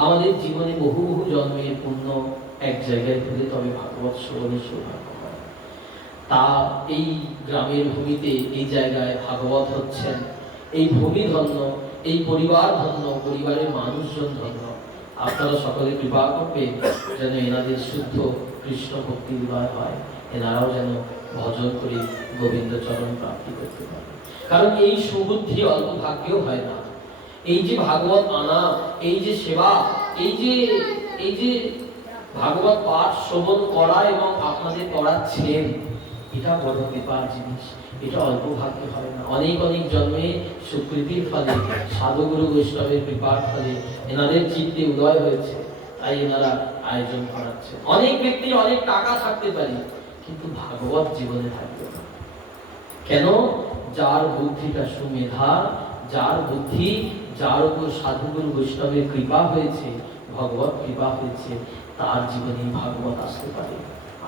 আমাদের জীবনে বহু বহু জন্মের পুণ্য এক জায়গায় হলে তবে ভাগবত শ্রবণের সৌভাগ্য হয়। তা এই গ্রামের ভূমিতে, এই জায়গায় ভাগবত হচ্ছেন। এই ভূমি ধন্য, এই পরিবার ধন্য, পরিবারের মানুষজন ধন্য। আপনারা সকলে কৃপা করবে যেন এনাদের শুদ্ধ কৃষ্ণ ভক্তি হৃদয় হয়, এনারাও যেন ভজন করে গোবিন্দ চরণ প্রাপ্তি করতে পারে। কারণ এই সুবুদ্ধি অল্প ভাগ্যেও হয় না। এই যে ভাগবত আনা, এই যে সেবা, এই যে ভাগবত পাঠ শ্রবণ করা এবং আপনাদের পড়াচ্ছেন, এটা বড় কৃপার জিনিস। এটা অল্প ভাগ্যে হয় না। অনেক অনেক জন্মে সুকৃতির ফলে, সাধুগুরু বৈষ্ণবের কৃপার ফলে এনাদের চিত্তে উদয় হয়েছে, তাই এনারা আয়োজন করাচ্ছে। অনেক ব্যক্তির অনেক টাকা থাকতে পারে, কিন্তু ভাগবত জীবনে থাকবে না। কেন? যার বুদ্ধিটা সুমেধা, যার বুদ্ধি, যার উপর সাধুগুরু বৈষ্ণবের কৃপা হয়েছে, ভগবত কৃপা হয়েছে, তার জীবনে ভাগবত আসতে পারে,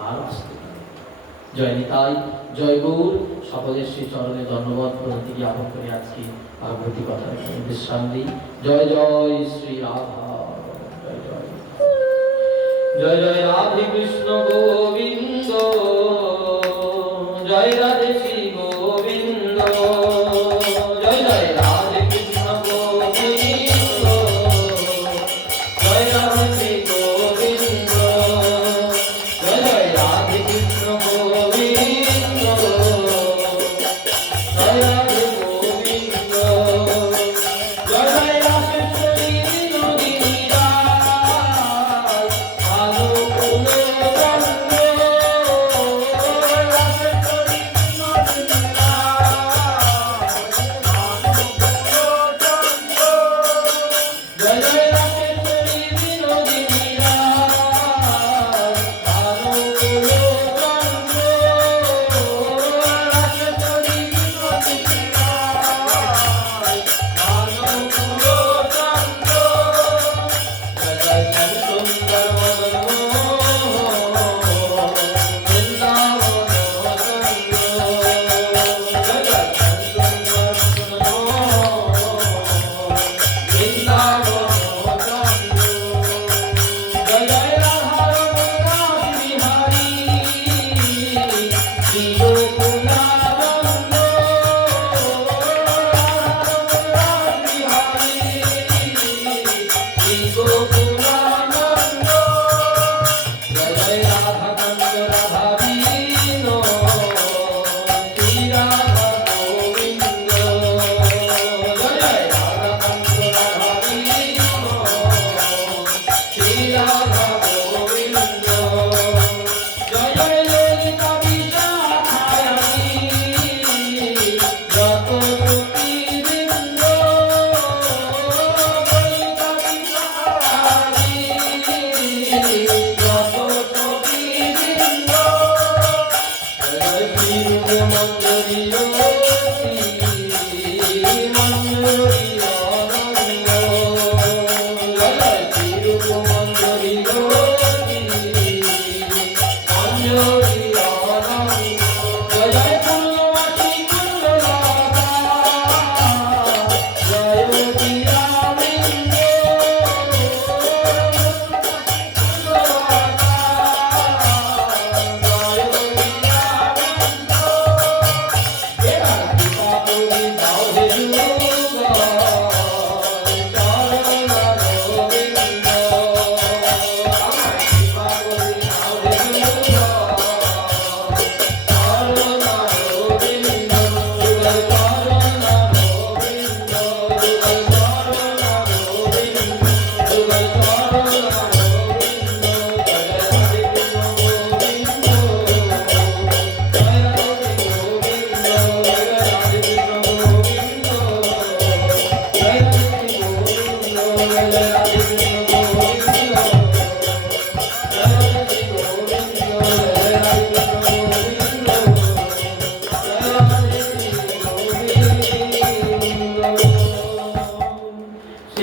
আর আসতে পারে। জয় নিতাই, জয় গৌর। সকলের শ্রী চরণে ধন্যবাদ প্রণতি জ্ঞাপন করে আজকে ভাগবতী কথা বিশ্রাম দিই। জয় জয় শ্রী রাধা, জয় জয়, জয় জয় রাধে কৃষ্ণ গোবিন্দ, জয় রাধে শ্রী গোবিন্দ, জয় জয় রাধে কৃষ্ণ গোবিন্দ, জয় রাধে শ্রী গোবিন্দ, জয় জয় রাধে কৃষ্ণ গোবিন্দ, জয় রাধে গোবিন্দ, জয় জয় রাধেশ্বরী বিনোদিনী রায়, ভালো কোনো বন্ধ, রাধেশ্বরী বিনোদিনী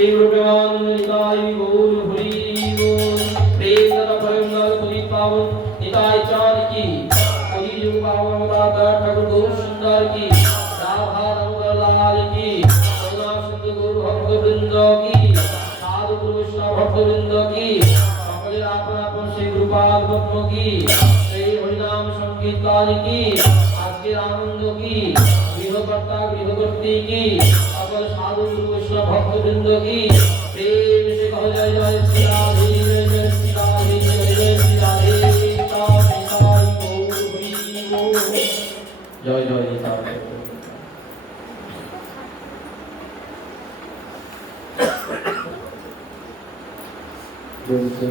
শ্রী গুরু প্রেমানন্দ নিতাই গৌর হরি বল। প্রেম দাদা পরমদাল প্রদীপ পাবন নিতাই চাঁদ কি, কলিযুগ পাবন দাদা ঠাকুর গৌর সুন্দর কি, রাধা দামোদর লাল কি, করুণা সিন্ধু গৌর ভক্তবৃন্দ কি, সাধু গুরু বৈষ্ণব ভক্তবৃন্দ কি, সকলের আপন আপন শ্রী গুরুপাদ পদ্ম কি, সেই হরিনাম সংকীর্তন কি, আজকের আনন্দ কি, গৃহকর্তা গৃহকর্ত্রী কি, সকল সাধু গুরু বৈষ্ণব ভক্তবৃন্দ কি, প্রেম সে কহ জয় জয় শ্রী রাধে, জয় জয় শ্রী রাধে, জয় জয় শ্রী রাধে, নিতাই নিতাই গৌর হরি বল। জয় জয় নিতাই। বলছে